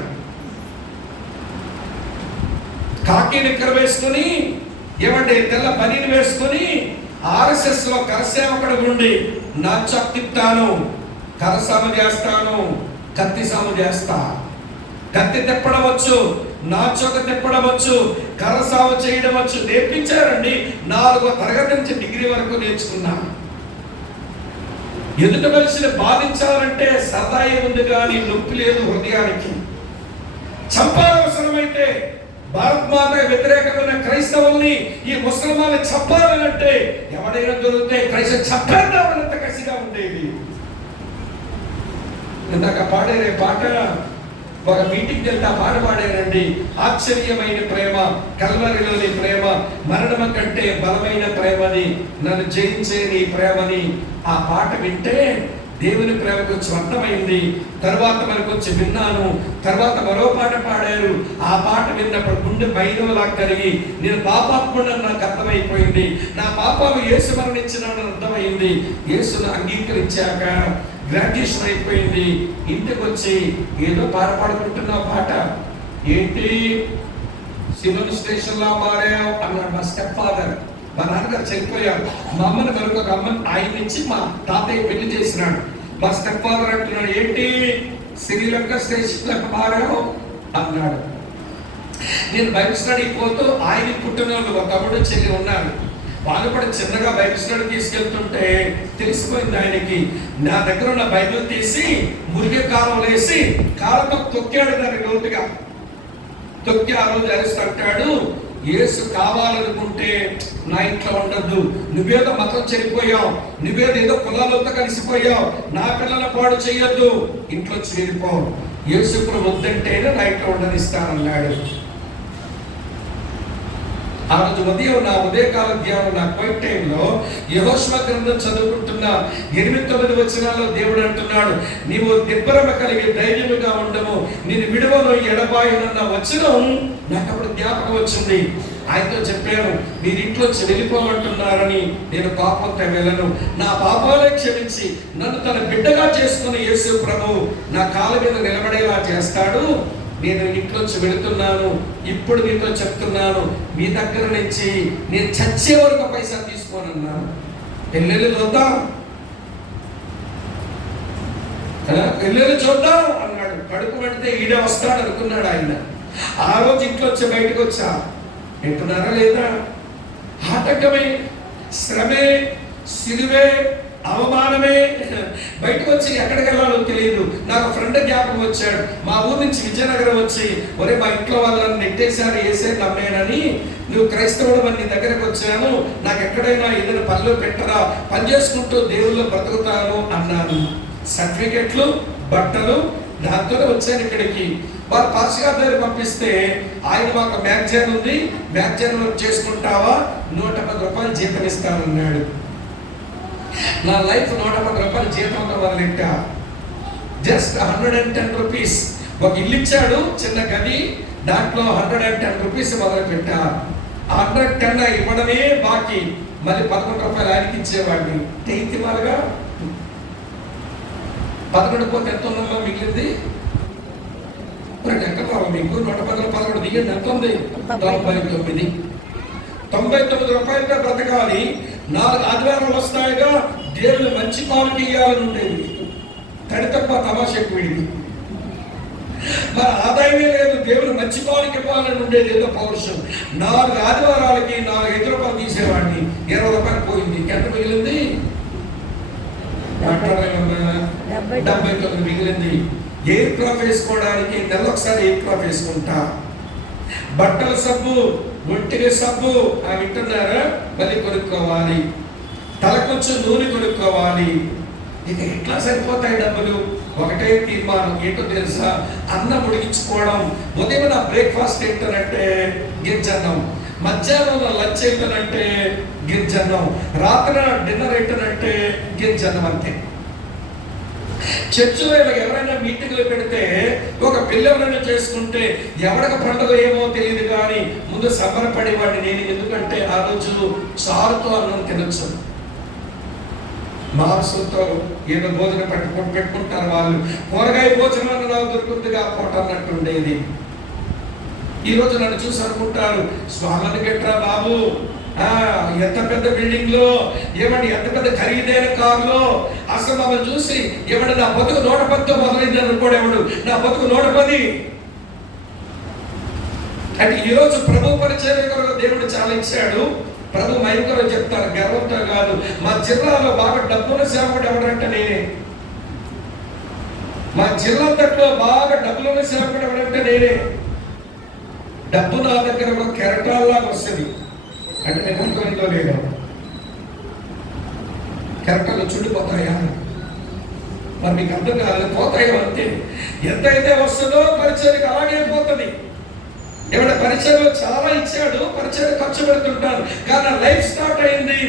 కాకి నిక్కర వేసుకుని ఏమంటే తెల్ల బనీని వేసుకుని ఆర్ఎస్ఎస్ లో కరసేవకుడు నుండి నా చాక్ తిప్పుతాను, కరసాము చేస్తాను, కత్తి సాము చేస్తా. కత్తి తిప్పడం వచ్చు, నా చొక్క తిప్పడం వచ్చు, కరసాము చేయడం వచ్చు, నేర్పించారండి. 4వ తరగతి నుంచి డిగ్రీ వరకు నేర్చుకున్నాను. ఎదుటి మనిషిని బాధించాలంటే సరదా ఉంది కానీ నొప్పి లేదు హృదయానికి. చంపాలవసరమైతే భారత్ మాత వ్యతిరేకమైన క్రైస్తవుల్ని, ఈ ముసల్మాన్ని చంపాలంటే ఎవడైనా దొరికితే క్రైస్తవ చంపేద్దామన్నంత కసిగా ఉండేది. ఇందాక పాడేరే పాట, ఒక మీటింగ్కి వెళ్తే ఆ పాట పాడారండి. ఆశ్చర్యమైన ప్రేమ, కల్వరిలోని ప్రేమ, మరణం కంటే బలమైన ప్రేమని, నన్ను జయించే నీ ప్రేమని. ఆ పాట వింటే దేవుని ప్రేమ కొంచెం అర్థమైంది. తర్వాత మరి కొంచెం విన్నాను. తర్వాత మరో పాట పాడారు. ఆ పాట విన్నప్పుడు గుండె మైనలా కలిగి నేను పాపాత్ముడని నాకు అర్థమైపోయింది. నా పాపాలు యేసు మరణించినాడని అర్థమైంది. యేసును అంగీకరించాక గ్రాడ్యుయేషన్ అయిపోయింది. ఇంటికి వచ్చి ఏదో పాట పాడుకుంటున్న పాట ఏంటి, సివిల్ స్టేషన్ లో మారావు అన్నాడు మా స్టెప్ ఫాదర్. మా నాన్నగారు చనిపోయారు. మా అమ్మని మరొక అమ్మని ఆయన నుంచి మా తాతయ్య పెళ్లి చేసినాడు. మా స్టెప్ ఫాదర్ అంటున్నాడు, ఏంటి శ్రీలంక స్టేషన్ లో మారావు అన్నాడు. నేను బైబిల్ స్టడీ పోతూ ఆయన పుట్టిన వాళ్ళు ఒక తమ్ముడు చెల్లి ఉన్నారు. వాళ్ళు కూడా చిన్నగా బైబిల్ స్టడీ తీసుకెళ్తుంటే తెలిసిపోయింది ఆయనకి. నా దగ్గర ఉన్న బైబిల్ తీసి మురిగే కాలంలో వేసి కాలంతో తొక్కాడు దాన్ని లోతుగా. తొక్కి ఆ రోజు అరుస్తుంటాడు, యేసు కావాలనుకుంటే నా ఇంట్లో ఉండద్దు, నువ్వేదో మతం చనిపోయావు, నువ్వేదో కులాలతో కలిసిపోయావు, నా పిల్లల పాడు చేయొద్దు, ఇంట్లో చేరిపో, యేసు ఇప్పుడు వద్దంటేనే నా ఇంట్లో ఉండనిస్తానన్నాడు. ఆ రోజు ఉదయం నా ఉదయకాల ధ్యానం, నా క్వైట్ టైంలో యెహోషువ గ్రంథం చదువుకుంటున్న 8-9 వచనాల్లో దేవుడు అంటున్నాడు, నీవు నిబ్బరమ కలిగి ధైర్యముగా ఉండము, నేను విడువను ఎడబాయునన్న వచనం నాకు అప్పుడు జ్ఞాపకం వచ్చింది. ఆయనతో చెప్పాను, మీరు ఇంట్లో వెళ్ళిపోమంటున్నారని నేను పాపంతో వెళ్ళను, నా పాపాలే క్షమించి నన్ను తన బిడ్డగా చేసుకుని యేసు ప్రభు నా కాళ్ళ మీద నిలబడేలా చేస్తాడు. నేను ఇంట్లోంచి వెళుతున్నాను, ఇప్పుడు మీతో చెప్తున్నాను, మీ దగ్గర నుంచి నేను చచ్చే వరకు పైసా తీసుకోనన్నాను. పెళ్ళిళ్ళు చూద్దాం, పెళ్ళిళ్ళు చూద్దాం అన్నాడు. కడుపు పడితే ఈడే వస్తాడు అనుకున్నాడు ఆయన. ఆ రోజు ఇంట్లో వచ్చి బయటకు వచ్చా, వింటున్నారా లేదా? ఆటంకమే, శ్రమే, సిలువే, అవమానమే. బయటకు వచ్చి ఎక్కడికి వెళ్ళాలో తెలియదు. నాకు ఫ్రెండ్ జ్ఞాపకం వచ్చాడు. మా ఊరు నుంచి విజయనగరం వచ్చి, ఒరే మా ఇంట్లో వాళ్ళని నెట్టేశారు, వేసే నమ్మేనని, నువ్వు క్రైస్తవుడు అని నీ దగ్గరకు వచ్చాను, నాకు ఎక్కడైనా ఏదైనా పనిలో పెట్టరా, పని చేసుకుంటూ దేవుళ్ళు బ్రతుకుతాను అన్నాను. సర్టిఫికెట్లు, బట్టలు, దాంతోనే వచ్చాను ఇక్కడికి. వారు పాస్టర్ గారి దగ్గర పంపిస్తే ఆయన మాకు మ్యాగజైన్ ఉంది, మ్యాగజైన్ వర్క్ చేసుకుంటావా, 110 రూపాయలు జీతం ఇస్తానన్నాడు. నా లైఫ్ 110 రూపాయలు జీతంతో మొదలెట్టా. Just 110 rupees. ఒక ఇల్లు ఇచ్చాడు, చిన్న గది, దాంట్లో 110 రూపీస్ మొదలు పెట్టా. 110 ఇవ్వడమే బాకీ, మళ్ళీ 11 రూపాయలు ఆయనకి ఇచ్చేవాడిని. తెగితి వాళ్ళగా 11 పోతే ఎంత ఉందమ్మా మిగిలింది? ఎక్కడ రావు మీకు? 110 11 దిగండి, ఎంత ఉంది? 99 రూపాయలతో బ్రతకాలి. 4 ఆదివారాలు వస్తాయిగా, దేవుడు మంచి కానుక ఇవ్వాలని ఉండేది. తడి తప్ప తమాష ఎక్కువది. మరి ఆదాయమే లేదు, దేవుడు మంచి కానుక ఇవ్వాలని ఉండేది, ఏదో పౌరుషం. 4 ఆదివారాలకి 4 రూపాయలు తీసేవాడిని, 20 రూపాయలు పోయింది. ఎంత మిగిలింది? 79 మిగిలింది. ఎయిర్ క్రాఫ్ వేసుకోవడానికి నెలొకసారి ఎయిర్ క్రాఫ్ వేసుకుంటా. బట్టల సబ్బు, ఒంటికి సబ్బు వింటున్నారా, మళ్ళీ కొనుక్కోవాలి. తల కొంచెం నూనె కొనుక్కోవాలి. ఇక ఎట్లా సరిపోతాయి డబ్బులు? ఒకటే తీర్మానం, ఏంటో తెలుసా? అన్నం ఉడికించుకోవడం. ఉదయం నా బ్రేక్ఫాస్ట్ ఏంటనంటే గింజన్నం, మధ్యాహ్నం లంచ్ ఏంటనంటే గింజన్నం, రాత్రి డిన్నర్ ఏంటనంటే గింజన్నం. అంతే. చర్చిలో ఎవరైనా మీటింగ్లు పెడితే, ఒక పెళ్ళి ఎవరైనా చేసుకుంటే ఎవరికి పండుగ ఏమో తెలియదు కానీ ముందు సంబరపడేవాడిని నేను. ఎందుకంటే ఆ రోజు చారుతో అన్నం తినచ్చు, మాంసంతో ఏదో భోజనం పెట్టుకుంటారు వాళ్ళు. కూరగాయ భోజనం అన్న నాకు దొరుకుతుందిగా పూట అన్నట్టు ఉండేది. ఈరోజు నన్ను చూసి అనుకుంటారు, స్వామిని గట్రా బాబు, ఎంత పెద్ద బిల్డింగ్ లో, ఏమండి ఎంత పెద్ద ఖరీదైన కారులో, అసలు మమ్మల్ని చూసి ఏమంటే నా బతుకు 110తో మొదలైంది అనుకోడు ఎవడు. నా బతుకు 110. అంటే ఈరోజు ప్రభు పరిచర్య కొరకు దేవుడు చాలా ఇచ్చాడు. ప్రభు మహిమ కొరకు చెప్తాను, గర్వంతో కాదు. మా జిల్లాలో బాగా డబ్బున్న సేవకుడు ఎవడంటే నేనే. మా జిల్లా తట్లో బాగా డబ్బులున్న సేవకుడు ఎవడంటే నేనే. డబ్బు నా దగ్గర ఒక కెరటాల్లాగా వస్తుంది. అంటే నేను అర్థమైందో లేదో, కెరటాలు చుట్టుపోతాయా? మరి మీకు అర్థం కాదు, పోతాయో అంతే. ఎంతైతే వస్తుందో పరిచయకు అలాగే పోతుంది. ఏమైనా పరిచయలో చాలా ఇచ్చాడు, పరిచయం ఖర్చు పెడుతుంటాను, కానీ లైఫ్ స్టార్ట్ అయింది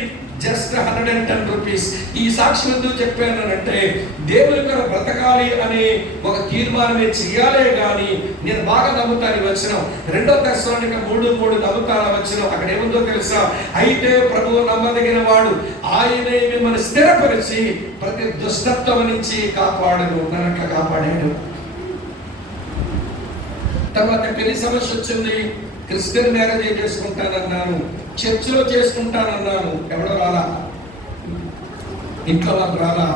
జస్ట్ 110 రూపీస్. ఈ సాక్షి ఎందుకు చెప్పానంటే దేవుని కొరకు బ్రతకాలి అనే ఒక తీర్మానమే చేయాలే కానీ నేను బాగా నమ్ముతాను వచ్చిన 2 దశలోనిక 3:3 నమ్ముతాను వచ్చిన. అక్కడ ఏముందో తెలుసా? అయితే ప్రభువు నమ్మదగిన వాడు, ఆయనే మిమ్మల్ని స్థిరపరిచి ప్రతి దుష్టత్వం నుంచి కాపాడును. నన్ను అట్లా కాపాడాడు. తర్వాత పెళ్లి సమస్య వచ్చింది. క్రిస్టియన్ మ్యారేజ్ చేసుకుంటానన్నాను, చర్చిలో చేసుకుంటానన్నాను. ఎవడో రాలా, ఇంట్లో వాళ్ళు రాలా.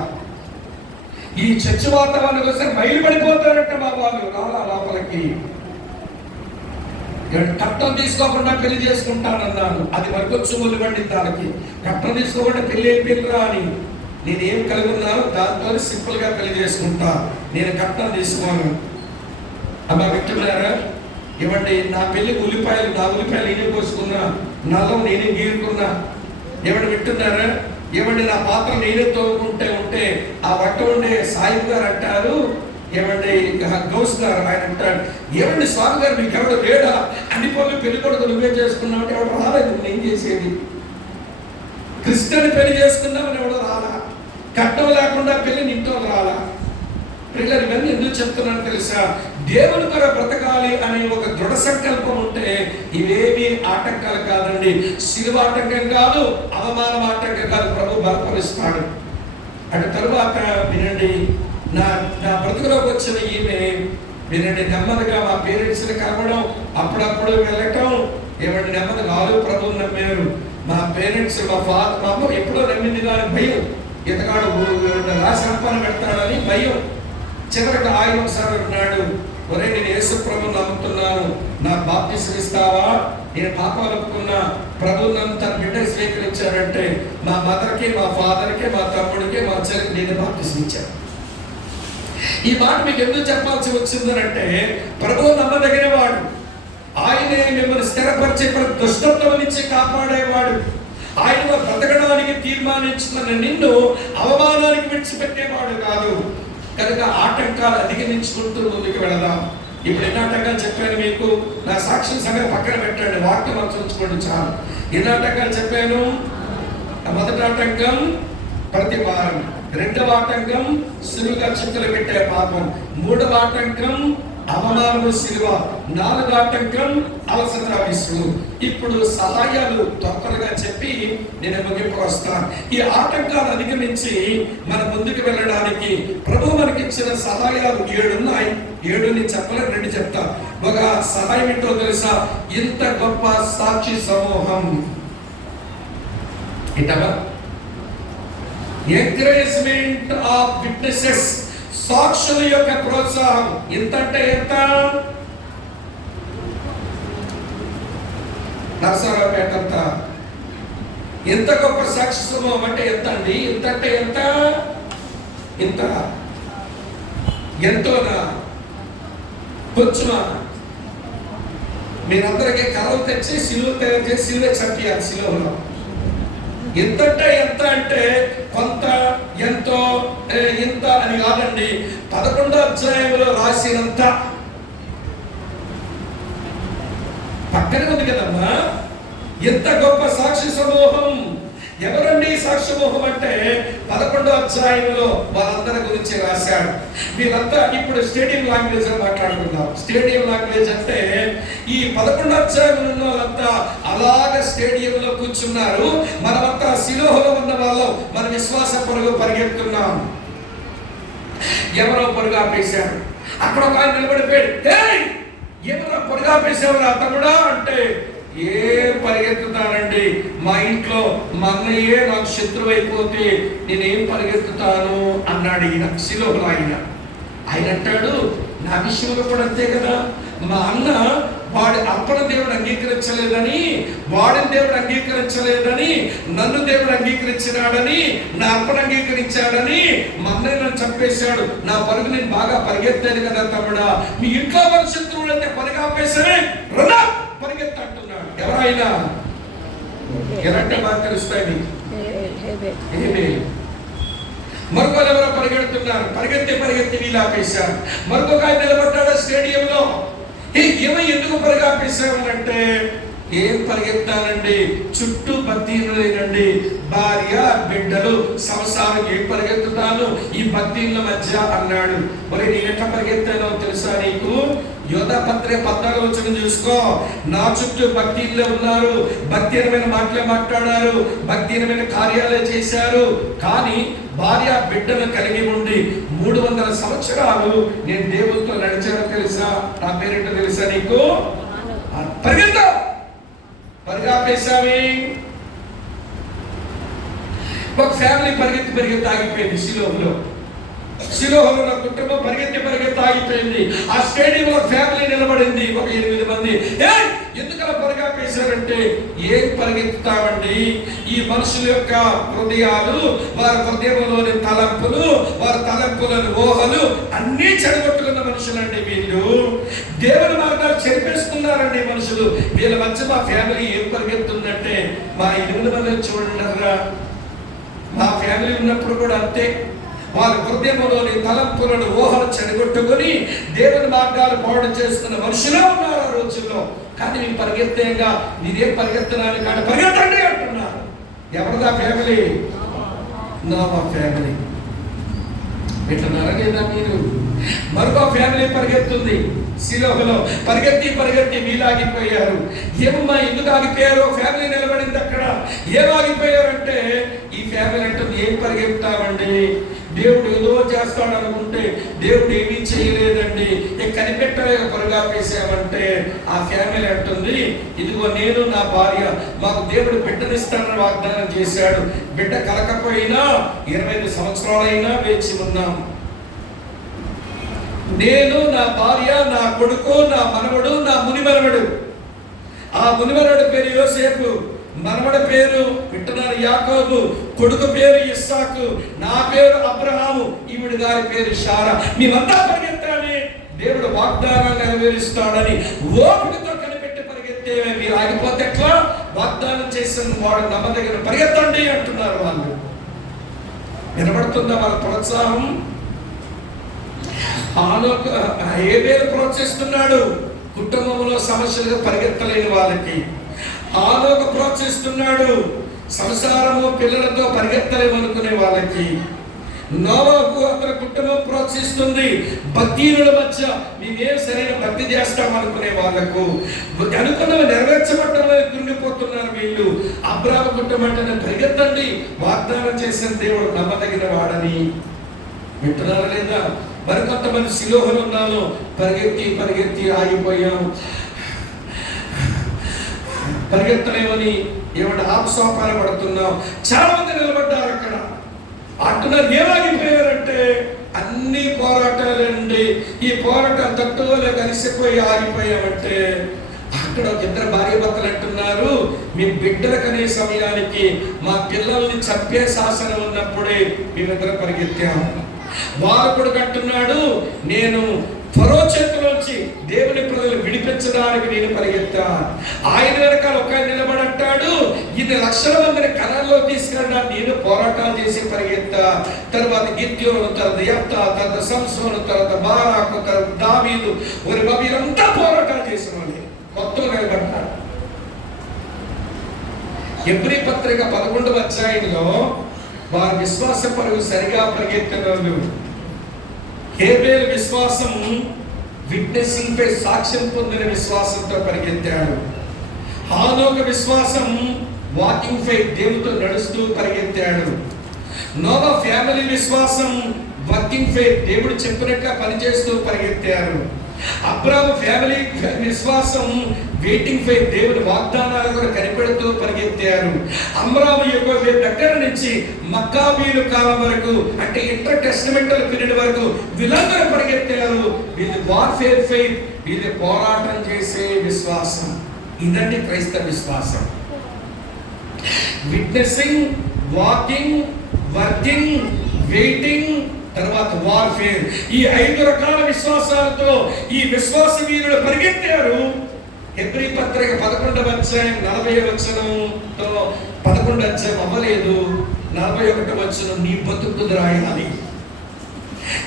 ఈ చర్చి వాతావరణం వస్తే బయలుపడిపోతారంట మా వాళ్ళు, రాలా లోపలికి. కట్నం తీసుకోకుండా పెళ్లి చేసుకుంటానన్నాను, అది వరకొచ్చు ములివండి. దానికి కట్నం తీసుకోకుండా పెళ్లి అయిపోయిందిరా అని నేనేం కలిగి ఉన్నాను, దాంతో సింపుల్ గా పెళ్లి చేసుకుంటా, నేను కట్నం తీసుకోను. అమ్మా వింటున్నారా? ఇవ్వండి, నా పెళ్లికి ఉల్లిపాయలు, నా ఉల్లిపాయలు నేనే కోసుకున్నా, నల్లం నేనే గీరుకున్నా. ఏమండి వింటున్నారా? ఏమండి, నా పాత్ర నేనే తోముకుంటే ఆ వంట ఉండే సాయిబు గారు అంటారు, ఏమండి గౌస్ గారు ఆయన అంటాడు, ఏమండి స్వామి గారు మీకు ఎవడు లేడా, అన్ని పనులు పెళ్లి కొడుకు నువ్వే చేసుకున్నావు అంటే ఎవడు రాలేదు. నేను చేసేది క్రిస్టియన్ పెళ్లి చేసుకున్నామని ఎవడో రాలా, కట్నం లేకుండా పెళ్లి నింటో రాలా. పిల్లలు ఇవన్నీ ఎందుకు చెప్తున్నాను తెలుసా? దేవుని కొరకు బ్రతకాలి అనే ఒక దృఢ సంకల్పం ఉంటే ఇవేమీ ఆటంకాలు కాదండి. శిలువ ఆటంకం కాదు, అవమానం ఆటంకం కాదు. ప్రభు బలపరుస్తాడు. అటు తరువాత వినండి, నా బ్రతుకులోకి వచ్చిన ఈమె వినండి, నెమ్మదిగా మా పేరెంట్స్ని కలవడం, అప్పుడప్పుడు వెళ్ళటం. ఏమంటే నెమ్మదిగా ఆలు ప్రభువుని నమ్మారు. మా పేరెంట్స్, మా అమ్మ ఎప్పుడో నమ్మింది కానీ భయం, ఇతగాడు రాశాపాలు పెడతాడని భయం. చివరికి ఆయన ఒకసారి అన్నాడు, ఒరే నేను యేసు ప్రభువుని నమ్ముతున్నాను, నా బాప్తిసం ఇస్తావా? నేను పాపాలు ఒప్పుకున్నా, ప్రభువు నన్ను తన బిడ్డకి స్వీకరించారంటే మా మదర్కి, మా ఫాదర్కి, మా తమ్ముడికి, మా చెల్లికి నేను బాప్తిసం ఇచ్చాను. ఈ మాట మీకు ఎందుకు చెప్పాల్సి వచ్చిందనంటే ప్రభువు నమ్మదగిన వాడు, ఆయనే మిమ్మల్ని స్థిరపరిచే ప్రతి దుష్టత్వం నుంచి కాపాడేవాడు. ఆయన బ్రతకడానికి తీర్మానించుకున్న నిన్ను అవమానానికి విడిచిపెట్టేవాడు కాదు. కనుక ఆటంకాలు అధిగమించుకుంటూ ముందుకు వెళదాం. ఇప్పుడు ఎన్ని ఆటంకాలు చెప్పాను మీకు, నా సాక్షి సంగతి పక్కన పెట్టండి, వాక్యం అనుసరించుకోండి చాలు. ఎన్ని ఆటంకాలు చెప్పాను? మొదటి ఆటంకం ప్రతివారం, రెండవ ఆటంకం సిలువగా చింతలు పెట్టే పాపం, మూడవ ఆటంకం అవమానము సిలువ, నాలుగవ ఆటంకం అలసట విసుగు. ఇప్పుడు సహాయాలు తొందరగా చెప్పి నేను ముగింపు వస్తాను. ఈ ఆటంకాలు అధిగమించి మన ముందుకు వెళ్ళడానికి ప్రభు మనకి ఇచ్చిన సహాయాలు 7 ఉన్నాయి. 7 చెప్పలేదు, 2 చెప్తా. ఒక సహాయం ఏంటో తెలుసా? ఇంత గొప్ప సాక్షి సమూహం. ఏంటమ్మా? ఎంకరేజ్మెంట్ ఆఫ్ విట్నెసెస్, సాక్షుల యొక్క ప్రోత్సాహం. ఎంత అంటే ఎంత? నరసరావుపేట అంతా ఎంత గొప్ప సాక్షి సమూహం అంటే ఎంత అండి? ఎంత అంటే ఎంత? ఇంత ఎంతోనా? కొంచెమా? మీరందరికీ కర్రలు తెచ్చి సిలువ తయారు చేసి సిలువ చంపియాలి. సిలువలో ఎంతంటే ఎంత అంటే కొంత, ఎంతో, ఇంత అని కాదండి. 11వ అధ్యాయంలో రాసినంత పక్కనే ఉంది కదమ్మా. ఎంత గొప్ప సాక్షి సమూహం. ఎవరండి సాక్షి సమూహం అంటే 11వ అధ్యాయంలో వాళ్ళందరి గురించి రాశాడు. వీళ్ళంతా ఇప్పుడు స్టేడియం లాంగ్వేజ్ అని మాట్లాడుకుందాం. స్టేడియం లాంగ్వేజ్ అంటే ఈ 11వ అధ్యాయంలో ఉన్న వాళ్ళంతా అలాగ స్టేడియంలో కూర్చున్నారు. మనమంతా సిలోహలో ఉన్న వాళ్ళం, మన విశ్వాస పరుగు పరిగెడుతున్నాం. ఎవరో పరుగు ఆపేశారు. అక్కడ ఒక ఆయన నిలబడిపోయాడు. ఎవరో పరుగు ఆపేసేవారు అతనుడా అంటే, ఏం పరిగెత్తుతానండి, మా ఇంట్లో మా అన్నయ్యే నాకు శత్రువు అయిపోతే నేనేం పరిగెత్తుతాను అన్నాడు ఈయన. సిలోహలో ఆయన అంటాడు, నా విషయంలో కూడా అంతే కదా. మా అన్న వాడి అర్పణ దేవుడు అంగీకరించలేదని, వాడిని దేవుడు అంగీకరించలేదని, నన్ను దేవుడు అంగీకరించినాడని, నా అర్పణ అంగీకరించాడని మన్నయ్య చంపేశాడు, నా పరుగు నేను బాగా పరిగెత్తాను కదా తమ్ముడా, మీ ఇంట్లో మన శత్రువులు అయితే పరిగాపేసరే రుణా పరిగెత్త అంటున్నాడు. ఎవరైనా ఎలాంటి బాగా తెలుస్తాయి. మరొకరు ఎవరో పరిగెడుతున్నారు, పరిగెత్తి వీళ్ళు ఆపేశారు. మరొక ఆయన నిలబడ్డాడు స్టేడియంలో. ఏమో ఎందుకు పరిగాపేశారు అంటే, ఏం పరిగెత్తానండి, చుట్టూ భక్తిహీనులేనండి, భార్య బిడ్డలు సంసారం, ఏం పరిగెత్తుతాను ఈ భక్తిహీనుల మధ్య అన్నాడు. మరి నేను ఎట్లా పరిగెత్తానో తెలుసా నీకు? యోధా పత్రిక 14 చూసుకో. నా చుట్టూ భక్తిహీనులే ఉన్నారు, భక్తిహీనమైన మాటలే మాట్లాడారు, భక్తిహీనమైన కార్యాలే చేశారు, కానీ భార్య బిడ్డను కలిగి ఉండి 300 సంవత్సరాలు నేను దేవుడితో నడిచానో తెలుసా? నా పేరేంటో తెలుసా నీకు? పరిగెత్తా పరిగాపేశావి. ఒక ఫ్యామిలీ పరిగెత్తి ఆగిపోయింది. శిలోహలో నా కుటుంబం పరిగెత్తి ఆగిపోయింది. ఆ స్టేడియంలో ఫ్యామిలీ నిలబడింది, ఒక 8 మంది. ఎందుకలా పరిగాపేశారంటే, ఏం పరిగెత్తుతామండి, ఈ మనుషుల యొక్క హృదయాలు, వారి హృదయంలోని తలంపులు, వారి తలంపులోని ఊహలు అన్నీ చెడగొట్టుకున్న మనుషులండి వీళ్ళు. దేవుని మార్గాలు చెరిపేస్తున్నారండి మనుషులు. వీళ్ళ మధ్య మా ఫ్యామిలీ ఏం పరిగెత్తుందంటే, మా 8 మంది చూడండి, మా ఫ్యామిలీ ఉన్నప్పుడు కూడా అంతే. వారి హృదయంలోని తలంపులను ఊహలు చెడగొట్టుకుని దేవుని మార్గాలు పాడు చేస్తున్న మనుషులే ఉన్నారు ఆ రోజుల్లో. కానీ మీకు పరిగెత్తేగా, మీరేం పరిగెత్తనాలి కానీ పరిగెత్తండి అంటున్నారు. ఎవరిదా ఫ్యామిలీ? Noah family. వింటున్నారా లేదా మీరు? మరొక ఫ్యామిలీ పరిగెత్తుంది శిలోహలో. పరిగెత్తి వీలాగిపోయారు. ఏమమ్మా ఎందుకు ఆగిపోయారు? ఫ్యామిలీ నిలబడింది అక్కడ. ఏం ఆగిపోయారంటే, ఈ ఫ్యామిలీ అంటుంది, ఏం పరిగెత్తామండి, దేవుడు ఏదో చేస్తాడు అనుకుంటే దేవుడు ఏమీ చేయలేదండి, కనిపెట్టలేక పరిగాపేసామంటే ఆ ఫ్యామిలీ అంటుంది, ఇదిగో నేను నా భార్య మాకు దేవుడు బిడ్డనిస్తానని వాగ్దానం చేశాడు, బిడ్డ కలకపోయినా 25 సంవత్సరాలైనా వేచి ఉన్నాం. నేను, నా భార్య, నా కొడుకు, నా మనవడు, నా మునిమనవడు. ఆ మునిమనవడు పేరు యోసేపు, మనవడి పేరు వింటున్నారు యాకోబు, కొడుకు పేరు ఇస్సాకు, నా పేరు అబ్రహాము, ఈవిడి గారి పేరు శారా. మేమంతా పరిగెత్తాలని, దేవుడు వాగ్దానాన్ని నెరవేరుస్తాడని ఓపికతో కనిపెట్టి పరిగెత్తే మీరు ఆగిపోతే ఎట్లా? వాగ్దానం చేసిన వాడు నమ్మదగిన పరిగెత్తండి అంటున్నారు వాళ్ళు. వినబడుతుందా వాళ్ళ ప్రోత్సాహం? హేబేలు ప్రోత్సహిస్తున్నాడు కుటుంబంలో సమస్యలుగా పరిగెత్తలేని వాళ్ళకి. హనోకు ప్రోత్సహిస్తున్నాడు సంసారము పిల్లలతో పరిగెత్తలేమనుకునే వాళ్ళకి. నోవాహు అతని కుటుంబం ప్రోత్సహిస్తుంది భక్తిహీనుల మధ్య మేమేం సరైన భక్తి చేస్తామనుకునే వాళ్ళకు. అనుకున్నవి నెరవేర్చబడ్డమని కృంగిపోతున్నారు వీళ్ళు. అబ్రాహాము కుటుంబం అంటే పరిగెత్తండి, వాగ్దానం చేసిన దేవుడు నమ్మదగిన వాడని. వింటున్నారా లేదా? మరికొంతమంది శిలోహలో ఉన్నాను, పరిగెత్తి ఆగిపోయాం, పరిగెత్తలేమని ఏమంటే ఆపసోపాలు పడుతున్నాం. చాలా మంది నిలబడ్డారు అక్కడ. అంటున్నారు ఏమాగిపోయారంటే, అన్ని పోరాటాలండి, ఈ పోరాటాలు తట్టుకోలే కలిసిపోయి ఆగిపోయామంటే. అక్కడ ఒక 2 భార్య భర్తలు అంటున్నారు, మీ బిడ్డలు కనే సమయానికి మా పిల్లల్ని చంపే శాసనం ఉన్నప్పుడే మేమిద్దరం పరిగెత్తాం. వారు కూడా అంటున్నాడు, నేను ఫరో చేతిలోంచి దేవుని ప్రజలు విడిపించడానికి నేను పరిగెత్తా. ఆయన వెనకాల ఒక నిలబడంటాడు, 2 లక్షల మందిని కణాల్లో తీసుకెళ్ళడానికి నేను పోరాటాలు చేసి పరిగెత్తా. తర్వాత గిద్యోను, తర్వాత యెఫ్తా, తర్వాత సంసోను, తర్వాత బారాకు, తర్వాత దావీదు, వీరంతా పోరాటాలు చేసిన వాళ్ళు కొత్తగా నిలబడ్డారు. హెబ్రీ పత్రిక 11వ అధ్యాయంలో వారి విశ్వాస పరుగు సరిగా పరిగెత్తిన వాళ్ళు. హేబేలు విశ్వాసం విట్నెసింగ్ పై సాక్ష్యం పొందిన విశ్వాసంతో పరిగెత్తాడు. హనోకు విశ్వాసం వాకింగ్ పై దేవునితో నడుస్తూ పరిగెత్తాడు. నోవా ఫ్యామిలీ విశ్వాసం వర్కింగ్ పై దేవుడు చెప్పినట్టుగా పనిచేస్తూ పరిగెత్తారు. అబ్రాహాము ఫ్యామిలీ విశ్వాసం వెయిటింగ్ ఫర్ దేవుని వాగ్దానాలు కూడా కనిపెడుతూ పరిగెత్తారు. అమ్రాము యొక్క దగ్గర నుంచి మక్కాబీలు కాలం వరకు, అంటే ఇంటర్ టెస్టమెంటల్ పీరియడ్ వరకు వీళ్ళందరూ పరిగెత్తారు. ఇది వార్ఫేర్ ఫెయిత్, ఇది పోరాటం చేసే విశ్వాసం. ఇదండి క్రైస్తవ విశ్వాసం. విట్నెసింగ్, వాకింగ్, వర్కింగ్, వెయిటింగ్, తర్వాత వార్ఫేర్. ఈ 5 రకాల విశ్వాసాలతో ఈ విశ్వాస వీరులు పరిగెత్తారు. హెబ్రీ పత్రిక 11వ అధ్యాయం 40వ వచనంతో 11వ అధ్యాయం అవ్వలేదు, 41వ వచనం నీ బతుకు రాయాలి.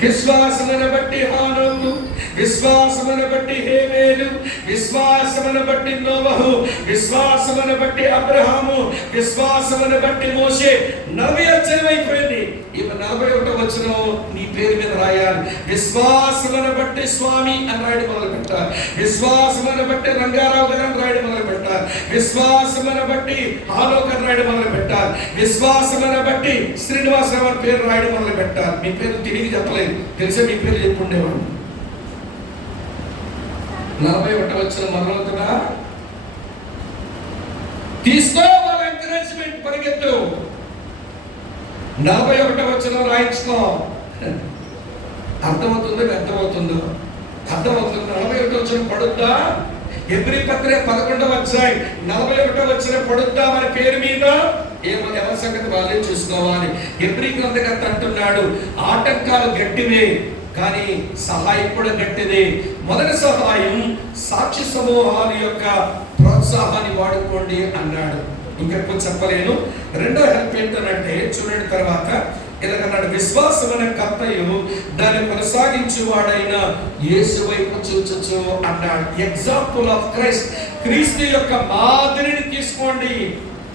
విశ్వాసమును బట్టి హానోకు, విశ్వాసమును బట్టి హేబేలు, విశ్వాసమును బట్టి నోవహు, విశ్వాసమును బట్టి అబ్రహాము, విశ్వాసమును బట్టి మోషే. 40 అధ్యాయం అయిపోయింది. ఇక 41వ వచనం నీ పేరు మీద రాయాలి. విశ్వాసమును బట్టి స్వామి అని రాయడం మొదలు పెట్టాలి. విశ్వాసమును బట్టి రంగారావు గారు అని రాయడం మొదలు పెట్టాలి. విశ్వాసమును బట్టి హానోకు అని రాయడం మొదలు పెట్టాలి. విశ్వాసమును బట్టి శ్రీనివాసరావు అని పేరు రాయడం మొదలు పెట్టాలి. మీ పేరు తిరిగి చెప్పలేదు, తెలిసే మీ పేరు చెప్పుండేవాడు. 41వ వచనం మొదలవుతుందా? తీసుకో వాళ్ళ ఎంకరేజ్మెంట్, పరిగెత్తు. 41వ వచనం రాయించుకో. అర్థమవుతుందో అర్థమవుతుందో అర్థమవుతుంది. 41వ వచనం పడుద్దా? హెబ్రీ పత్రిక 11వ అధ్యాయం 41వ వచనం పడుద్దా మన పేరు మీద? ఎవరి సంగతి వాళ్ళే చూసుకోవాలి. హెబ్రీ గ్రంథకర్త అంటున్నాడు, ఆటంకాలు గట్టివే కానీ సహాయం కూడా గట్టిదే. మొదటి సహాయం సాక్షి సమూహాల యొక్క ప్రోత్సాహాన్ని వాడుకోండి అన్నాడు. ఇంకెక్కువ చెప్పలేను. రెండో హెల్ప్ ఏంటంటే చూడండి, తర్వాత ఇలాగన్నాడు, విశ్వాసం అనే కర్తయు దాన్ని కొనసాగించువాడైన యేసు వైపు చూచొచ్చు అన్నాడు. ఎగ్జాంపుల్ ఆఫ్ క్రైస్ట్, క్రీస్తు యొక్క మాదిరిని తీసుకోండి.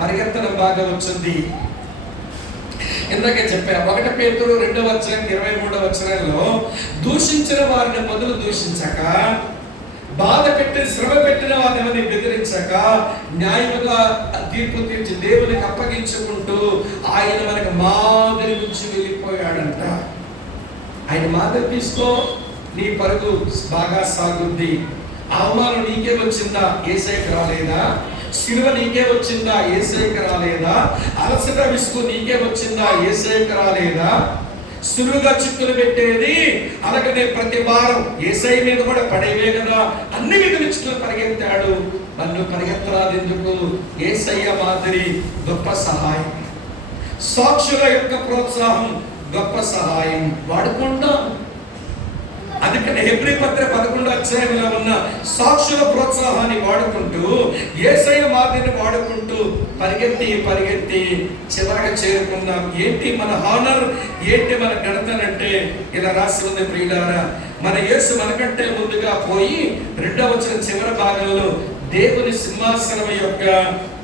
పరిగెత్తడం బాగా వచ్చింది. ఇందాకే చెప్పా, 1 పేతురు 2వ అధ్యాయం 23వ వచనంలో దూషించిన వారిని మొదలు దూషించక, బాధ పెట్టి శ్రమ పెట్టిన వారిని బెదిరించక, న్యాయముగా తీర్పు తీర్చి దేవునికి అప్పగించుకుంటూ ఆయన మనకు మాదిరి నుంచి వెళ్ళిపోయాడంట. ఆయన మాదిరి తీసుకో, నీ పరుగు బాగా సాగుద్ది. అవమానం నీకే వచ్చిందా? యేసయ్యకు రాలేదా? సిలువ నీకే వచ్చిందా? యేసయ్యకు రాలేదా? అలసట విసుగు నీకే వచ్చిందా? యేసయ్యకు రాలేదా? సులువుగా చిక్కులు పెట్టేది అలాగనే ప్రతి వారం యేసయ్య మీద కూడా పడేవే కదా. అన్ని విధులు పరిగెత్తాడు. నన్ను పరిగెత్తరాదు ఎందుకు? యేసయ్య మాదిరి గొప్ప సహాయం, సాక్షుల యొక్క ప్రోత్సాహం గొప్ప సహాయం వాడుకుంటాం. అందుకని హెబ్రీ పత్రిక 11వ అధ్యాయంలో ఉన్న సాక్షుల ప్రోత్సాహాన్ని వాడుకుంటూ, యేసయ్య మాదిరిని వాడుకుంటూ పరిగెత్తి పరిగెత్తి చివరగా చేరుకుందాం. ఏంటి మన హానర్, ఏంటి మన ఘనతనంటే ఇలా రాసి ఉంది ప్రియులారా, మన యేసు మనకంటే ముందుగా పోయి 2వ వచనం చివరి భాగంలో దేవుని సింహాసనం యొక్క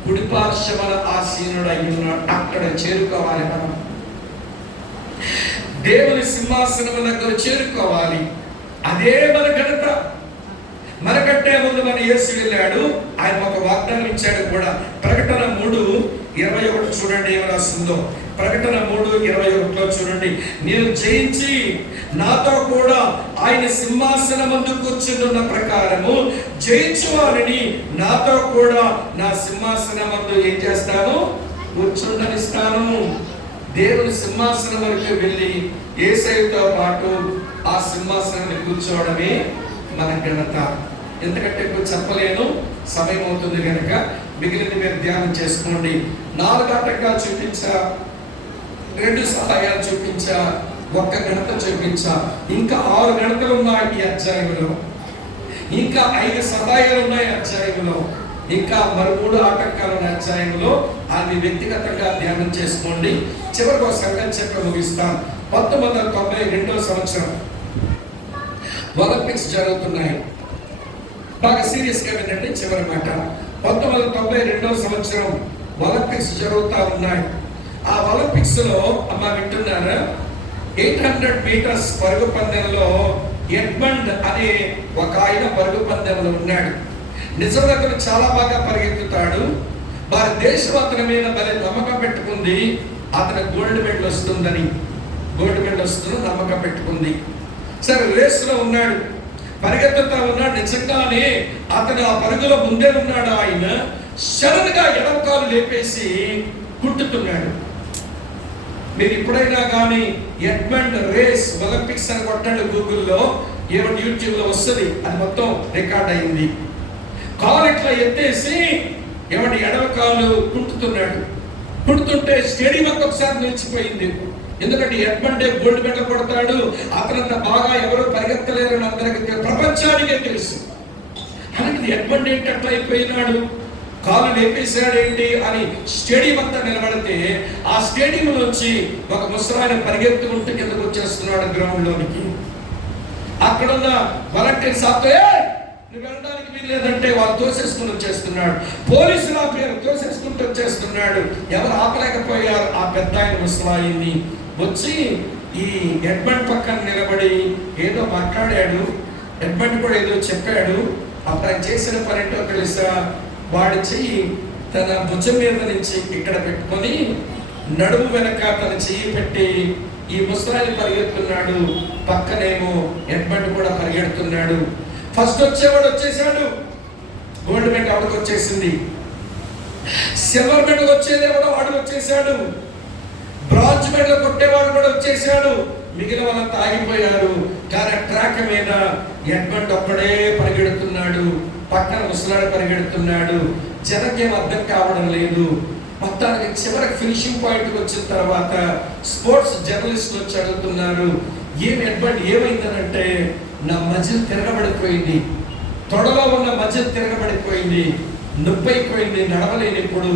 కుడిపార్శ్వన ఆసీనుడు అయి ఉన్నాడు. అక్కడ చేరుకోవాలి. మనం దేవుని సింహాసనం దగ్గర చేరుకోవాలి. అదే మన ఘనత. మనకంటే ముందు మన యేసు వెళ్ళాడు. ఆయన ఒక వాగ్దానం ఇచ్చాడు కూడా. ప్రకటన 3:21 చూడండి ఏం రాస్తుందో. ప్రకటన 3:21లో చూడండి, నేను జయించి నాతో కూడా ఆయన సింహాసనం ముందు కూర్చున్న ప్రకారము జయించు వారిని నాతో కూడా నా సింహాసనం ముందు ఏం చేస్తాను? కూర్చుండనిస్తాను. దేవుని సింహాసనం వరకు వెళ్ళి యేసయ్యతో పాటు ఆ సింహాసనాన్ని కూర్చోవడమే మన ఘనత. ఎందుకంటే ఇప్పుడు చెప్పలేను, సమయం అవుతుంది కనుక మిగిలిన మీరు ధ్యానం చేసుకోండి. 4 ఆటంకాలు చూపించా, 2 సహాయాలు చూపించా, 1 ఘనత చూపించా. ఇంకా 6 ఘనతలు ఉన్నాయి ఈ అధ్యాయంలో. ఇంకా 5 సహాయాలు ఉన్నాయి అధ్యాయంలో. ఇంకా మరి 3 ఆటంకాలు ఉన్న అధ్యాయంలో అది వ్యక్తిగతంగా ధ్యానం చేసుకోండి. చివరికి ఒక సంగతి చెప్పి ముగిస్తాం. 1992వ సంవత్సరం ఒలింపిక్స్ జరుగుతున్నాయి. బాగా సీరియస్గా వినండి చివరి మాట. 1992వ సంవత్సరం ఒలింపిక్స్ జరుగుతూ ఉన్నాయి. ఆ ఒలింపిక్స్ లో అమ్మ వింటున్నారా, 800 మీటర్స్ పరుగు పందెంలో ఎడ్మండ్ అనే ఒక ఆయన పరుగు పందెంలో ఉన్నాడు. నిజంగా అతను చాలా బాగా పరిగెత్తుతాడు. వారి దేశం అతని మీద భలే నమ్మకం పెట్టుకుంది. అతను గోల్డ్ మెడల్ వస్తుందని నమ్మకం పెట్టుకుంది. సరే రేసులో ఉన్నాడు. పరిగెత్తుతా ఉన్నాడు. నిజంగానే అతను ఆ పరుగులో ముందే ఉన్నాడు. ఆయన సడన్ గా ఎడమ కాలు లేపేసి కుంటుతున్నాడు. మీరు ఎప్పుడైనా కానీ ఎడ్మండ్ రేస్ ఒలింపిక్స్ అని కొట్టాడు గూగుల్లో, ఏమంటే యూట్యూబ్లో వస్తుంది, అది మొత్తం రికార్డ్ అయింది. కాలు ఇట్లా ఎత్తేసి ఏమంటే ఎడమ కాలు కుంటుతున్నాడు. కుంటుంటే స్టేడియం అంతా ఒకసారి నిలిచిపోయింది. ఎందుకంటే ఎడ్మండే గోల్డ్ మెడల్ కొడతాడు, అతనంత బాగా ఎవరు పరిగెత్తలేరు అని అందరికీ ప్రపంచానికే తెలుసు. అలాంటిది ఎడ్మండ్ ఏంటి అట్లా అయిపోయినాడు, కాలు లేపేశాడేంటి అని స్టేడియం అంతా నిలబడితే ఆ స్టేడియం నుంచి ఒక ముసలాయన పరిగెత్తుకుంటూ కిందకు వచ్చేస్తున్నాడు గ్రౌండ్ లోనికి. అక్కడున్న వాలంటీర్స్ ఆపితే నువ్వు వెళ్ళడానికి వీల్లేదంటే వాళ్ళు తోసేసుకుని వచ్చేస్తున్నాడు. పోలీసులు ఆపారు, తోసేసుకుంటూ వచ్చేస్తున్నాడు. ఎవరు ఆపలేకపోయారు. ఆ పెద్ద ఆయన ముసలాయిని వచ్చి ఈ ఎడ్మండ్ పక్కన నిలబడి ఏదో మాట్లాడాడు. ఎడ్మండ్ కూడా ఏదో చెప్పాడు. అప్పుడు ఆయన చేసిన పని ఏంటో తెలుసా? వాడి చెయ్యి తన భుజం మీద నుంచి ఇక్కడ పెట్టుకొని నడుము వెనక తన చెయ్యి పెట్టి ఈ ముసలాయి పరిగెడుతున్నాడు. పక్కనేమో ఎడ్మండ్ కూడా పరిగెడుతున్నాడు. ఫస్ట్ వచ్చేవాడు వచ్చేసాడు, గోల్డ్ మెడల్ ఆవిడకి వచ్చేసింది. సిల్వర్ మెడల్ వచ్చేది ఎవడో వాడు వచ్చేసాడు. బ్రాంజ్ మెడల్ కొట్టేవాడు కూడా వచ్చేసాడు. మిగిలిన వాళ్ళంతా ఆగిపోయారు. కానీ ట్రాక్ మీద ఎడ్మండ్ ఒక్కడే పరిగెడుతున్నాడు, పక్కన ముసలాడు పరిగెడుతున్నాడు. జనకేం అర్థం కావడం లేదు. మొత్తానికి చివరికి ఫినిషింగ్ పాయింట్కి వచ్చిన తర్వాత స్పోర్ట్స్ జర్నలిస్టులు వచ్చి అడుగుతున్నారు, ఏమి ఎడ్మండ్ ఏమైందనంటే, నా మజిల్ తిరగబడిపోయింది, తొడలో ఉన్న మజిల్ తిరగబడిపోయింది, నొప్పి అయిపోయింది, నడవలేని. ఇప్పుడు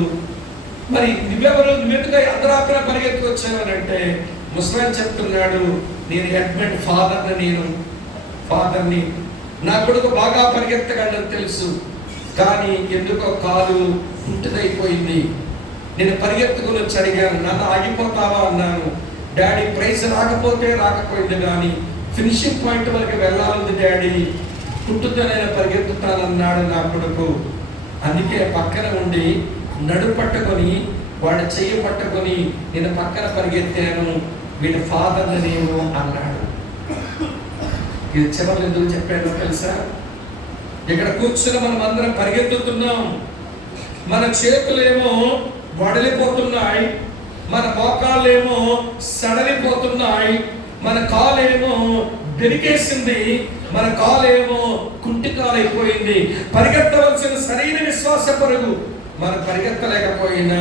మరి నువ్వెవరు, నువ్వెందుకు అందరాత్ర పరిగెత్తుకు వచ్చావనంటే ముసలాయన చెప్తున్నాడు, నేను ఎడ్మండ్ ఫాదర్ని, నా కొడుకు బాగా పరిగెత్తగలని తెలుసు, కానీ ఎందుకో కాలు కుంటిదైపోయింది. నేను పరిగెత్తుకుని వచ్చి అడిగాను, నన్ను ఆగిపోతావా అన్నాను. డాడీ ప్రైజ్ రాకపోయింది, కానీ ఫినిషింగ్ పాయింట్ వరకు వెళ్ళాలంది డాడీ, కుంటుతో నేను పరిగెత్తుతానన్నాడు నా కొడుకు. అందుకే పక్కన ఉండి నడు పట్టుకొని వాడి చెయ్యి పట్టుకొని నేను పక్కన పరిగెత్తాను, వీడి ఫాదర్ని నేను అన్నాడు. ఇది చివరి ఎందుకు చెప్పాను తెలుసా? ఇక్కడ కూర్చుని మనం అందరం పరిగెత్తుతున్నాం. మన చేతులేమో వడలిపోతున్నాయి, మన మోకాళ్ళేమో సడలిపోతున్నాయి, మన కాలేమో బెరికేసింది, మన కాలేమో కుంటికాలైపోయింది. పరిగెత్తవలసిన సరైన విశ్వాస పరుగు మనం పరిగెత్తలేకపోయినా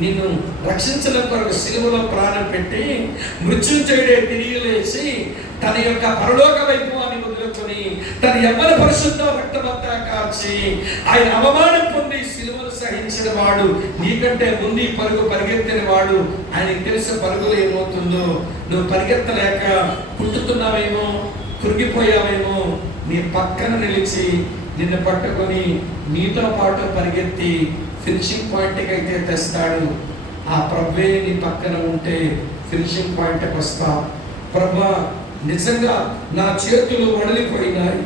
నిన్ను రక్షించడం కొరకు సిలువలో ప్రాణం పెట్టి మృత్యుంజయుడే తిరిగి లేచి తన యొక్క పరలోక వైభవాన్ని వదులుకొని తన యవ్వన పరిశుద్ధ రక్తమంతా కాచి ఆయన అవమానం పొంది సిలువను సహించిన వాడు నీకంటే ముందు పరుగు పరిగెత్తిన వాడు. ఆయనకి తెలిసిన పరుగులు ఏమవుతుందో. నువ్వు పరిగెత్తలేక కుంటుతున్నావేమో, కురిగిపోయావేమో, నీ పక్కన నిలిచి నిన్ను పట్టుకొని నీతో పాటు పరిగెత్తి ఫినిషింగ్ పాయింట్కి అయితే తెస్తాడు. ఆ ప్రభువే నీ పక్కన ఉంటే ఫినిషింగ్ పాయింట్కి వస్తావు. ప్రభా, నిజంగా నా చేతులు వడిలిపోయినాయి,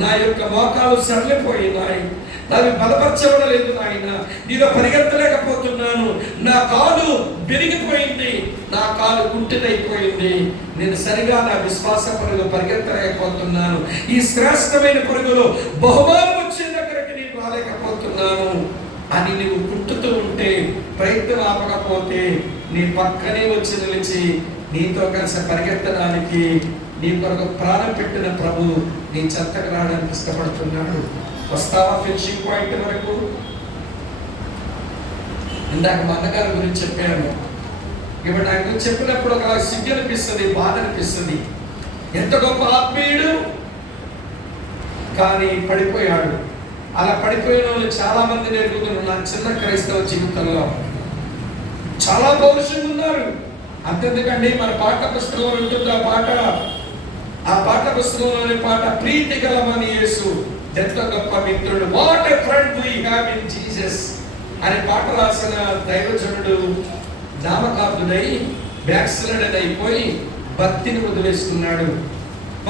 నా యొక్క మోకాలు సడలిపోయినాయి, నావి బలపరచబడలేదు నాయన, నీలో పరిగెత్తలేకపోతున్నాను, నా కాలు బెరిగిపోయింది, నా కాలు కుంటిదైపోయింది, నేను సరిగా నా విశ్వాస పరుగు పరిగెత్తలేకపోతున్నాను, ఈ శ్రేష్టమైన పరుగులో బహుమానం వచ్చే దగ్గరికి నేను రాలేకపోతున్నాను అని నువ్వు కుంటుతూ ఉంటే, ప్రయత్నం ఆపకపోతే నీ పక్కనే వచ్చి నిలిచి నీతో కలిసి పరిగెత్తడానికి నీ కొరకు ప్రాణం పెట్టిన ప్రభు నీ చెత్తకు రావడానికి ఇష్టపడుతున్నాడు. వస్తావా ఫినిషింగ్ పాయింట్ వరకు? ఇందాక మా అన్నగారి గురించి చెప్పాను. ఇప్పుడు ఆయన గురించి చెప్పినప్పుడు ఒక సిగ్గు అనిపిస్తుంది, బాధ అనిపిస్తుంది. ఎంత గొప్ప ఆత్మీయుడు, కానీ పడిపోయాడు. అలా పడిపోయిన వాళ్ళు చాలా మంది నేర్పుతున్నారు. నా చిన్న క్రైస్తవ జీవితంలో చాలా పౌరుషంగా ఉన్నారు. అంతెందుకండి, మన పాఠ పుస్తకంలో ఉంటుంది ఆ పాఠ పుస్తకంలోని పాట, ప్రీతి గలమని యేసు ఎంత గొప్ప మిత్రుడు, what a friend we have in Jesus అనే పాట రాసిన దైవజనుడు నామకార్థుడై బ్యాక్స్లైడర్ అయిపోయి భక్తిని వదిలేసుకున్నాడు.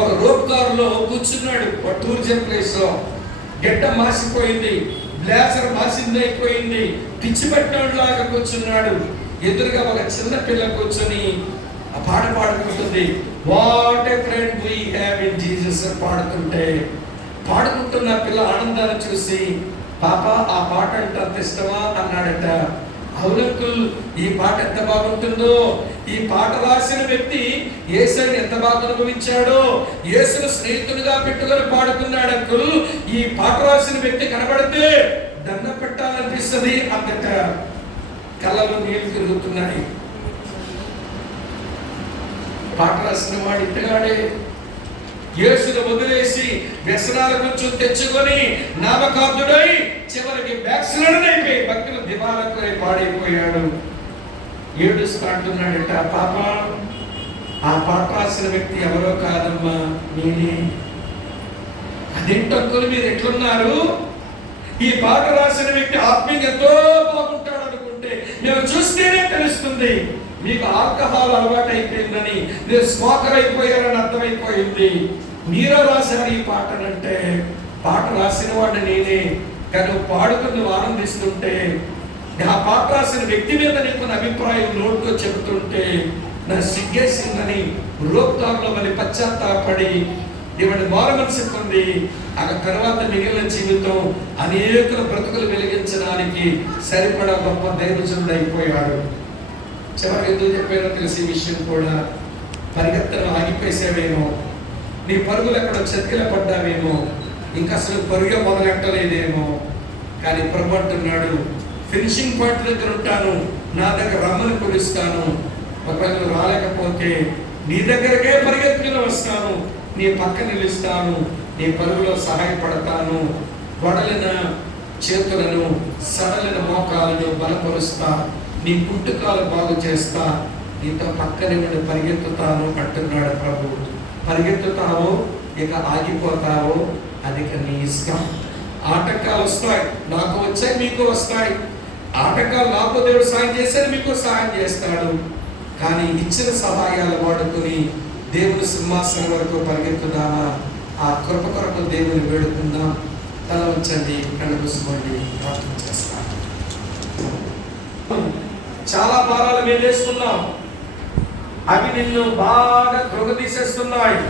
ఒక రోప్ కారులో కూర్చున్నాడు, ఒక టూరిజం ప్లేస్ లో. గడ్డ మాసిపోయింది, బ్లేజర్ మాసిందైపోయింది, పిచ్చి పట్టినలాగా కూర్చున్నాడు. ఎదురుగా ఒక చిన్న పిల్ల కూర్చొని ఆ పాట పాడుకుంటుంది, what a friend we have in Jesus పాడుకుంటున్న పిల్ల ఆనందాన్ని చూసి, పాప ఆ పాట అంటే అంత ఇష్టమా అన్నాడట. అవునంకుల్, ఈ పాట ఎంత బాగుంటుందో, ఈ పాట రాసిన వ్యక్తి యేసుని ఎంత బాగా అనుభవించాడో, యేసును స్నేహితుడిగా పెట్టుకొని పాడుకున్నాడు అంకుల్. ఈ పాట రాసిన వ్యక్తి కనబడితే దండం పెట్టాలనిపిస్తుంది అందట. కళ్ళలో నీళ్లు తిరుగుతున్నాయి. పాట రాసిన వాడు ఇతగాడే. యేసును వదిలేసి వ్యసనాల కొంచెం తెచ్చుకొని నామకార్థుడై చివరికి బ్యాక్స్లైడర్ అయిపోయి భక్తుల దివాలకు పాడైపోయాడు. ఏడుస్తూ అంటున్నాడట, పాప ఆ పాట రాసిన వ్యక్తి ఎవరో కాదమ్మా, నేనే. అదేంటంకులు మీరు ఎట్లున్నారు? ఈ పాట రాసిన వ్యక్తి ఆత్మీయంగా ఎంతో బాగుంటాడు అనుకుంటే మేము చూస్తేనే తెలుస్తుంది మీకు ఆల్కహాల్ అలవాటు అయిపోయిందని, మీరు స్మోకర్ అయిపోయారని అర్థమైపోయింది. మీరే రాశారు ఈ పాటనంటే, పాట రాసిన వాడిని నేనే. కానీ పాడుకుని ఆనందిస్తుంటే, ఆ పాట రాసిన వ్యక్తి మీద నీకున్న అభిప్రాయం నోటుతో చెబుతుంటే నా సిగ్గేసిందని రోక్తాల్లో మరి పశ్చాత్తాపడి దేవుడి మారు మనసు పొంది ఆ తర్వాత మిగిలిన జీవితం అనేకుల బ్రతుకులు వెలిగించడానికి సరిపడా గొప్ప దైవజనుడు అయిపోయాడు. చివరికి ఎందుకు చెప్పారో తెలిసే విషయం కూడా, పరిగెత్తను ఆగిపోయేసేవేమో, నీ పరుగులు ఎక్కడ చతికిల పడ్డావేమో, ఇంకా అసలు పరుగే మొదలెట్టలేదేమో. కానీ ప్రభు అంటున్నాడు, ఫినిషింగ్ పాయింట్ దగ్గర ఉంటాను, నా దగ్గర రమ్మని పిలుస్తాను. ఒకవేళ రాలేకపోతే నీ దగ్గరకే పరిగెత్తుకుని వస్తాను, నీ పక్క నిలుస్తాను, నీ పరుగులో సహాయపడతాను. వడలిన చేతులను సడలిన మోకాలను బలపరుస్తా, నీ పుట్టుకాలు బాగు చేస్తా, నీతో పక్కనే ఉండి పరిగెత్తుతాను అంటున్నాడు ప్రభు. పరిగెత్తుతావో ఇక ఆగిపోతావో అది నీ ఇష్టం. ఆటంకాలు వస్తాయి, నాకు వచ్చాయి, మీకు వస్తాయి. ఆటంకాలు నాకు దేవుడు సాయం చేశాడు, మీకు సహాయం చేస్తాడు. కానీ ఇచ్చిన సహాయాలు వాడుకొని దేవుని సింహాసనం వరకు పరిగెత్తుదామా? ఆ కృప కొరకు దేవుని వేడుకుందాం. తల ఉంచండి, కళ్ళు మూసుకోండి, ప్రార్థన చేస్తాం. చాలా భారాలు మేము వేసుకున్నాం, అవి నిన్ను బాగా కృంగ తీసేస్తున్నాయి.